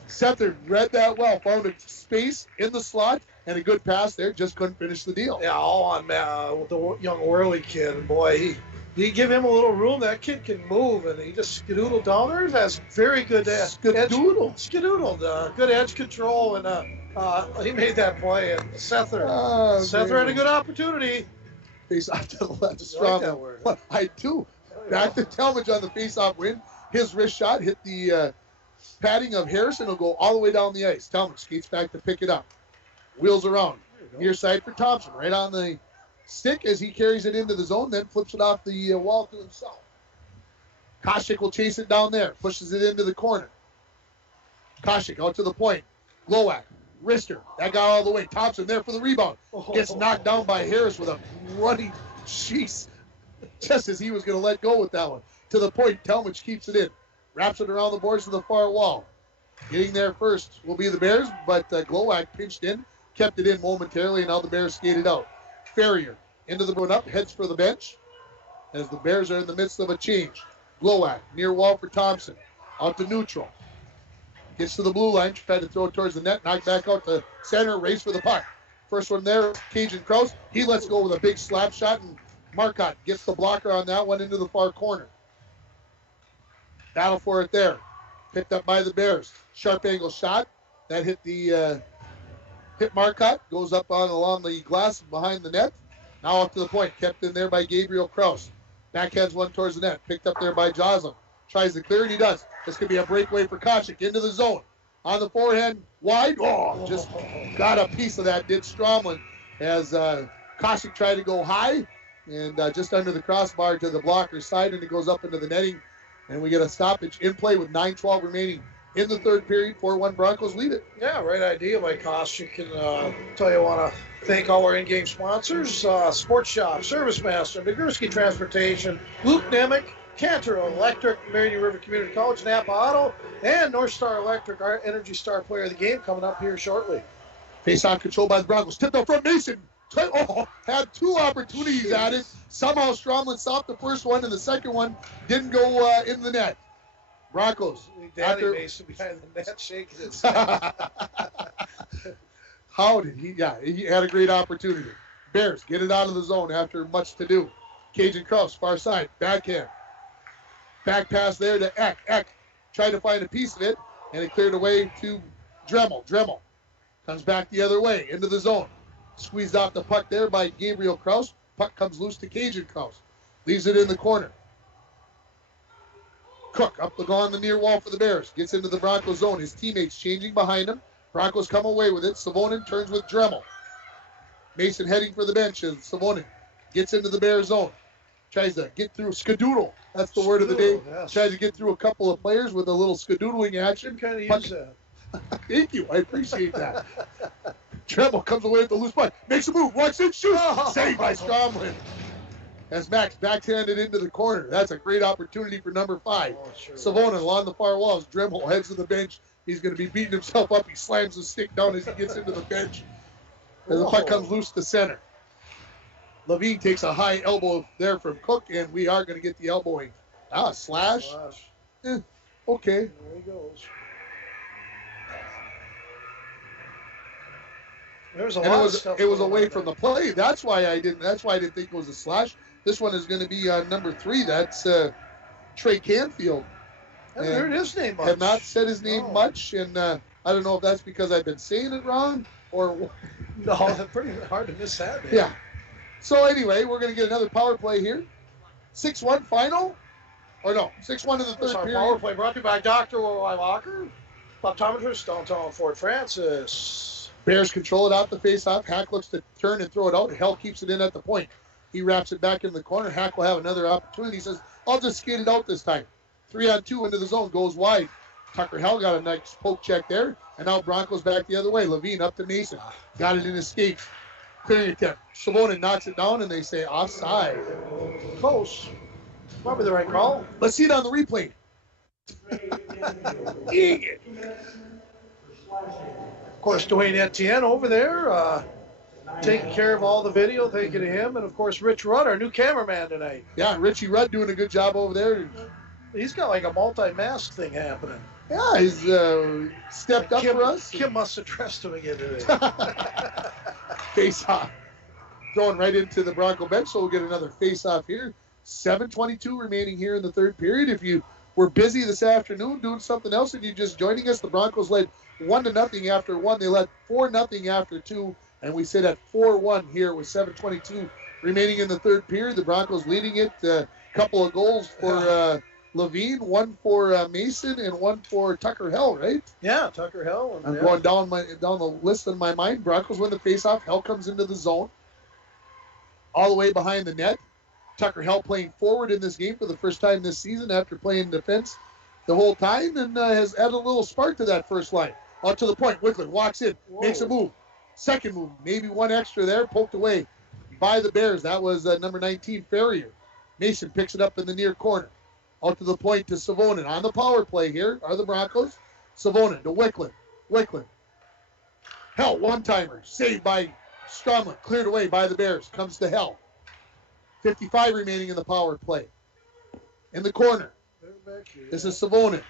Sether read that well. Found a space in the slot and a good pass there. Just couldn't finish the deal. Yeah, all on with the young Worley kid. And boy, you give him a little room, that kid can move, and he just skedoodled down there. That's very good skedoodled. Good edge control, and he made that play. And Sether had a good opportunity. Face off to the left. Like I do. Back to Talmadge on the face-off win. His wrist shot hit the padding of Harrison. Will go all the way down the ice. Talmadge skates back to pick it up. Wheels around. Near side for Thompson. Right on the stick as he carries it into the zone, then flips it off the wall to himself. Koshik will chase it down there. Pushes it into the corner. Koshik out to the point. Glowak. Wrister. That got all the way. Thompson there for the rebound. Gets knocked down by Harris with a running jeez. Just as he was going to let go with that one. To the point, Talmadge keeps it in. Wraps it around the boards to the far wall. Getting there first will be the Bears, but Glowak pinched in, kept it in momentarily, and now the Bears skated out. Ferrier into the run up, heads for the bench as the Bears are in the midst of a change. Glowak near wall for Thompson. Out to neutral. Gets to the blue line, tried to throw it towards the net, knocked back out to center, race for the puck. First one there, Cajun Krause. He lets go with a big slap shot, and Marcotte gets the blocker on that one into the far corner. Battle for it there. Picked up by the Bears. Sharp angle shot. That hit the hit Marcotte. Goes up along the glass behind the net. Now up to the point. Kept in there by Gabriel Krause. Backhands one towards the net. Picked up there by Joslin. Tries to clear it. He does. This could be a breakaway for Koshik. Into the zone. On the forehand. Wide. Oh, just got a piece of that. Did Stromlin as Koshik tried to go high. and just under the crossbar to the blocker side, and it goes up into the netting, and we get a stoppage in play with 9:12 remaining in the third period. 4-1 Broncos lead it. Yeah, right idea by Kostyuk. Tell you, I want to thank all our in-game sponsors, Sports Shop, Service Master, Nagurski Transportation, Luke Nemec, Cantor Electric, Meridian River Community College, Napa Auto, and North Star Electric, our Energy Star player of the game, coming up here shortly. Face-off control by the Broncos. Tipped out from Mason. Had two opportunities at it. Somehow Stromlin stopped the first one, and the second one didn't go in the net. Broncos. Danny Mason behind the net shaking his head. How did he? Yeah, he had a great opportunity. Bears get it out of the zone after much to do. Cajun Kraus, far side, backhand. Back pass there to Eck. Eck tried to find a piece of it, and it cleared away to Dremel. Dremel comes back the other way into the zone. Squeezed off the puck there by Gabriel Kraus. Puck comes loose to Cajun Kraus. Leaves it in the corner. Cook up on the near wall for the Bears. Gets into the Broncos zone. His teammates changing behind him. Broncos come away with it. Savonin turns with Dremel. Mason heading for the bench as Savonin gets into the Bears zone. Tries to get through skadoodle. That's the word of the day. Yes. Tries to get through a couple of players with a little skadoodling action. Kind of use that. Thank you. I appreciate that. Dremel comes away with the loose puck. Makes a move. Walks in, shoots. Saved by Stromlin. As Max backhanded into the corner. That's a great opportunity for number 5. Savonin along the far walls. Dremel heads to the bench. He's going to be beating himself up. He slams the stick down as he gets into the bench. As the puck comes loose to center. Levine takes a high elbow there from Cook, and we are going to get the elbowing. Slash. Okay. There he goes. There's a lot of stuff. It was away from the play. That's why I didn't think it was a slash. This one is going to be number 3. That's Trey Canfield. I haven't heard his name much. Have not said his name much, and I don't know if that's because I've been saying it wrong or. No, it's pretty hard to miss that. Man. Yeah. So anyway, we're going to get another power play here. 6-1 final? Or no, 6-1 in the third period. Power play brought to you by Dr. Worley Walker, optometrist, downtown Fort Francis. Bears control it out the face-off. Hack looks to turn and throw it out. Hell keeps it in at the point. He wraps it back in the corner. Hack will have another opportunity. He says, I'll just skate it out this time. 3-on-2 into the zone. Goes wide. Tucker Hell got a nice poke check there. And now Broncos back the other way. Levine up to Mason. Got it in his skate. Clearing attempt. Savonin knocks it down, and they say offside. Close. Probably the right call. Let's see it on the replay. Of course, Dwayne Etienne over there, taking care of all the video. Thank you to him. And, of course, Rich Rudd, our new cameraman tonight. Yeah, Richie Rudd doing a good job over there. He's got like a multi-mask thing happening. Yeah, he's stepped up for us. Kim must have dressed him again today. Face-off. Going right into the Bronco bench, so we'll get another face-off here. 7:22 remaining here in the third period. If you were busy this afternoon doing something else and you're just joining us, the Broncos led 1-0 after 1. They led 4-0 after 2, and we sit at 4-1 here with 7:22 remaining in the third period. The Broncos leading it. A couple of goals for Levine, one for Mason, and one for Tucker Hell, right? Yeah, Tucker Hell. I'm going down the list in my mind. Broncos win the faceoff. Hell comes into the zone, all the way behind the net. Tucker Hell playing forward in this game for the first time this season after playing defense the whole time, and has added a little spark to that first line. Out to the point. Wickland walks in, makes a move. Second move, maybe one extra there, poked away by the Bears. That was number 19, Ferrier. Mason picks it up in the near corner. Out to the point to Savonin. On the power play here are the Broncos. Savonin to Wickland. Wickland. Hell, one-timer. Saved by Stromlin. Cleared away by the Bears. Comes to Hell. 55 remaining in the power play. In the corner. This is Savonin.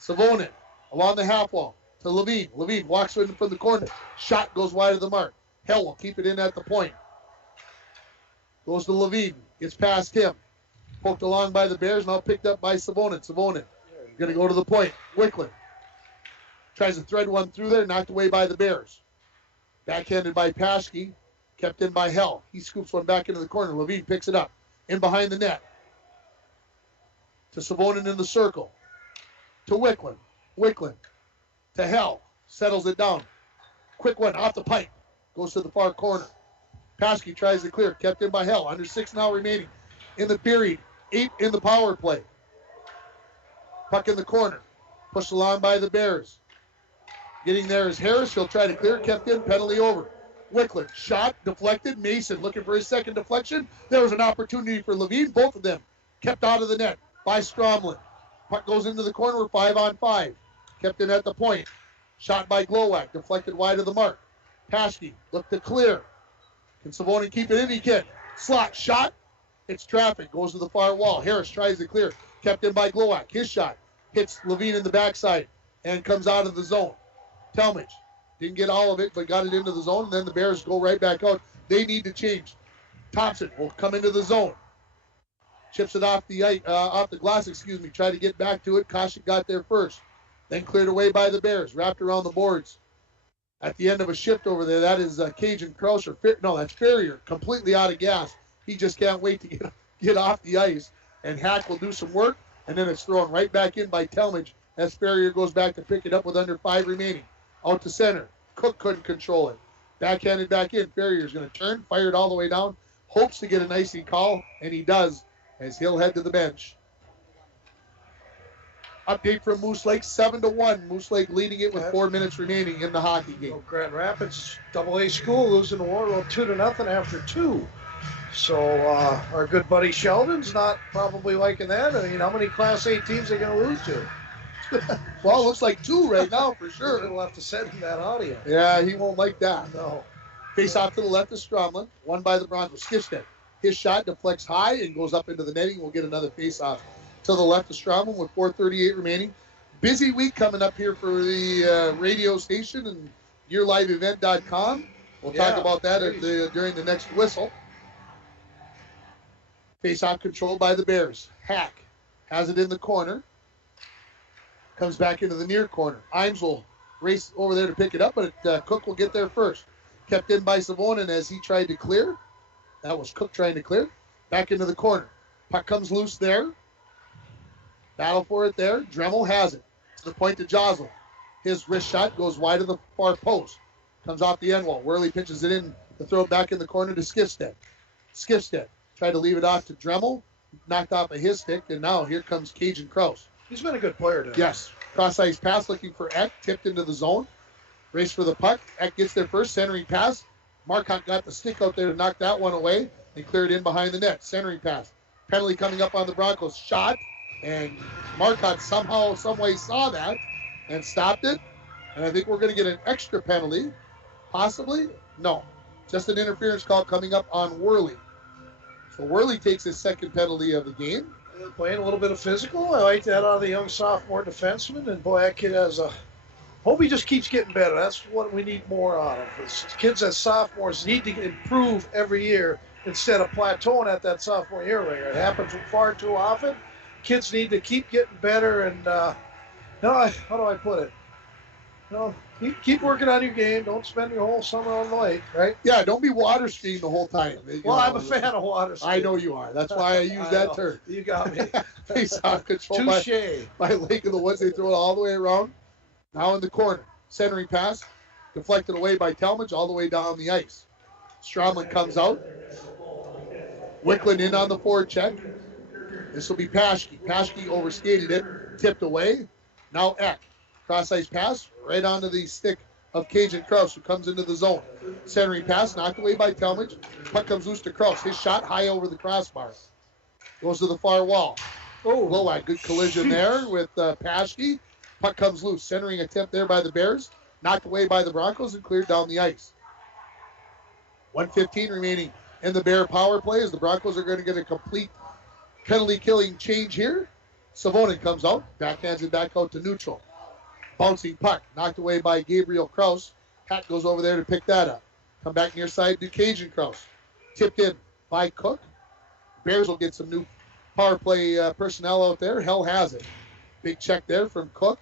Savonin along the half wall to Levine. Levine walks in from the corner. Shot goes wide of the mark. Hell will keep it in at the point. Goes to Levine. Gets past him. Poked along by the Bears, now picked up by Savonin. Savonin going to go to the point. Wickland tries to thread one through there, knocked away by the Bears. Backhanded by Paschke, kept in by Hell. He scoops one back into the corner. Levine picks it up. In behind the net. To Savonin in the circle. To Wickland. Wickland. To Hell. Settles it down. Quick one off the pipe. Goes to the far corner. Paskey tries to clear, kept in by Hell. Under 6 now remaining in the period. 8 in the power play. Puck in the corner. Pushed along by the Bears. Getting there is Harris. He'll try to clear, kept in, penalty over. Wickler, shot, deflected. Mason looking for his second deflection. There was an opportunity for Levine. Both of them kept out of the net by Stromlin. Puck goes into the corner, 5-on-5. Kept in at the point. Shot by Glowacz, deflected wide of the mark. Paskey looked to clear. Can Savonin keep it in? He can. Slot, shot. It's traffic, goes to the far wall. Harris tries to clear. Kept in by Glowacz. His shot hits Levine in the backside and comes out of the zone. Talmadge didn't get all of it, but got it into the zone, and then the Bears go right back out. They need to change. Thompson will come into the zone. Chips it off the glass, try to get back to it. Koshik got there first. Then cleared away by the Bears, wrapped around the boards. At the end of a shift over there, that is Cajun Kraus, that's Ferrier, completely out of gas. He just can't wait to get off the ice, and Hack will do some work, and then it's thrown right back in by Talmadge as Ferrier goes back to pick it up with under 5 remaining. Out to center. Cook couldn't control it. Backhanded back in. Ferrier's going to turn, fire it all the way down, hopes to get an icing call, and he does as he'll head to the bench. Update from Moose Lake, 7-1. Moose Lake leading it with 4 minutes remaining in the hockey game. Grand Rapids AA school losing to Warlow 2-0 after 2. So our good buddy Sheldon's not probably liking that. I mean, how many Class A teams are going to lose to? Well, it looks like 2 right now for sure. We'll have to send him that audio. Yeah, he won't like that. No. Face off to the left of Stromlin, won by the Broncos. Skifstead. His shot deflects high and goes up into the netting. We'll get another face off to the left of Stromlin with 4:38 remaining. Busy week coming up here for the radio station and yourliveevent.com. We'll talk about that during the next whistle. Face off controlled by the Bears. Hack has it in the corner. Comes back into the near corner. Imes will race over there to pick it up, but Cook will get there first. Kept in by Savonin as he tried to clear. That was Cook trying to clear. Back into the corner. Puck comes loose there. Battle for it there. Dremel has it. To the point to Joslin. His wrist shot goes wide of the far post. Comes off the end wall. Worley pitches it in to throw it back in the corner to Skifstead. Skifstead tried to leave it off to Dremel. Knocked off of his stick, and now here comes Cajun Kraus. He's been a good player today. Yes. Cross-ice pass looking for Eck. Tipped into the zone. Race for the puck. Eck gets there first. Centering pass. Marcotte got the stick out there to knock that one away and clear it in behind the net. Centering pass. Penalty coming up on the Broncos. Shot. And Marcotte somehow, some way saw that and stopped it. And I think we're going to get an extra penalty. Possibly. No. Just an interference call coming up on Worley. So Worley takes his second penalty of the game. Playing a little bit of physical. I like that out of the young sophomore defenseman. And boy, that kid has a... Hope he just keeps getting better. That's what we need more out of. Kids as sophomores need to improve every year instead of plateauing at that sophomore year right? It happens far too often. Kids need to keep getting better and, how do I put it? Keep working on your game. Don't spend your whole summer on the lake, right? Yeah, don't be water skiing the whole time. I'm a fan of water skiing. I know you are. That's why I use that term. You got me. Face off control by Lake of the Woods. They throw it all the way around. Now in the corner. Centering pass. Deflected away by Talmadge all the way down the ice. Stromlin comes out. Wickland in on the forward check. This will be Paschke. Paschke overskated it. Tipped away. Now Eck. Cross-ice pass right onto the stick of Cajun Kraus, who comes into the zone. Centering pass knocked away by Talmadge. Puck comes loose to Kraus. His shot high over the crossbar. Goes to the far wall. Glowacz, good collision there with Paschke. Puck comes loose. Centering attempt there by the Bears. Knocked away by the Broncos and cleared down the ice. 1:15 remaining in the Bear power play as the Broncos are going to get a complete penalty-killing change here. Savonin comes out. Backhands it back out to neutral. Bouncing puck, knocked away by Gabriel Kraus. Pat goes over there to pick that up. Come back near side to Cajun Kraus. Tipped in by Cook. Bears will get some new power play personnel out there. Hell has it. Big check there from Cook.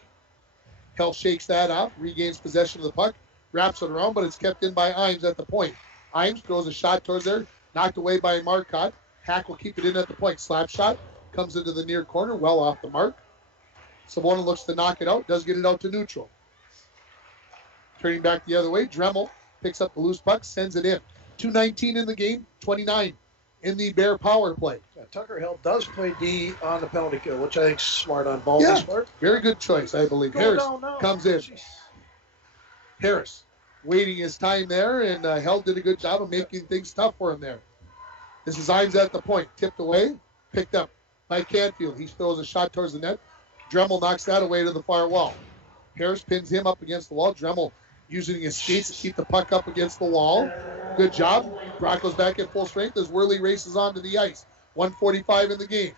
Hell shakes that off, regains possession of the puck, wraps it around, but it's kept in by Imes at the point. Imes throws a shot towards there, knocked away by Marcotte. Hack will keep it in at the point. Slap shot, comes into the near corner, well off the mark. Savonin looks to knock it out, does get it out to neutral. Turning back the other way, Dremel picks up the loose puck, sends it in. 2:19 in the game, 29 in the Bear power play. Yeah, Tucker Hill does play D on the penalty kill, which I think is smart on Baldy's part. Very good choice, I believe. Harris comes in. Harris waiting his time there, and Hill did a good job of making things tough for him there. This is Hines at the point, tipped away, picked up by Canfield. He throws a shot towards the net. Dremel knocks that away to the far wall. Harris pins him up against the wall. Dremel using his skates to keep the puck up against the wall. Good job. Broncos back at full strength as Worley races onto the ice. 1:45 in the game.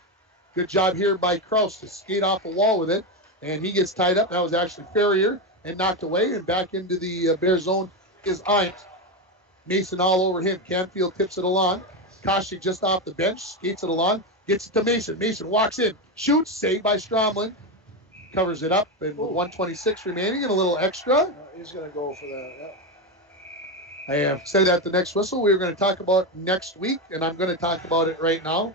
Good job here by Kraus to skate off the wall with it. And he gets tied up. That was actually Ferrier and knocked away. And back into the Bear zone is Hines. Mason all over him. Canfield tips it along. Koshik just off the bench. Skates it along. Gets it to Mason. Mason walks in. Shoots. Saved by Stromlin. Covers it up. And with 1:26 remaining and a little extra. He's going to go for that. Yeah. I have said at the next whistle we were going to talk about next week, and I'm going to talk about it right now.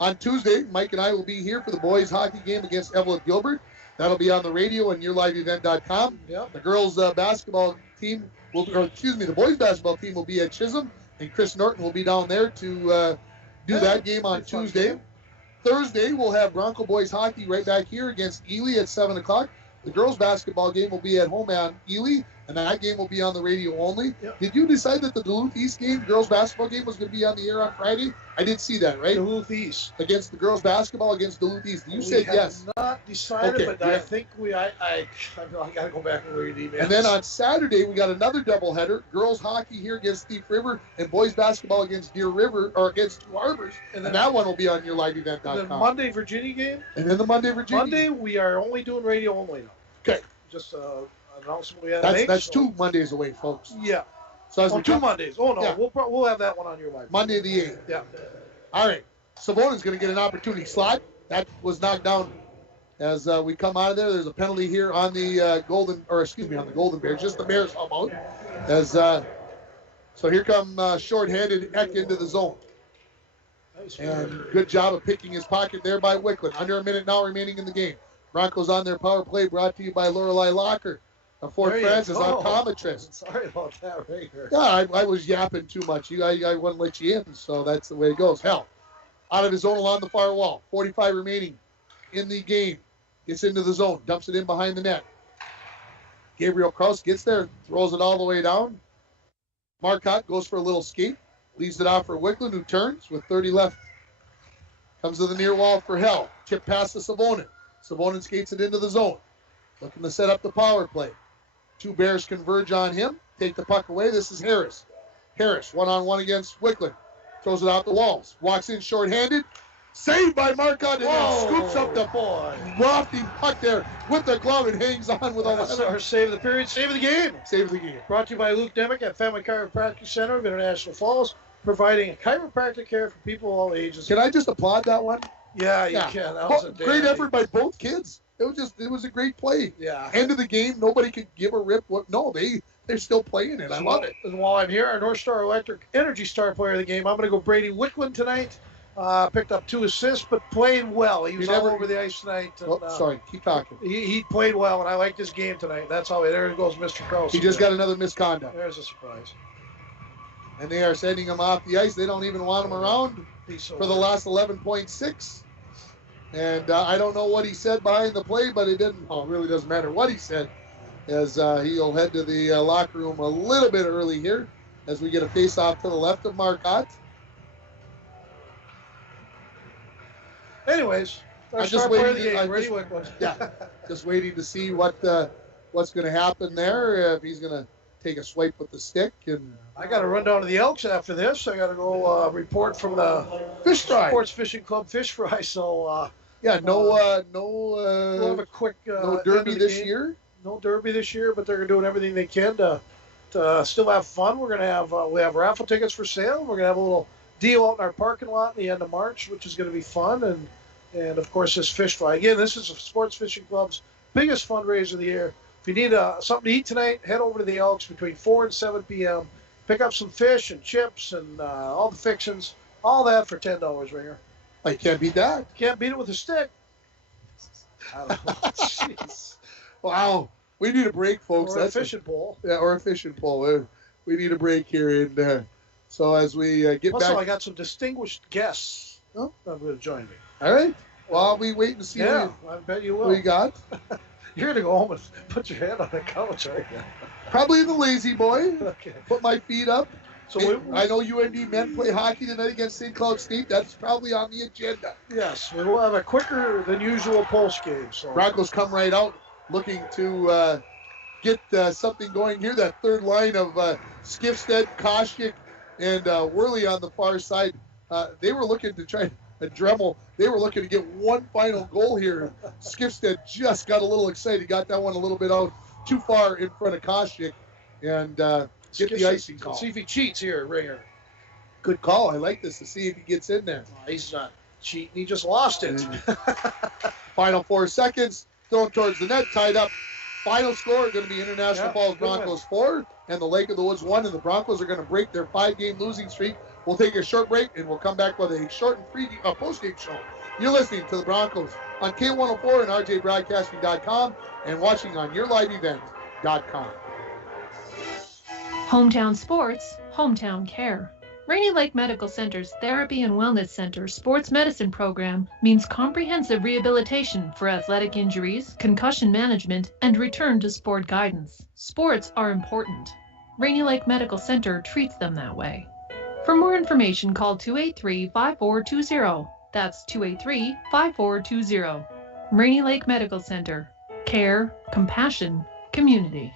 On Tuesday, Mike and I will be here for the boys hockey game against Evelyn Gilbert. That'll be on the radio and yourliveevent.com. Yep. The girls basketball team the boys basketball team will be at Chisholm, and Chris Norton will be down there to do that game on Tuesday. Thursday, we'll have Bronco boys hockey right back here against Ely at 7 o'clock. The girls basketball game will be at home on Ely, and that game will be on the radio only. Yep. Did you decide that the Duluth East game, girls basketball game, was going to be on the air on Friday? I did see that, right? Duluth East. Against the girls basketball against Duluth East. You said yes. We have not decided, Okay, but yeah. I think I got to go back and read emails. And then on Saturday, we got another doubleheader. Girls hockey here against Thief River and boys basketball against Deer River, or against Two Harbors. And that one will be on yourliveevent.com. The Monday Virginia game. And then the Monday Virginia Monday, we are only doing radio only now. Okay. Just announcement we had to make. That's 2 Mondays away, folks. Yeah. So as we 2 come- Mondays. Oh, no. Yeah. We'll have that one on your live. Monday the 8th. Yeah. All right. Savona's going to get an opportunity slot. That was knocked down as we come out of there. There's a penalty here on the Golden Bears. Just the Bears come out. As so here come short-handed Eck into the zone. And good job of picking his pocket there by Wicklund. Under a minute now remaining in the game. Broncos on their power play, brought to you by Lorelei Locker. Fort There you Francis, go. optometrist. Sorry about that, right here. Yeah, I was yapping too much. I wouldn't let you in, so that's the way it goes. Hell, out of his zone along the far wall. 45 remaining in the game. Gets into the zone, dumps it in behind the net. Gabriel Kraus gets there, throws it all the way down. Marcotte goes for a little skate, leaves it off for Wicklund, who turns with 30 left. Comes to the near wall for Hell. Chip past to Savonin. Savonin skates it into the zone. Looking to set up the power play. 2 Bears converge on him. Take the puck away. This is Harris. Harris, one-on-one against Wicklund. Throws it out the walls. Walks in short-handed. Saved by Marcotte, and then scoops up the lofty puck there with the glove and hangs on with all That's our save of the period, save of the game. Save of the game. Brought to you by Luke Demick at Family Chiropractic Center of International Falls, providing chiropractic care for people of all ages. Can I just applaud that one? Yeah, you can. That was a great effort by both kids. It was a great play. Yeah. End of the game, nobody could give a rip. No, they're still playing it. I love it. And while I'm here, our North Star Electric Energy Star player of the game, I'm going to go Brady Wicklund tonight. Picked up 2 assists, but played well. He was all over the ice tonight. And, sorry, keep talking. He played well, and I liked his game tonight. That's how there goes Mr. Krause. He just got another misconduct. There's a surprise. And they are sending him off the ice. They don't even want him around for the last 11.6. And I don't know what he said behind the play, but it really doesn't matter what he said, as he'll head to the locker room a little bit early here as we get a face-off to the left of Marcotte. Anyways, our I'm star just player of waiting. the game, Brady Wicklund. Yeah, just waiting to see what's going to happen there. If he's going to take a swipe with the stick, and I got to run down to the Elks after this. I got to go report from the Fish Fry Sports Fishing Club Fish Fry. So we'll have a quick no derby this year. No derby this year, but they're doing everything they can to still have fun. We're gonna have we have raffle tickets for sale. We're gonna have a little deal out in our parking lot at the end of March, which is gonna be fun, and of course this fish fry. Again, this is the Sports Fishing Club's biggest fundraiser of the year. If you need something to eat tonight, head over to the Elks between 4 and 7 p.m. Pick up some fish and chips and all the fixins, all that for $10 right here. I can't beat that. Can't beat it with a stick. Jeez. Wow. We need a break, folks. Or a fishing pole. Yeah, or a fishing pole. We need a break here. And So as we get also, back. I got some distinguished guests that are going to join me. All right. Well, we wait and see I bet you will. what we got. You're going to go home and put your head on the couch, aren't you? Probably the lazy boy. Okay. Put my feet up. So I know UND men play hockey tonight against St. Cloud State. That's probably on the agenda. Yes, we will have a quicker than usual post game. So Broncos come right out looking to get something going here. That third line of Skifstead, Koshik, and Worley on the far side. They were looking to try Dremel. They were looking to get one final goal here. Skifstead just got a little excited. Got that one a little bit out too far in front of Koshik, and get the icing call. See if he cheats here, Ringer. Good call. I like this to see if he gets in there. He's not cheating. He just lost it. Final 4 seconds. Thrown towards the net. Tied up. Final score going to be International Falls Broncos 4 and the Lake of the Woods 1. And the Broncos are going to break their 5-game losing streak. We'll take a short break and we'll come back with a short and post-game show. You're listening to the Broncos on K104 and RJBroadcasting.com and watching on YourLiveEvent.com. Hometown sports, hometown care. Rainy Lake Medical Center's Therapy and Wellness Center sports medicine program means comprehensive rehabilitation for athletic injuries, concussion management, and return to sport guidance. Sports are important. Rainy Lake Medical Center treats them that way. For more information, call 283-5420. That's 283-5420. Rainy Lake Medical Center. Care, compassion, community.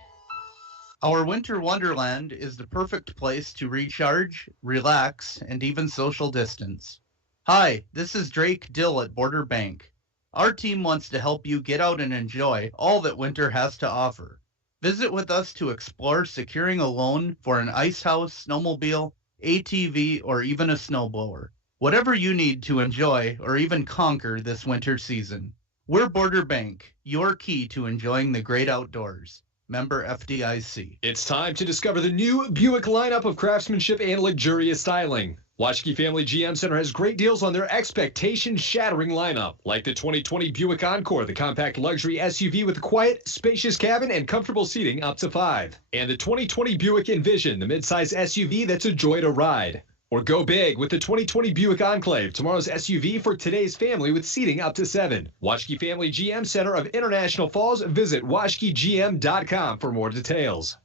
Our winter wonderland is the perfect place to recharge, relax, and even social distance. Hi, this is Drake Dill at Border Bank. Our team wants to help you get out and enjoy all that winter has to offer. Visit with us to explore securing a loan for an ice house, snowmobile, ATV, or even a snowblower. Whatever you need to enjoy or even conquer this winter season. We're Border Bank, your key to enjoying the great outdoors. Member FDIC. It's time to discover the new Buick lineup of craftsmanship and luxurious styling. Washke Family GM Center has great deals on their expectation-shattering lineup, like the 2020 Buick Encore, the compact luxury SUV with a quiet, spacious cabin and comfortable seating up to 5. And the 2020 Buick Envision, the midsize SUV that's a joy to ride. Or go big with the 2020 Buick Enclave, tomorrow's SUV for today's family with seating up to 7. Washke Family GM Center of International Falls. Visit washkegm.com for more details.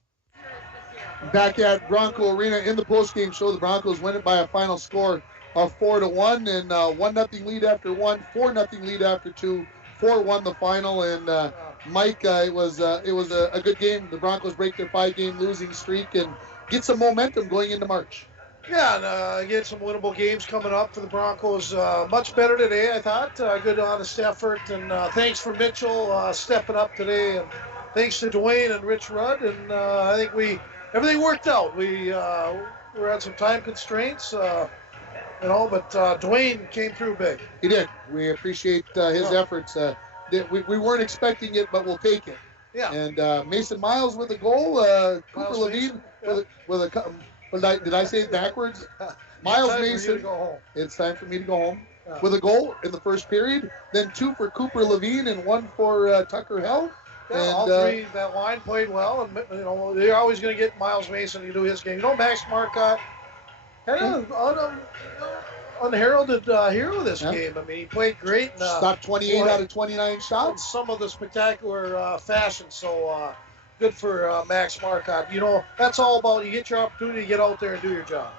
Back at Bronco Arena in the postgame show, the Broncos win it by a final score of 4-1 and 1-0 lead after 1, 4-0 lead after 2, 4-1 the final. And Mike, it was a good game. The Broncos break their 5-game losing streak and get some momentum going into March. Yeah, and get some winnable games coming up for the Broncos. Much better today, I thought. Good, honest effort, and thanks for Mitchell stepping up today, and thanks to Dwayne and Rich Rudd. And I think everything worked out. We had some time constraints, but Dwayne came through big. He did. We appreciate his efforts. We weren't expecting it, but we'll take it. Yeah. And Mason Miles with a goal. Cooper Levine with a. Did I say it backwards? Miles Mason. It's time for me to go home. Yeah. With a goal in the first period, then 2 for Cooper Levine and 1 for Tucker Hell. Yeah, and, all three. That line played well, and they're always going to get Miles Mason to do his game. Max Marcotte had an unheralded hero this game. I mean, he played great. Stopped 28 out of 29 shots. Some of the spectacular fashion. So. Good for Max Marcotte. That's all about you get your opportunity to get out there and do your job.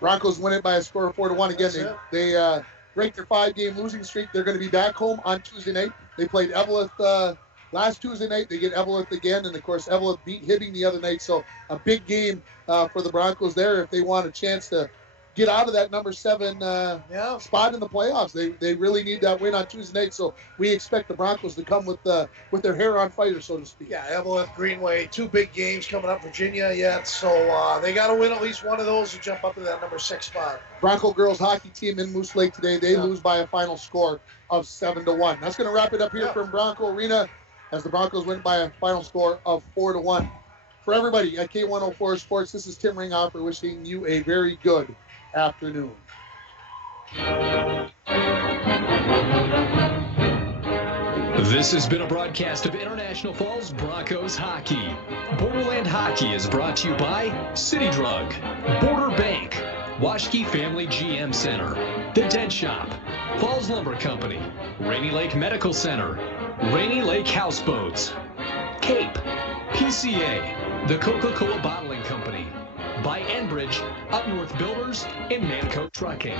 Broncos win it by a score of 4-1. Again, they break their 5-game losing streak. They're going to be back home on Tuesday night. They played Eveleth last Tuesday night. They get Eveleth again. And, of course, Eveleth beat Hibbing the other night. So a big game for the Broncos there if they want a chance to get out of that number 7 spot in the playoffs. They really need that win on Tuesday night. So we expect the Broncos to come with their hair on fire, so to speak. Yeah, Eveleth, Greenway, 2 big games coming up. Virginia yet, so they got to win at least one of those to jump up to that number 6 spot. Bronco girls hockey team in Moose Lake today. They lose by a final score of 7-1. That's going to wrap it up here from Bronco Arena as the Broncos win by a final score of 4-1. For everybody at K104 Sports, this is Tim Ringhofer wishing you a very good afternoon. This has been a broadcast of International Falls Broncos hockey. Borderland Hockey is brought to you by City Drug, Border Bank, Washke Family GM Center, The Dent Shop, Falls Lumber Company, Rainy Lake Medical Center, Rainy Lake Houseboats, Cape, PCA, The Coca-Cola Bottling Company, by Enbridge, Up North Builders, and Manco Trucking.